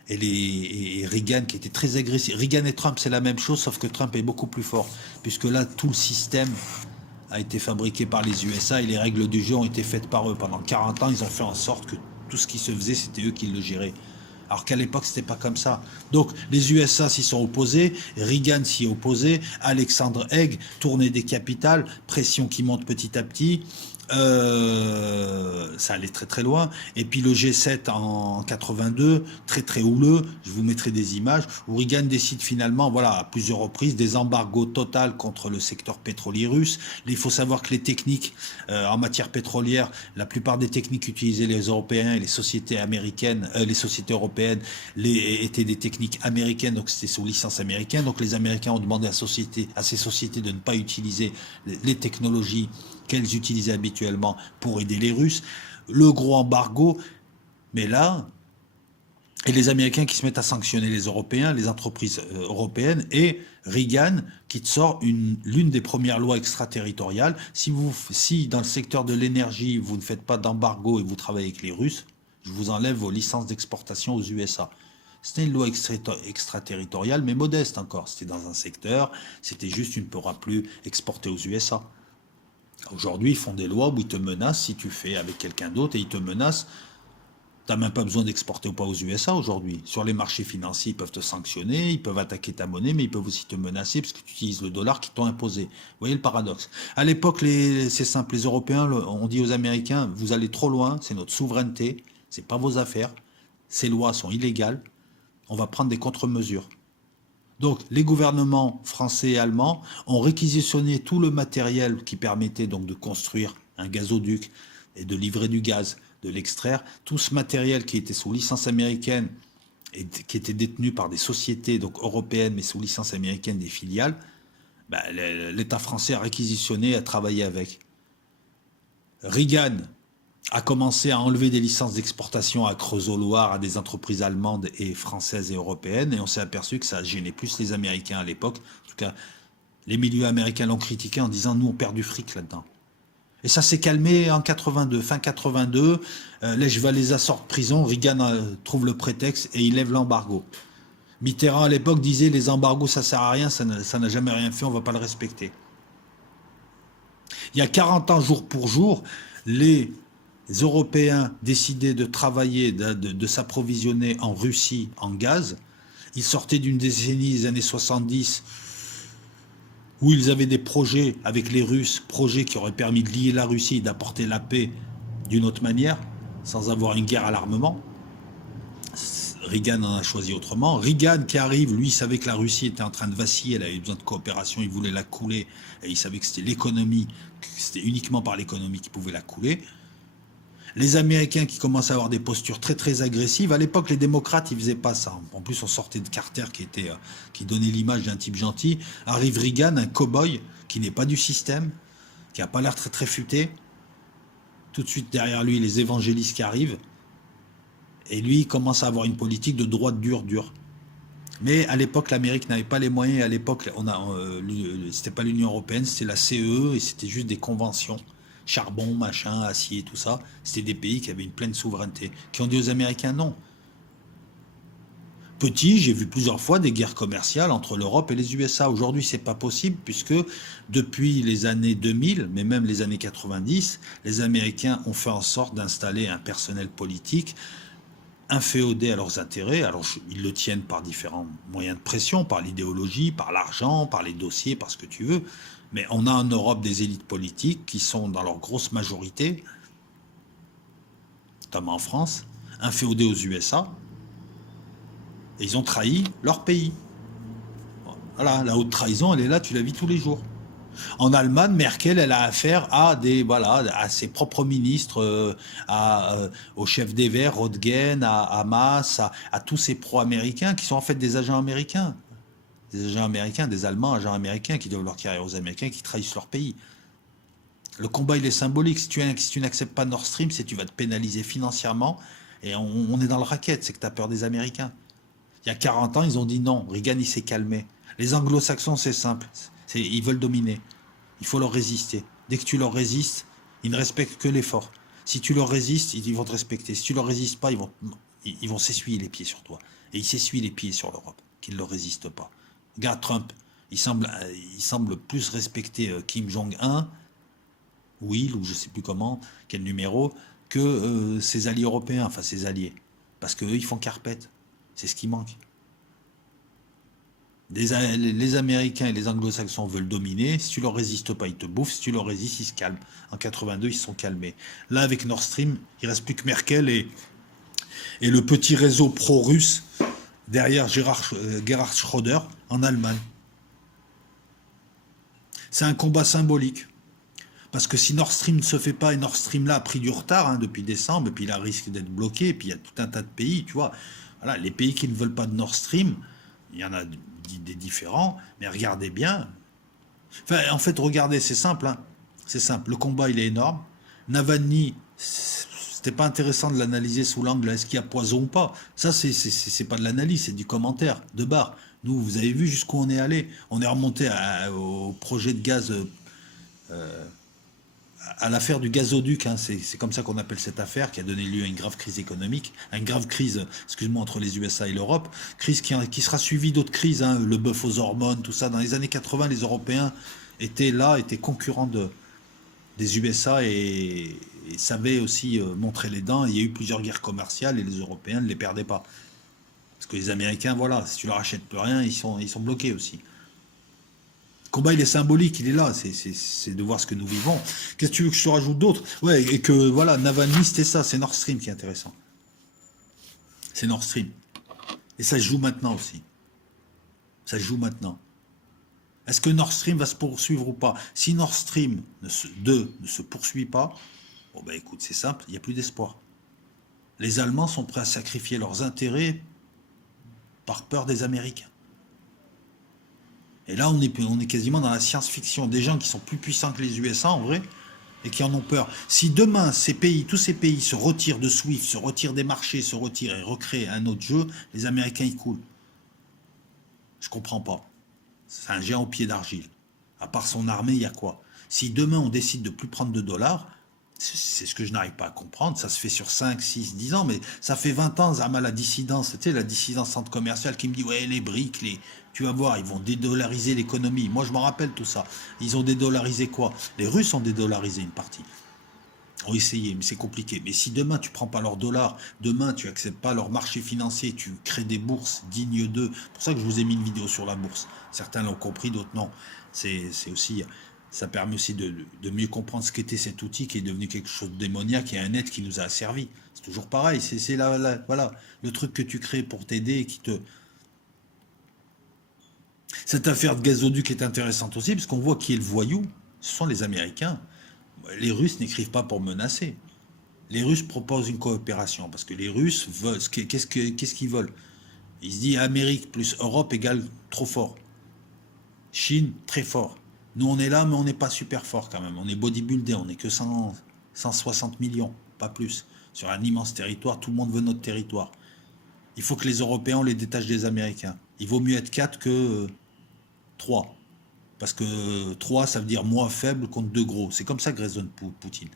Et Reagan, qui était très agressif. Reagan et Trump, c'est la même chose, sauf que Trump est beaucoup plus fort. Puisque là, tout le système a été fabriqué par les USA et les règles du jeu ont été faites par eux. Pendant 40 ans, ils ont fait en sorte que tout ce qui se faisait, c'était eux qui le géraient. Alors qu'à l'époque, c'était pas comme ça. Donc, les USA s'y sont opposés, Reagan s'y est opposé, Alexander Haig, tournée des capitales, pression qui monte petit à petit. Ça allait très très loin. Et puis le G7 en 82, très très houleux, je vous mettrai des images, où Reagan décide finalement, voilà, à plusieurs reprises, des embargos total contre le secteur pétrolier russe. Il faut savoir que les techniques en matière pétrolière, la plupart des techniques qu'utilisaient les Européens et les sociétés américaines, les sociétés européennes, étaient des techniques américaines, donc c'était sous licence américaine. Donc les Américains ont demandé à ces sociétés de ne pas utiliser les technologies qu'elles utilisaient habituellement pour aider les Russes. Le gros embargo, mais là, Et les Américains qui se mettent à sanctionner les Européens, les entreprises européennes, et Reagan qui te sort l'une des premières lois extraterritoriales. Si dans le secteur de l'énergie, vous ne faites pas d'embargo et vous travaillez avec les Russes, je vous enlève vos licences d'exportation aux USA. C'était une loi extraterritoriale, mais modeste encore. C'était dans un secteur, c'était juste, tu ne pourras plus exporter aux USA. Aujourd'hui, ils font des lois où ils te menacent si tu fais avec quelqu'un d'autre et ils te menacent. Tu n'as même pas besoin d'exporter ou pas aux USA aujourd'hui. Sur les marchés financiers, ils peuvent te sanctionner, ils peuvent attaquer ta monnaie, mais ils peuvent aussi te menacer parce que tu utilises le dollar qu'ils t'ont imposé. Vous voyez le paradoxe. À l'époque, c'est simple, les Européens ont dit aux Américains, vous allez trop loin, c'est notre souveraineté, c'est pas vos affaires, ces lois sont illégales, on va prendre des contre-mesures. Donc, les gouvernements français et allemands ont réquisitionné tout le matériel qui permettait donc de construire un gazoduc et de livrer du gaz, de l'extraire. Tout ce matériel qui était sous licence américaine et qui était détenu par des sociétés donc européennes, mais sous licence américaine des filiales, l'État français a réquisitionné et a travaillé avec. Reagan a commencé à enlever des licences d'exportation à Creusot-Loire à des entreprises allemandes et françaises et européennes, et on s'est aperçu que ça gênait plus les Américains à l'époque. En tout cas, les milieux américains l'ont critiqué en disant « nous, on perd du fric là-dedans ». Et ça s'est calmé en 82, fin 82, Lech Walesa sort de prison, Reagan trouve le prétexte et il lève l'embargo. Mitterrand à l'époque disait « les embargos ça sert à rien, ça n'a jamais rien fait, on ne va pas le respecter ». Il y a 40 ans, jour pour jour, les Européens décidaient de travailler, de s'approvisionner en Russie en gaz. Ils sortaient d'une décennie des années 70 où ils avaient des projets avec les Russes, projets qui auraient permis de lier la Russie et d'apporter la paix d'une autre manière, sans avoir une guerre à l'armement. Reagan en a choisi autrement. Reagan qui arrive, lui, il savait que la Russie était en train de vaciller, elle avait besoin de coopération, il voulait la couler, et il savait que c'était l'économie, que c'était uniquement par l'économie qu'il pouvait la couler. Les Américains qui commencent à avoir des postures très très agressives. À l'époque, les démocrates, ils faisaient pas ça. En plus, on sortait de Carter qui donnait l'image d'un type gentil. Arrive Reagan, un cow-boy qui n'est pas du système, qui n'a pas l'air très très futé. Tout de suite derrière lui, les évangélistes qui arrivent. Et lui, il commence à avoir une politique de droite dure. Mais à l'époque, l'Amérique n'avait pas les moyens. À l'époque, c'était pas l'Union européenne, c'était la CE et c'était juste des conventions. Charbon, machin, acier, tout ça. C'était des pays qui avaient une pleine souveraineté. Qui ont dit aux Américains non. Petit, j'ai vu plusieurs fois des guerres commerciales entre l'Europe et les USA. Aujourd'hui, c'est pas possible puisque depuis les années 2000, mais même les années 90, les Américains ont fait en sorte d'installer un personnel politique inféodé à leurs intérêts. Alors, ils le tiennent par différents moyens de pression, par l'idéologie, par l'argent, par les dossiers, par ce que tu veux. Mais on a en Europe des élites politiques qui sont dans leur grosse majorité, notamment en France, inféodées aux USA, et ils ont trahi leur pays. Voilà, la haute trahison, elle est là, tu la vis tous les jours. En Allemagne, Merkel, elle a affaire à ses propres ministres, au chef des Verts, Röttgen, à Maas, à tous ces pro-américains qui sont en fait des agents américains. Des agents américains, des Allemands, agents américains qui doivent leur carrière aux Américains, qui trahissent leur pays. Le combat, il est symbolique. Si tu n'acceptes pas Nord Stream, c'est que tu vas te pénaliser financièrement. Et on est dans le racket, c'est que tu as peur des Américains. Il y a 40 ans, ils ont dit non. Reagan, il s'est calmé. Les anglo-saxons, c'est simple. Ils veulent dominer. Il faut leur résister. Dès que tu leur résistes, ils ne respectent que l'effort. Si tu leur résistes, ils vont te respecter. Si tu leur résistes pas, ils vont s'essuyer les pieds sur toi. Et ils s'essuient les pieds sur l'Europe, qu'ils ne leur résistent pas. Regarde Trump, il semble plus respecter Kim Jong-un, ou je ne sais plus comment, quel numéro, que ses alliés européens, enfin ses alliés. Parce qu'eux, ils font carpette. C'est ce qui manque. Les Américains et les Anglo-Saxons veulent dominer. Si tu leur résistes pas, ils te bouffent. Si tu leur résistes, ils se calment. En 82, ils se sont calmés. Là, avec Nord Stream, il ne reste plus que Merkel et le petit réseau pro-russe derrière Gerhard Schröder en Allemagne. C'est un combat symbolique. Parce que si Nord Stream ne se fait pas, et Nord Stream là a pris du retard depuis décembre, et puis il a risque d'être bloqué, et puis il y a tout un tas de pays, tu vois. Voilà, les pays qui ne veulent pas de Nord Stream, il y en a des différents, mais regardez bien. Enfin, en fait, regardez, c'est simple. C'est simple. Le combat, il est énorme. Navalny, C'était pas intéressant de l'analyser sous l'angle est-ce qu'il y a poison ou pas. Ça, c'est pas de l'analyse, c'est du commentaire de bar. Nous, vous avez vu jusqu'où on est allé. On est remonté au projet de gaz, à l'affaire du gazoduc. Hein. C'est comme ça qu'on appelle cette affaire qui a donné lieu à une grave crise économique, à une grave crise, excuse-moi, entre les USA et l'Europe. Crise qui sera suivie d'autres crises, hein, le bœuf aux hormones, tout ça. Dans les années 80, les Européens étaient concurrents des USA et savaient aussi montrer les dents. Il y a eu plusieurs guerres commerciales et les Européens ne les perdaient pas. Parce que les Américains, voilà, si tu leur achètes plus rien, ils sont bloqués aussi. Le combat, il est symbolique, il est là, c'est de voir ce que nous vivons. Qu'est-ce que tu veux que je te rajoute d'autre? Ouais, et que, voilà, Navalny, c'était ça, c'est Nord Stream qui est intéressant. C'est Nord Stream. Et ça se joue maintenant aussi. Ça se joue maintenant. Est-ce que Nord Stream va se poursuivre ou pas? Si Nord Stream 2 ne se poursuit pas, bon ben écoute, c'est simple, il n'y a plus d'espoir. Les Allemands sont prêts à sacrifier leurs intérêts par peur des Américains. Et là, on est quasiment dans la science-fiction. Des gens qui sont plus puissants que les USA, en vrai, et qui en ont peur. Si demain, tous ces pays se retirent de SWIFT, se retirent des marchés, se retirent et recréent un autre jeu, les Américains, ils coulent. Je comprends pas. C'est un géant au pied d'argile. À part son armée, il y a quoi? Si demain, on décide de plus prendre de dollars, c'est ce que je n'arrive pas à comprendre. Ça se fait sur 5, 6, 10 ans, mais ça fait 20 ans, Zama, la dissidence, c'était la dissidence centre commercial qui me dit, ouais, les briques, tu vas voir, ils vont dédollariser l'économie. Moi, je m'en rappelle tout ça. Ils ont dédollarisé quoi? Les Russes ont dédollarisé une partie. Ont essayé, mais c'est compliqué. Mais si demain, tu prends pas leur dollar, demain, tu acceptes pas leur marché financier, tu crées des bourses dignes d'eux. C'est pour ça que je vous ai mis une vidéo sur la bourse. Certains l'ont compris, d'autres non. C'est aussi... Ça permet aussi de mieux comprendre ce qu'était cet outil qui est devenu quelque chose de démoniaque et un être qui nous a asservi. C'est toujours pareil, c'est voilà, le truc que tu crées pour t'aider et qui te... Cette affaire de gazoduc est intéressante aussi parce qu'on voit qui est le voyou, ce sont les Américains. Les Russes n'écrivent pas pour menacer. Les Russes proposent une coopération parce que les Russes veulent... Qu'est-ce qu'ils veulent? Ils se disent Amérique plus Europe égale trop fort. Chine, très fort. Nous, on est là, mais on n'est pas super fort quand même. On est bodybuildé, on n'est que 160 millions, pas plus. Sur un immense territoire, tout le monde veut notre territoire. Il faut que les Européens, on les détache des Américains. Il vaut mieux être 4 que 3. Parce que 3, ça veut dire moins faible contre 2 gros. C'est comme ça que raisonne Poutine.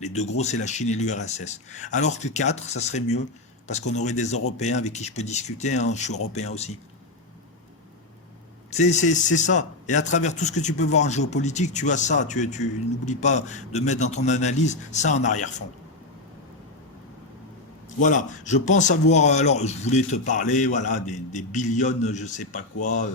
Les 2 gros, c'est la Chine et l'URSS. Alors que 4, ça serait mieux, parce qu'on aurait des Européens avec qui je peux discuter. Hein. Je suis européen aussi. C'est ça. Et à travers tout ce que tu peux voir en géopolitique, tu as ça. Tu n'oublies pas de mettre dans ton analyse ça en arrière-fond. Voilà. Je pense avoir... Alors, je voulais te parler voilà, des billions, je sais pas quoi,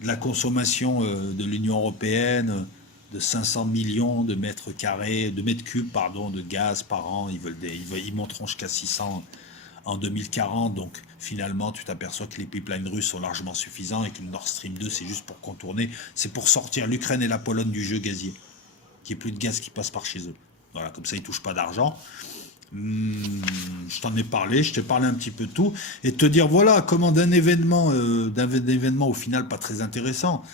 de la consommation de l'Union européenne, de 500 millions de mètres carrés, de mètres cubes, pardon, de gaz par an. Ils monteront jusqu'à 600 en 2040, donc finalement tu t'aperçois que les pipelines russes sont largement suffisants et que le Nord Stream 2 c'est juste pour contourner, c'est pour sortir l'Ukraine et la Pologne du jeu gazier, qu'il n'y ait plus de gaz qui passe par chez eux. Voilà, comme ça ils ne touchent pas d'argent. Je t'en ai parlé, je t'ai parlé un petit peu de tout, et te dire voilà comment d'un événement au final pas très intéressant.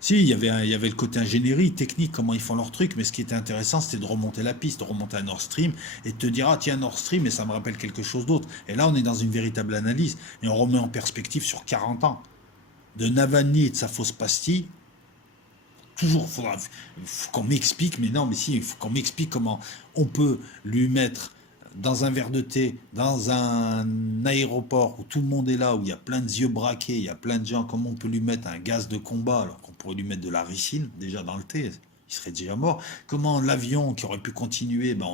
Si, il y avait le côté ingénierie, technique, comment ils font leur truc, mais ce qui était intéressant, c'était de remonter la piste, de remonter à Nord Stream, et de te dire, ah tiens, Nord Stream, et ça me rappelle quelque chose d'autre. Et là, on est dans une véritable analyse, et on remet en perspective sur 40 ans. De Navalny et de sa fausse pastille, toujours, faut qu'on m'explique, mais non, mais si, il faut qu'on m'explique comment on peut lui mettre dans un verre de thé, dans un aéroport où tout le monde est là, où il y a plein de yeux braqués, il y a plein de gens, comment on peut lui mettre un gaz de combat alors qu'on pourrait lui mettre de la ricine déjà dans le thé, il serait déjà mort. Comment l'avion qui aurait pu continuer, ben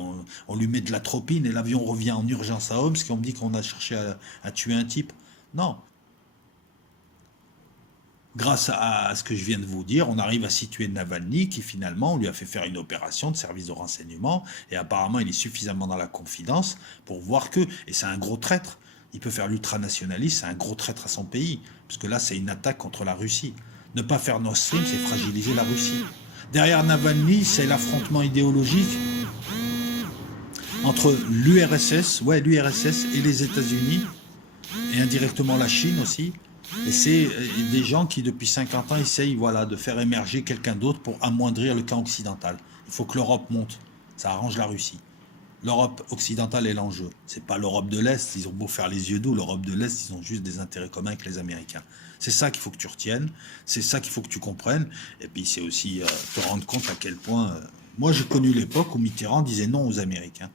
on lui met de l'atropine et l'avion revient en urgence à Homs, qu'on me dit qu'on a cherché à tuer un type. Non. Grâce à ce que je viens de vous dire, on arrive à situer Navalny qui finalement, on lui a fait faire une opération de service de renseignement et apparemment il est suffisamment dans la confidence pour voir que, et c'est un gros traître, il peut faire l'ultranationaliste, c'est un gros traître à son pays, parce que là c'est une attaque contre la Russie. Ne pas faire Nord Stream, c'est fragiliser la Russie. Derrière Navalny, c'est l'affrontement idéologique entre l'URSS, et les États-Unis, et indirectement la Chine aussi. Et c'est des gens qui, depuis 50 ans, essayent voilà, de faire émerger quelqu'un d'autre pour amoindrir le camp occidental. Il faut que l'Europe monte. Ça arrange la Russie. L'Europe occidentale est l'enjeu. C'est pas l'Europe de l'Est. Ils ont beau faire les yeux doux, l'Europe de l'Est, ils ont juste des intérêts communs avec les Américains. C'est ça qu'il faut que tu retiennes. C'est ça qu'il faut que tu comprennes. Et puis c'est aussi te rendre compte à quel point. Moi, j'ai connu l'époque où Mitterrand disait non aux Américains.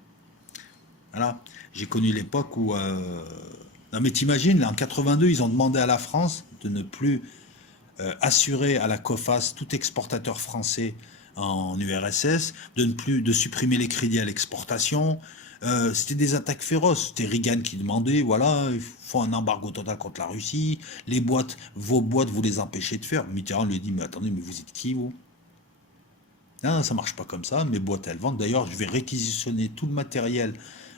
Voilà. J'ai connu l'époque où. Non, mais t'imagines, là, en 82, ils ont demandé à la France de ne plus assurer à la COFAS tout exportateur français en URSS, de supprimer les crédits à l'exportation. C'était des attaques féroces. C'était Reagan qui demandait, voilà, il faut un embargo total contre la Russie. Les boîtes, vos boîtes, vous les empêchez de faire. Mitterrand lui dit, mais attendez, mais vous êtes qui, vous? Non, ça marche pas comme ça. Mes boîtes, elles vendent. D'ailleurs, je vais réquisitionner tout le matériel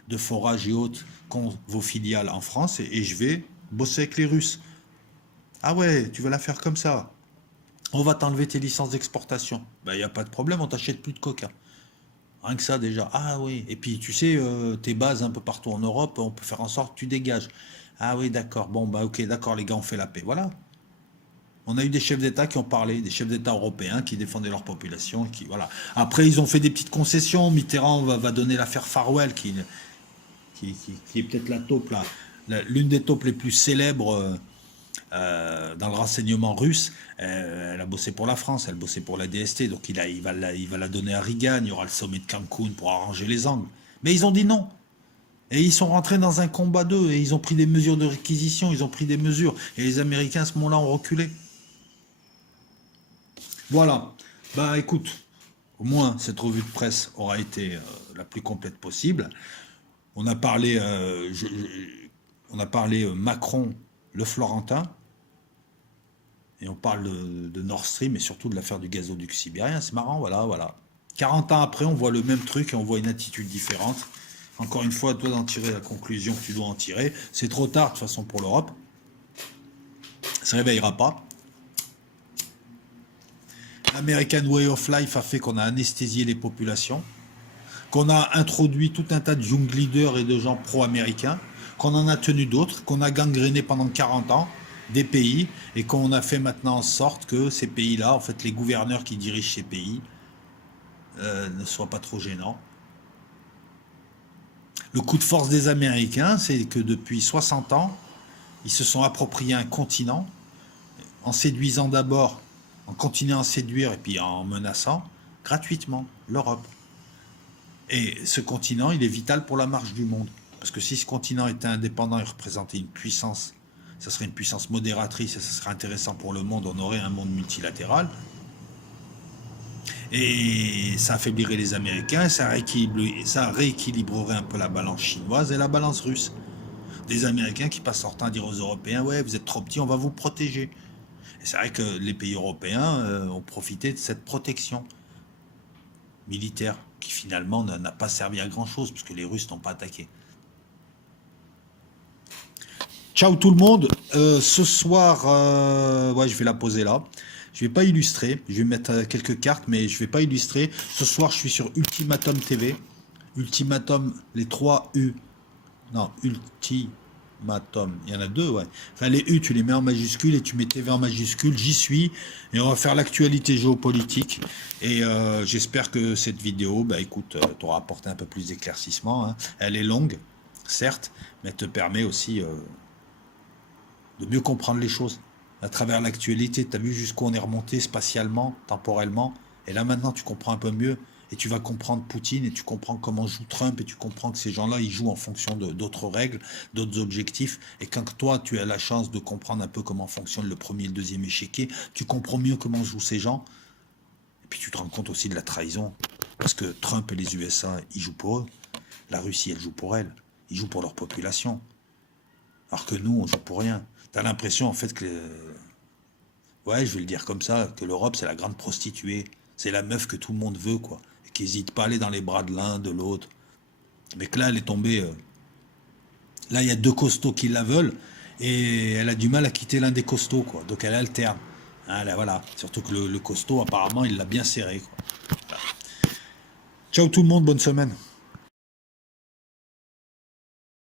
de forage et autres qu'ont vos filiales en France et je vais bosser avec les Russes. Ah ouais, tu vas la faire comme ça. On va t'enlever tes licences d'exportation. Ben, il n'y a pas de problème, on t'achète plus de coca. Rien que ça déjà. Ah oui. Et puis tu sais, tes bases un peu partout en Europe, on peut faire en sorte que tu dégages. Ah oui, d'accord. Bon, bah ok, d'accord, les gars, on fait la paix. Voilà. On a eu des chefs d'État qui ont parlé, des chefs d'État européens qui défendaient leur population. Voilà. Après, ils ont fait des petites concessions. Mitterrand va donner l'affaire Farwell, qui est peut-être la taupe, l'une des taupes les plus célèbres dans le renseignement russe. Elle a bossé pour la France, elle bossait pour la DST, donc il va la donner à Reagan. Il y aura le sommet de Cancun pour arranger les angles. Mais ils ont dit non. Et ils sont rentrés dans un combat d'eux, et ils ont pris des mesures de réquisition, ils ont pris des mesures. Et les Américains, à ce moment-là, ont reculé. Voilà. Bah écoute, au moins, cette revue de presse aura été la plus complète possible. On a parlé, Macron, le Florentin, et on parle de Nord Stream et surtout de l'affaire du gazoduc sibérien. C'est marrant, voilà. 40 ans après, on voit le même truc et on voit une attitude différente. Encore une fois, toi d'en tirer la conclusion que tu dois en tirer. C'est trop tard, de toute façon, pour l'Europe. Ça ne se réveillera pas. L'American Way of Life a fait qu'on a anesthésié les populations, qu'on a introduit tout un tas de young leaders et de gens pro-américains, qu'on en a tenu d'autres, qu'on a gangréné pendant 40 ans des pays, et qu'on a fait maintenant en sorte que ces pays-là, en fait, les gouverneurs qui dirigent ces pays, ne soient pas trop gênants. Le coup de force des Américains, c'est que depuis 60 ans, ils se sont appropriés un continent, en séduisant d'abord, en continuant à séduire et puis en menaçant gratuitement l'Europe. Et ce continent, il est vital pour la marche du monde. Parce que si ce continent était indépendant et représentait une puissance, ça serait une puissance modératrice et ça serait intéressant pour le monde, on aurait un monde multilatéral. Et ça affaiblirait les Américains, ça rééquilibrerait un peu la balance chinoise et la balance russe. Des Américains qui passent leur temps à dire aux Européens, ouais, vous êtes trop petits, on va vous protéger. Et c'est vrai que les pays européens ont profité de cette protection militaire qui finalement n'a pas servi à grand chose puisque les Russes n'ont pas attaqué. Ciao tout le monde. Ce soir, ouais, je vais la poser là. Je vais pas illustrer. Je vais mettre quelques cartes, mais je vais pas illustrer. Ce soir, je suis sur Ultimatum TV. Ultimatum, les 3 U. Non, Ultimatum. Il y en a 2, ouais. Enfin, les U, tu les mets en majuscule et tu mets TV en majuscule. J'y suis. Et on va faire l'actualité géopolitique. Et j'espère que cette vidéo, bah écoute, t'aura apporté un peu plus d'éclaircissement. Hein. Elle est longue, certes, mais elle te permet aussi de mieux comprendre les choses. À travers l'actualité, tu as vu jusqu'où on est remonté spatialement, temporellement. Et là maintenant, tu comprends un peu mieux. Et tu vas comprendre Poutine et tu comprends comment joue Trump et tu comprends que ces gens-là, ils jouent en fonction d'autres règles, d'autres objectifs. Et quand toi, tu as la chance de comprendre un peu comment fonctionne le premier et le deuxième échiquier, tu comprends mieux comment jouent ces gens. Et puis tu te rends compte aussi de la trahison. Parce que Trump et les USA, ils jouent pour eux. La Russie, elle joue pour elle. Ils jouent pour leur population. Alors que nous, on joue pour rien. T'as l'impression, en fait, que... Ouais, je vais le dire comme ça, que l'Europe, c'est la grande prostituée. C'est la meuf que tout le monde veut, quoi. Et qui n'hésite pas à aller dans les bras de l'un, de l'autre. Mais que là, elle est tombée... Là, il y a 2 costauds qui la veulent. Et elle a du mal à quitter l'un des costauds, quoi. Donc, elle alterne. Hein, là, voilà. Surtout que le costaud, apparemment, il l'a bien serré, quoi. Voilà. Ciao tout le monde, bonne semaine.